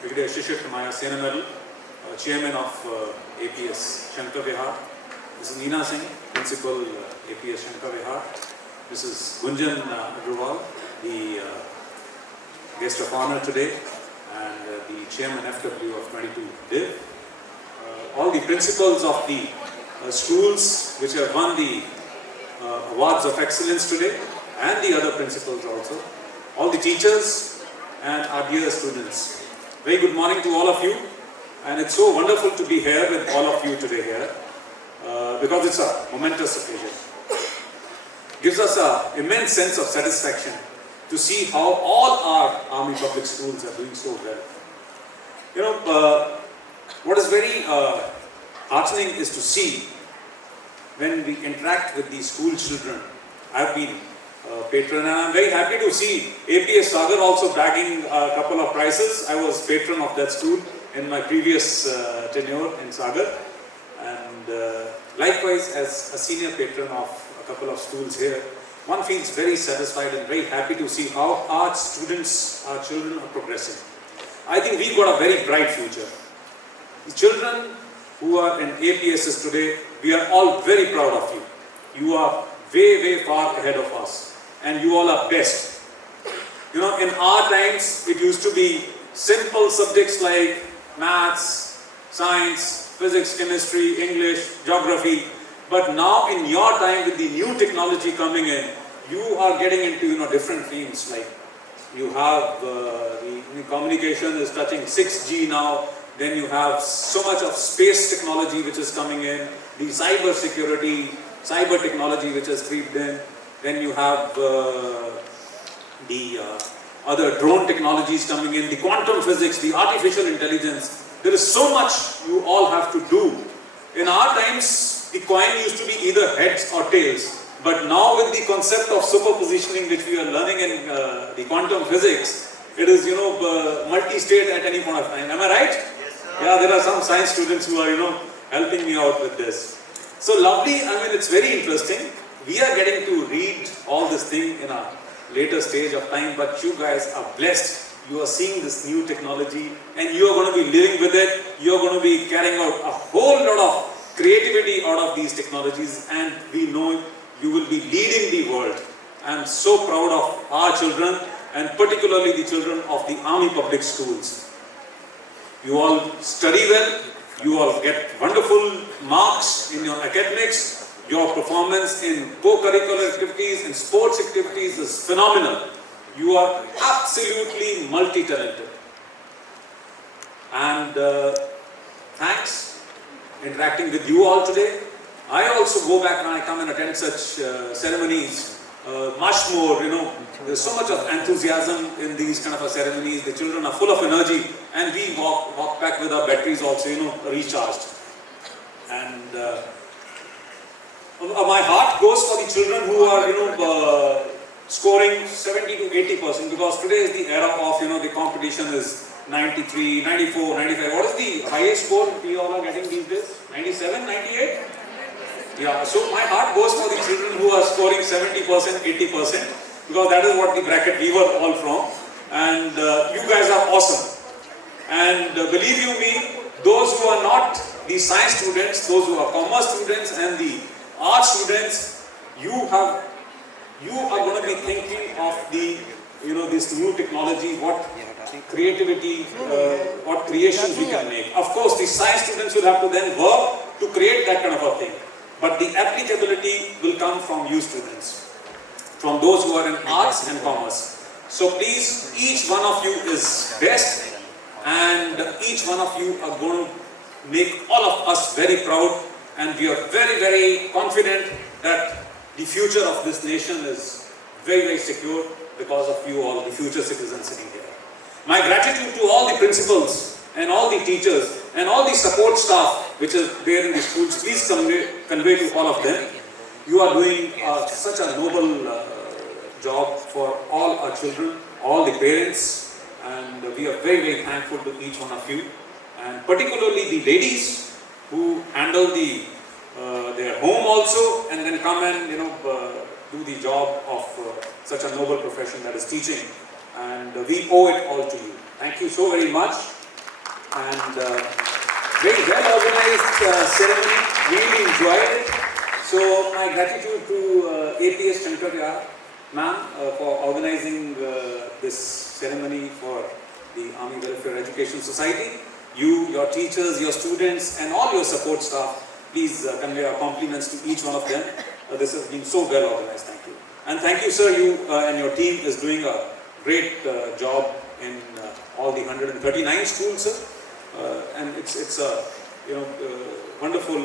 Brigadier Shishir Maya Sena Medal, Chairman of APS Shankar VIHAR, Mrs. Neena Singh, Principal APS Shankar VIHAR, Mrs. Gunjan Agrawal, the guest of honor today, and the Chairman FW of 22 Div, all the principals of the schools which have won the awards of excellence today, and the other principals also, all the teachers and our dear students. Very good morning to all of you, and it's so wonderful to be here with all of you today here, because it's a momentous occasion. Gives us an immense sense of satisfaction to see how all our Army public schools are doing so well. You know, what is very heartening is to see when we interact with these school children. I've been patron, and I'm very happy to see APS Sagar also bagging a couple of prizes. I was patron of that school in my previous tenure in Sagar, and likewise as a senior patron of a couple of schools here, one feels very satisfied and very happy to see how our students, our children are progressing. I think we've got a very bright future. The children who are in APSs today, we are all very proud of you. You are way far ahead of us, and you all are best. You know, in our times, it used to be simple subjects like maths, science, physics, chemistry, English, geography. But now in your time, with the new technology coming in, you are getting into, you know, different themes. Like you have the communication is touching 6G now. Then you have so much of space technology which is coming in, the cyber security, cyber technology which has creeped in. Then you have the other drone technologies coming in, the quantum physics, the artificial intelligence. There is so much you all have to do. In our times, the coin used to be either heads or tails. But now with the concept of superpositioning which we are learning in the quantum physics, it is, you know, multi-state at any point of time. Am I right? Yes, sir. Yeah, there are some science students who are, you know, helping me out with this. So lovely, I mean, it's very interesting. We are getting to read all this thing in a later stage of time, but you guys are blessed. You are seeing this new technology and you are going to be living with it. You are going to be carrying out a whole lot of creativity out of these technologies, and we know you will be leading the world. I am so proud of our children, and particularly the children of the Army public schools. You all study well, you all get wonderful marks in your academics. Your performance in co-curricular activities and sports activities is phenomenal. You are absolutely multi-talented. And thanks interacting with you all today. I also go back when I come and attend such ceremonies, much more, you know, there's so much of enthusiasm in these kind of ceremonies. The children are full of energy, and we walk back with our batteries also, you know, recharged. And my heart goes for the children who are, you know, scoring 70 to 80%, because today is the era of, you know, the competition is 93, 94, 95. What is the highest score we all are getting these days? 97, 98? Yeah, so my heart goes for the children who are scoring 70%, 80%, because that is what the bracket we were all from. And you guys are awesome. And believe you me, those who are not the science students, those who are commerce students and the art students, you are going to be thinking of the, you know, this new technology, what creativity, what creations we can make. Of course, the science students will have to then work to create that kind of a thing. But the applicability will come from you students, from those who are in arts and commerce. So please, each one of you is best, and each one of you are going to make all of us very proud and we are very, very confident that the future of this nation is very, very secure because of you all, the future citizens sitting here. My gratitude to all the principals and all the teachers and all the support staff which is there in the schools. Please convey to all of them. You are doing such a noble job for all our children, all the parents, and we are very, very thankful to each one of you, and particularly the ladies who handle their home also and then come and do the job of such a noble profession that is teaching, and we owe it all to you. Thank you so very much, and very well organized ceremony, really enjoyed it. So my gratitude to APS Shankar ma'am for organizing this ceremony for the Army Welfare Education Society. You, your teachers, your students and all your support staff, please convey our compliments to each one of them. This has been so well organized, thank you. And thank you sir, you and your team is doing a great job in all the 139 schools, sir. And it's a wonderful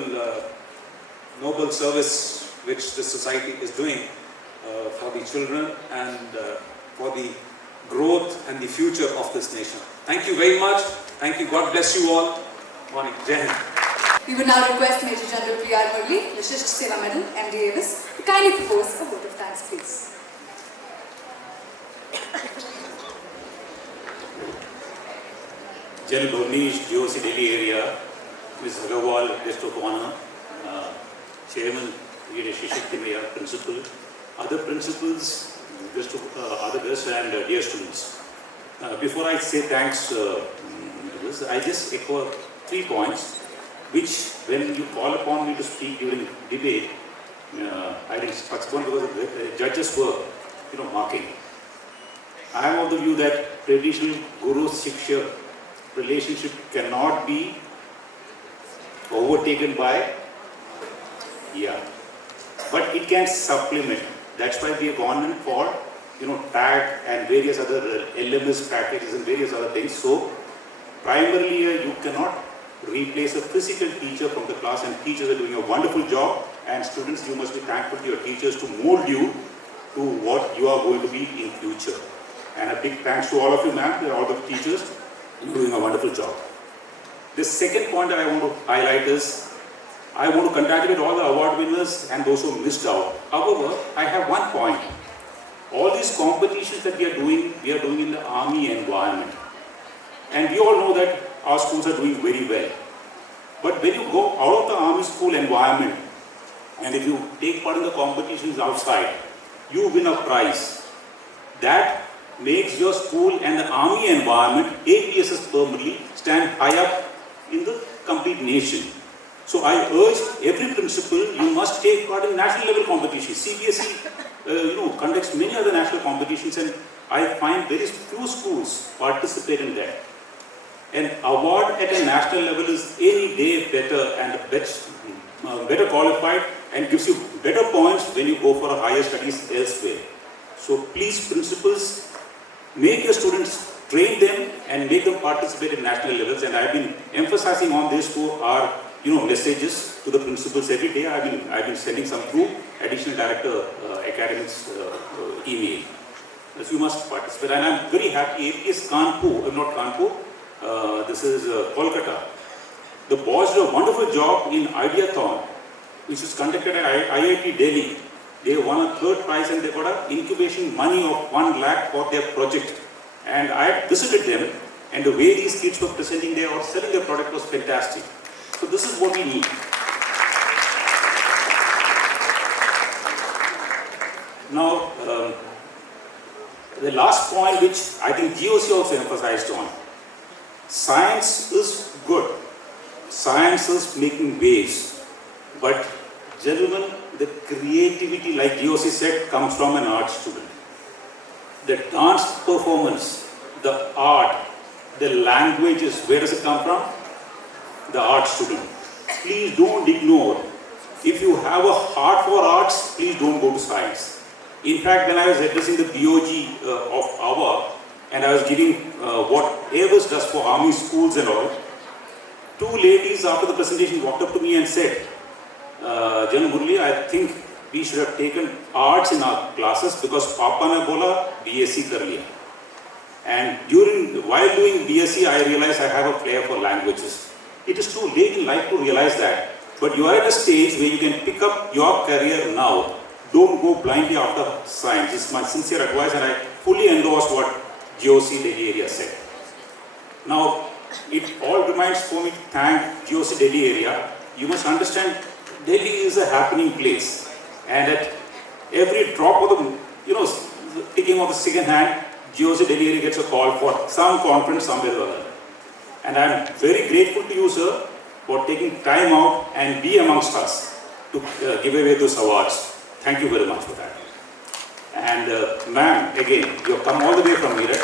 noble service which this society is doing for the children and for the growth and the future of this nation. Thank you very much. Thank you. God bless you all. Morning. Jai Hind. We would now request Major General P.R. Murli, Vishisht Seva Medal, MD Davis, to kindly propose a vote of thanks, please. General Bhuvnesh, GOC Delhi area, Ms. Agarwal, guest of honor, Chairman, Shishik Principal, other principals, other guests and dear students. Before I say thanks, I just echo 3 points, which when you call upon me to speak during debate, I didn't touch upon because the judges were, marking. I am of the view that traditional Guru-Shiksha relationship cannot be overtaken by, but it can supplement. That's why we have gone in for, TAG and various other LMS packages and various other things. So, primarily you cannot replace a physical teacher from the class, and teachers are doing a wonderful job, and students, you must be thankful to your teachers to mold you to what you are going to be in future. And a big thanks to all of you, ma'am, all the teachers, you're doing a wonderful job. The second point that I want to highlight is, I want to congratulate all the award winners and those who missed out. However, I have one point. All these competitions that we are doing in the army environment. And we all know that our schools are doing very well. But when you go out of the army school environment, and if you take part in the competitions outside, you win a prize. That makes your school and the army environment, APSS permanently, stand high up in the complete nation. So I urge every principal, you must take part in national level competitions. CBSE, conducts many other national competitions, and I find very few schools participate in that. An award at a national level is any day better and better qualified and gives you better points when you go for a higher studies elsewhere. So please, principals, make your students, train them and make them participate in national levels. And I've been emphasizing on this to our messages to the principals every day. I've been sending some through additional director academics email. So you must participate, and I'm very happy. APS Kanpur, not Kanpur, this is Kolkata. The boys did a wonderful job in Ideathon, which was conducted at IIT Delhi. They won a 3rd prize and they got an incubation money of 1 lakh for their project. And I visited them, and the way these kids were presenting there or selling their product was fantastic. So this is what we need. Now, the last point which I think GOC also emphasized on, science is good. Science is making waves. But gentlemen, the creativity, like GOC said, comes from an art student. The dance performance, the art, the languages, where does it come from? The art student. Please don't ignore. If you have a heart for arts, please don't go to science. In fact, when I was addressing the BOG of AWA, and I was giving what AWAS does for army schools and all, 2 ladies after the presentation walked up to me and said, Jan Murli, I think we should have taken arts in our classes because Papa ne bola BSc kar liya. And while doing BSc, I realized I have a flair for languages. It is too late in life to realize that. But you are at a stage where you can pick up your career now. Don't go blindly after science. This is my sincere advice, and I fully endorse what GOC Delhi area said. Now, it all reminds for me to thank GOC Delhi area. You must understand, Delhi is a happening place. And at every drop of the, ticking of the second hand, GOC Delhi area gets a call for some conference somewhere or other. And I am very grateful to you, sir, for taking time out and be amongst us to give away those awards. Thank you very much for that. And ma'am, again, you have come all the way from Meerut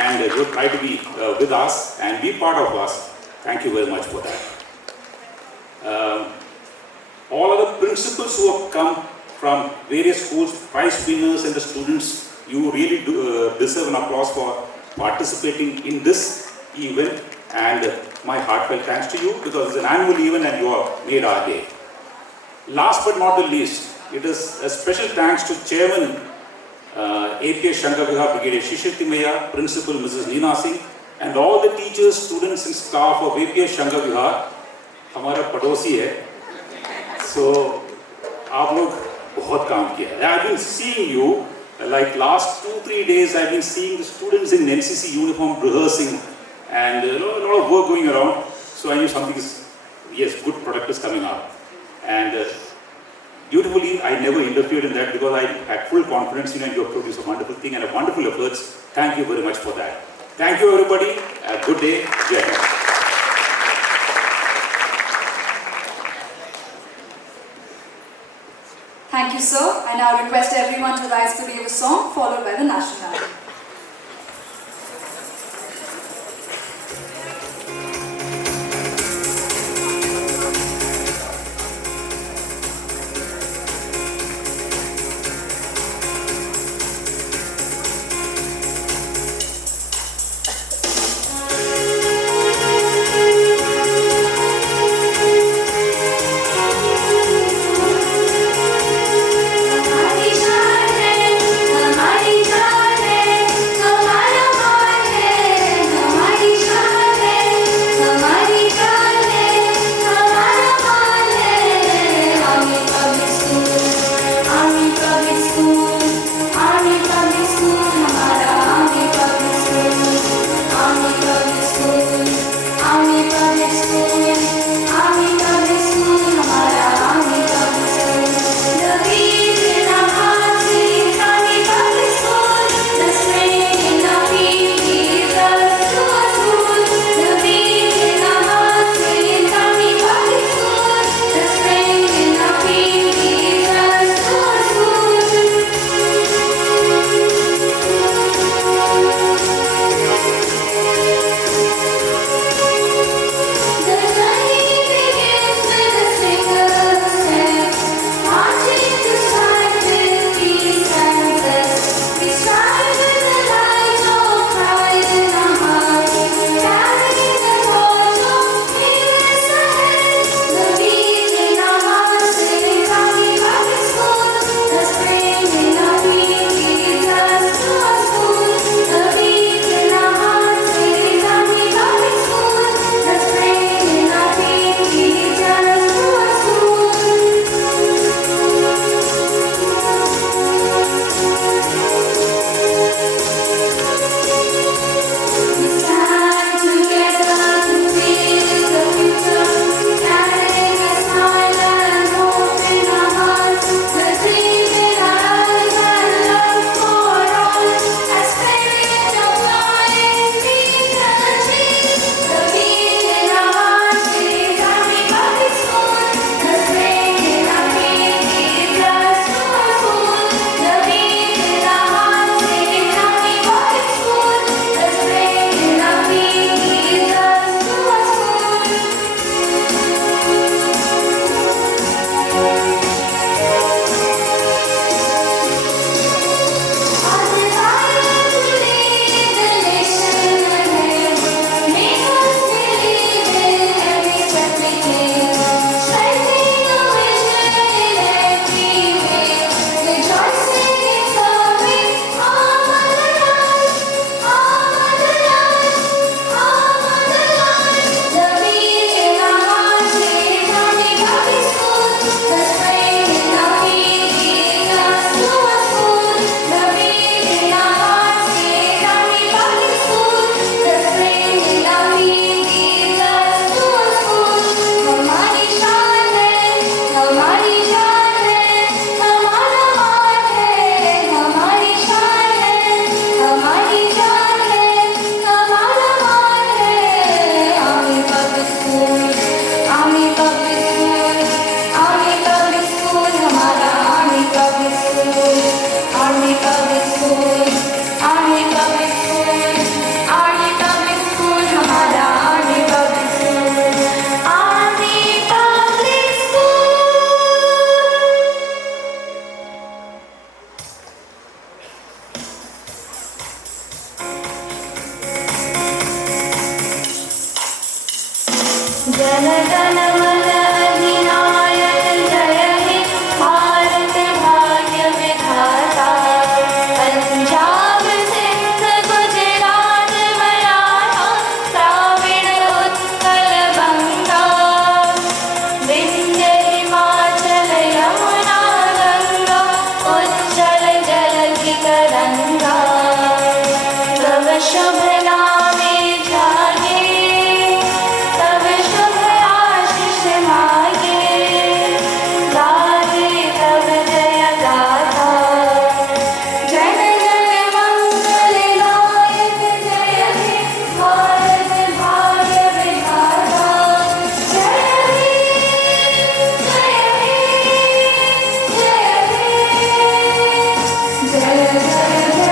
and you have tried to be with us and be part of us. Thank you very much for that. All of the principals who have come from various schools, prize winners and the students, you really deserve an applause for participating in this event, and my heartfelt thanks to you because it's an annual event and you have made our day. Last but not the least, it is a special thanks to Chairman APS Shankar VIHAR Brigadier Shishir Timaya, Principal Mrs. Neena Singh, and all the teachers, students and staff of APS Shankar VIHAR. हमारा पड़ोसी है, so आप लोग बहुत काम किया. I've been seeing you like last 2-3 days. I've been seeing the students in NCC uniform rehearsing, and a lot of work going around. So I knew something is, yes, good product is coming up. And beautifully, I never interfered in that because I had full confidence in you have produced a wonderful thing and a wonderful efforts. Thank you very much for that. Thank you, everybody. Good day. Jai Hind. Thank you, sir. I now request everyone to rise to wave a song followed by the national anthem. हमारी जान है Thank you.